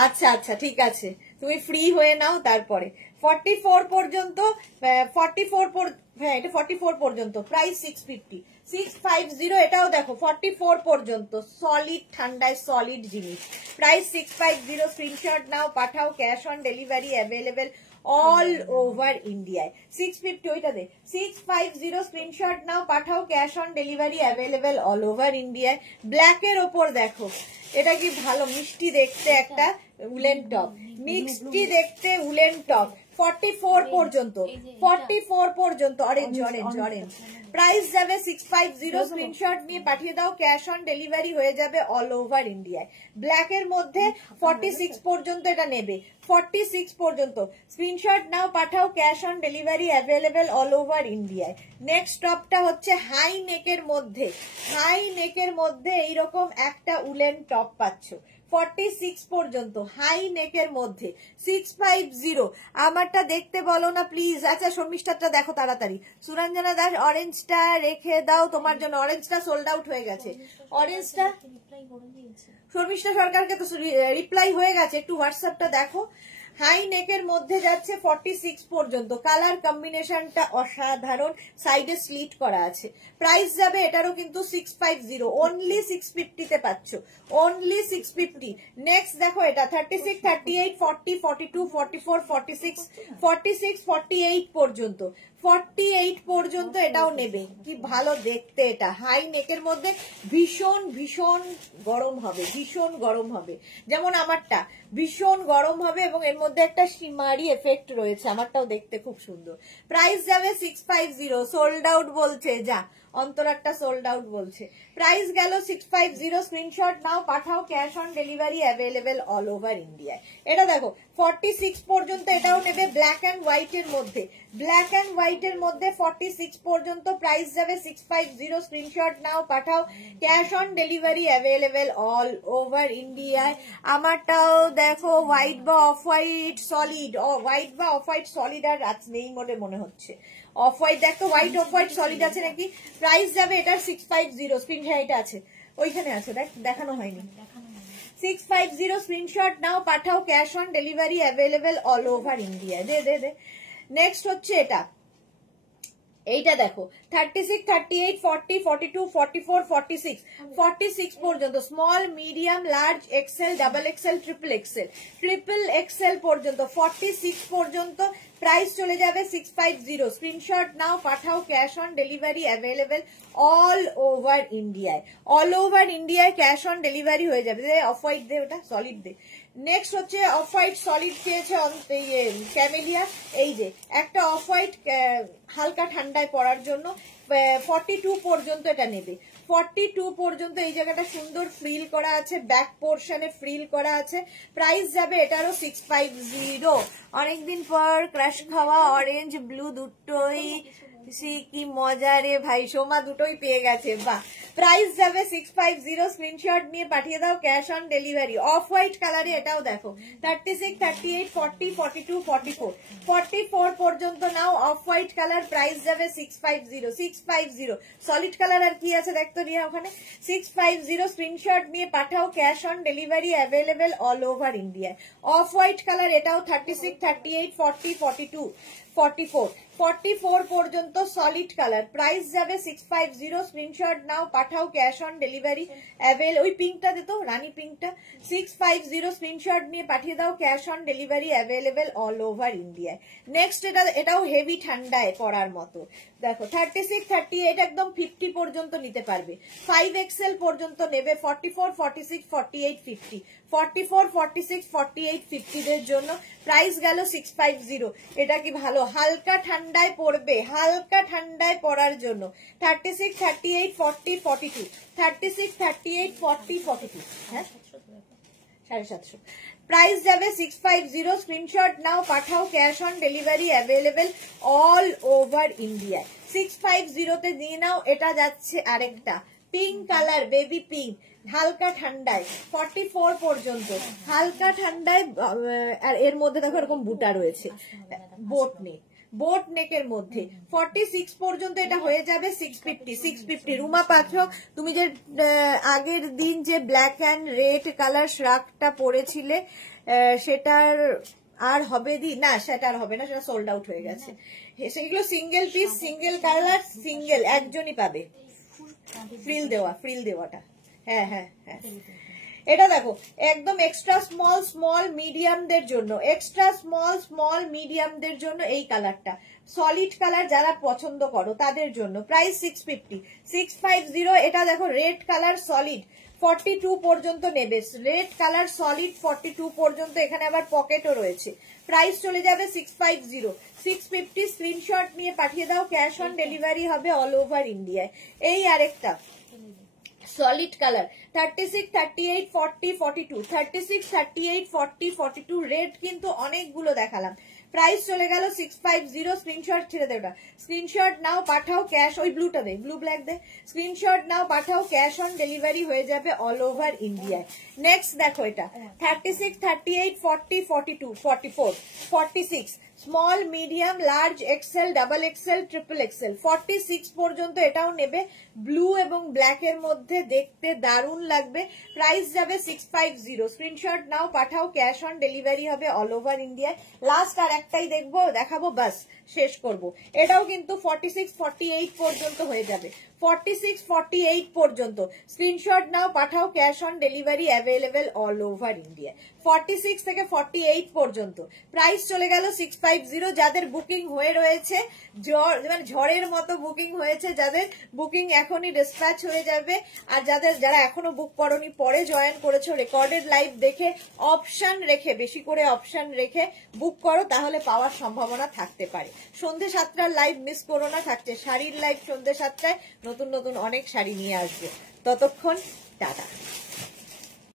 আচ্ছা আচ্ছা ঠিক আছে, তুমি ফ্রি হয়ে নাও তারপরে। 44 পর্যন্ত, 44 হ্যাঁ এটা 44 পর্যন্ত, প্রাইস 650, 650 এটাও দেখো 44 পর্যন্ত, সলিড ঠান্ডায় সলিড জিনিস। প্রাইস 650, স্ক্রিনশট নাও পাঠাও, cash on delivery available all over ইন্ডিয়ায়। 650 ওইটা দে। 650 স্ক্রিনশট নাও পাঠাও, cash on delivery available all over ইন্ডিয়ায়। ব্ল্যাক এর ওপর দেখো, এটা কি ভালো মিষ্টি দেখতে একটা উলেন টপ, মিষ্টি দেখতে উলেন টপ। 44 পর্যন্ত, 44 পর্যন্ত, অরেঞ্জ অরেঞ্জ অরেঞ্জ। প্রাইস যাবে 650, স্ক্রিনশট নিয়ে পাঠিয়ে দাও, ক্যাশ অন ডেলিভারি হয়ে যাবে অল ওভার ইন্ডিয়ায়। ব্ল্যাক এর মধ্যে 46 পর্যন্ত এটা নেবে, 46 পর্যন্ত স্ক্রিনশট নাও পাঠাও, cash on delivery available all over ইন্ডিয়ায়। নেক্সট টপটা হচ্ছে হাই নেকের মধ্যে, হাই নেকের মধ্যে এইরকম একটা উলেন টপ পাচ্ছ, 46 পর্যন্ত হাই নেকের মধ্যে। 650 আমারটা দেখতে বলো না প্লিজ। আচ্ছা শর্মিষ্ঠারটা দেখো তাড়াতাড়ি। সুরঞ্জনা দাস অরেঞ্জটা রেখে দাও তোমার জন্য, অরেঞ্জটা সোল্ড আউট হয়ে গেছে। অরেঞ্জটা শর্মিষ্ঠা সরকারকে তো রিপ্লাই হয়ে গেছে, একটু হোয়াটসঅ্যাপটা দেখো। হাই নেকের মধ্যে যাচ্ছে 46 পর্যন্ত, কালার কম্বিনেশনটা অসাধারণ, সাইডে স্লিট করা আছে। প্রাইস যাবে এটারও কিন্তু 650, অনলি 650 তে পাচ্ছ, অনলি 650। নেক্সট দেখো এটা 36, 38, 40, 42, 44, 46, 46, 48 পর্যন্ত, 48 পর্যন্ত এটাও নেবে। কি ভালো দেখতে, এটা হাই নেকের মধ্যে ভীষণ ভীষণ গরম হবে, ভীষণ গরম হবে, যেমন আমারটা ভীষণ গরম হবে এবং এর মধ্যে একটা শিমারি এফেক্ট রয়েছে, আমারটাও দেখতে খুব সুন্দর। প্রাইস যাবে 650, সোল্ড আউট বলছে, যা অন্তরারটা সোল্ড আউট বলছে। প্রাইস গেল 650, স্ক্রিনশট নাও পাঠাও, cash on delivery available all over ইন্ডিয়ায়। এটা দেখো 46 পর্যন্ত এটাও নেবে ব্ল্যাক অ্যান্ড হোয়াইট এর মধ্যে, ব্ল্যাক অ্যান্ড হোয়াইট এর মধ্যে 46 পর্যন্ত প্রাইস যাবে 650। স্ক্রিনশট নাও পাঠাও, cash on delivery available all over ইন্ডিয়ায়। আমারটাও দেখো হোয়াইট বা অফ হোয়াইট সলিড, হোয়াইট বা অফ হোয়াইট সলিড আর নেই বলে মনে হচ্ছে। অফ হোয়াইট দেখো, হোয়াইট অফ হোয়াইট সলিড আছে নাকি। প্রাইস যাবে এটার 650। স্ক্রিনশট এটা আছে, ওইখানে আছে, দেখানো হয়নি। 650 স্ক্রিনশট নাও পাঠাও, cash on delivery available all over India. দে নেক্সট হচ্ছে এইটা দেখো 36, 38, 40, 42, 44, 46, 46 পর্যন্ত small, medium, large, XL, double XL, triple XL পর্যন্ত 46 পর্যন্ত প্রাইস চলে যাবে 650। স্ক্রিনশট নাও পাঠাও, cash on delivery available all over ইন্ডিয়ায়। অল ওভার ইন্ডিয়ায় ক্যাশ অন ডেলিভারি হয়ে যাবে। অফ হোয়াইট দে, ওটা সলিড দে। নেক্সট হচ্ছে অফ হোয়াইট সলিড চেয়েছে ক্যামেলিয়া। এই যে একটা অফ হোয়াইট হালকা ঠান্ডায় পরার জন্য 42 পর্যন্ত এটা নেবে। 42 পর্যন্ত এই জায়গাটা সুন্দর ফ্রিল করা আছে, ব্যাক পোর্শনে ফ্রিল করা আছে। প্রাইস যাবে এটারও 650। অনেকদিন পর ক্রাশ খাওয়া অরেঞ্জ ব্লু দুটোই কি মজা রে ভাই, সোমা দুটোই পেয়ে গেছে, বাহ। প্রাইস যাবে 650। স্ক্রিনশট নিয়ে পাঠিয়ে দাও, cash on delivery. Off white কালারে এটাও দেখো 36, 38, 40, 42, 44, 44 পর্যন্ত নাও অফ হোয়াইট কালার। প্রাইস যাবে 650। সলিড কালার আর কি আছে দেখতো নিয়ে ওখানে 650। স্ক্রিনশট নিয়ে পাঠাও, cash on delivery available all over ইন্ডিয়ায়। অফ হোয়াইট কালার এটাও 36, 38, 40, 42, 44, 44 পর্যন্ত সলিড কালার। প্রাইস যাবে 650। স্ক্রিনশট নাও পাঠাও, ক্যাশ অন ডেলিভারি অ্যাভেল। ওই পিঙ্কটা দে তো, রানী পিঙ্কটা। 650 স্ক্রিনশট নিয়ে পাঠিয়ে দাও, cash on delivery available all over ইন্ডিয়ায়। নেক্সট এটাও হেভি ঠান্ডায় পরার মতো দেখো 36, 38 একদম 50 পর্যন্ত নিতে পারবে। 5XL পর্যন্ত নেবে। 44, 46, 48, 50, 44, 46, 48, 50 দের জন্য প্রাইস গেল 650। এটা কি ভালো, হালকা ঠান্ডায় পড়বে, হালকা ঠান্ডায় পরার জন্য। 36, 38, 40, 42, 36, 38, 40, 42, হ্যাঁ 750। প্রাইস যাবে 650। স্ক্রিনশট নাও পাঠাও, cash on delivery available all over India. 650 তে নিয়ে নাও। এটা যাচ্ছে আরেকটা পিঙ্ক কালার, বেবি পিঙ্ক, হালকা ঠান্ডায় 44 পর্যন্ত হালকা ঠান্ডায়। আর এর মধ্যে দেখো এরকম বুটা রয়েছে, বোট নেকের মধ্যে 46 পর্যন্ত এটা হয়ে যাবে 650। রুমা পাঠক, তুমি যে আগের দিন যে ব্ল্যাক অ্যান্ড রেড কালার শ্রাকটা পরেছিলে সেটার আর হবে না, সেটা আর হবে না, সেটা সোল্ড আউট হয়ে গেছে। সেগুলো single piece, single colour, single একজনই পাবে। ফ্রিল দেওয়াটা, হ্যাঁ হ্যাঁ হ্যাঁ। এটা দেখো একদম এক্সট্রা স্মল মিডিয়ামদের জন্য, এক্সট্রা স্মল মিডিয়ামদের জন্য এই কালারটা সলিড কালার যারা পছন্দ করো তাদের জন্য। প্রাইস 650। এটা দেখো রেড কালার সলিড 42 পর্যন্ত নেবে। রেড কালার সলিড 42 পর্যন্ত, এখানে আবার পকেটও রয়েছে। প্রাইস চলে যাবে 650। 650 স্ক্রিনশট নিয়ে পাঠিয়ে দাও, ক্যাশ অন ডেলিভারি হবে অল ওভার ইন্ডিয়ায়। এই আরেকটা সলিড কালার 36, 38, 40, 42, 36, 38, 40, 42 রেড কিন্তু অনেকগুলো দেখালাম। প্রাইস চলে গেল 650। স্ক্রিনশট ছেড়ে দে, ওটা স্ক্রিনশট নাও পাঠাও, ক্যাশ ওই ব্লুটা দে, ব্লু ব্ল্যাক দে। স্ক্রিনশট নাও পাঠাও, ক্যাশ অন ডেলিভারি হয়ে যাবে অল ওভার ইন্ডিয়ায়। নেক্সট দেখো এটা 36, 38, 40, 42, 44, 46 small, medium, large, XL, double XL, triple XL 46 পর্যন্ত এটাও নেবে। ব্লু এবং ব্ল্যাক এর মধ্যে দেখতে দারুণ লাগবে। প্রাইস যাবে 650। স্ক্রিনশট নাও পাঠাও, ক্যাশ অন ডেলিভারি হবে অল ওভার ইন্ডিয়ায়। লাস্ট আর একটাই দেখাবো, বাস শেষ করব। এটাও কিন্তু 46, 48 পর্যন্ত হয়ে যাবে। 46, 48 পর্যন্ত স্ক্রিনশট নাও পাঠাও, cash on delivery available all over India. 46 থেকে 48 পর্যন্ত প্রাইস চলে গেল 650। যাদের বুকিং হয়ে রয়েছে, মানে ঝড়ের মতো বুকিং হয়েছে, যাদের বুকিং এখনই ডিসপ্যাচ হয়ে যাবে। আর যারা এখনো বুক করনি, পরে জয়েন করেছো, রেকর্ডেড লাইভ দেখে অপশন রেখে, বেশি করে অপশন রেখে বুক করো, তাহলে পাওয়ার সম্ভাবনা থাকতে পারে। সন্ধ্যে 7টার লাইভ মিস করো না, থাকছে শাড়ির লাইভ সন্ধ্যে 7টায়। নতুন নতুন অনেক শাড়ি নিয়ে আসবে। ততক্ষণ টাটা।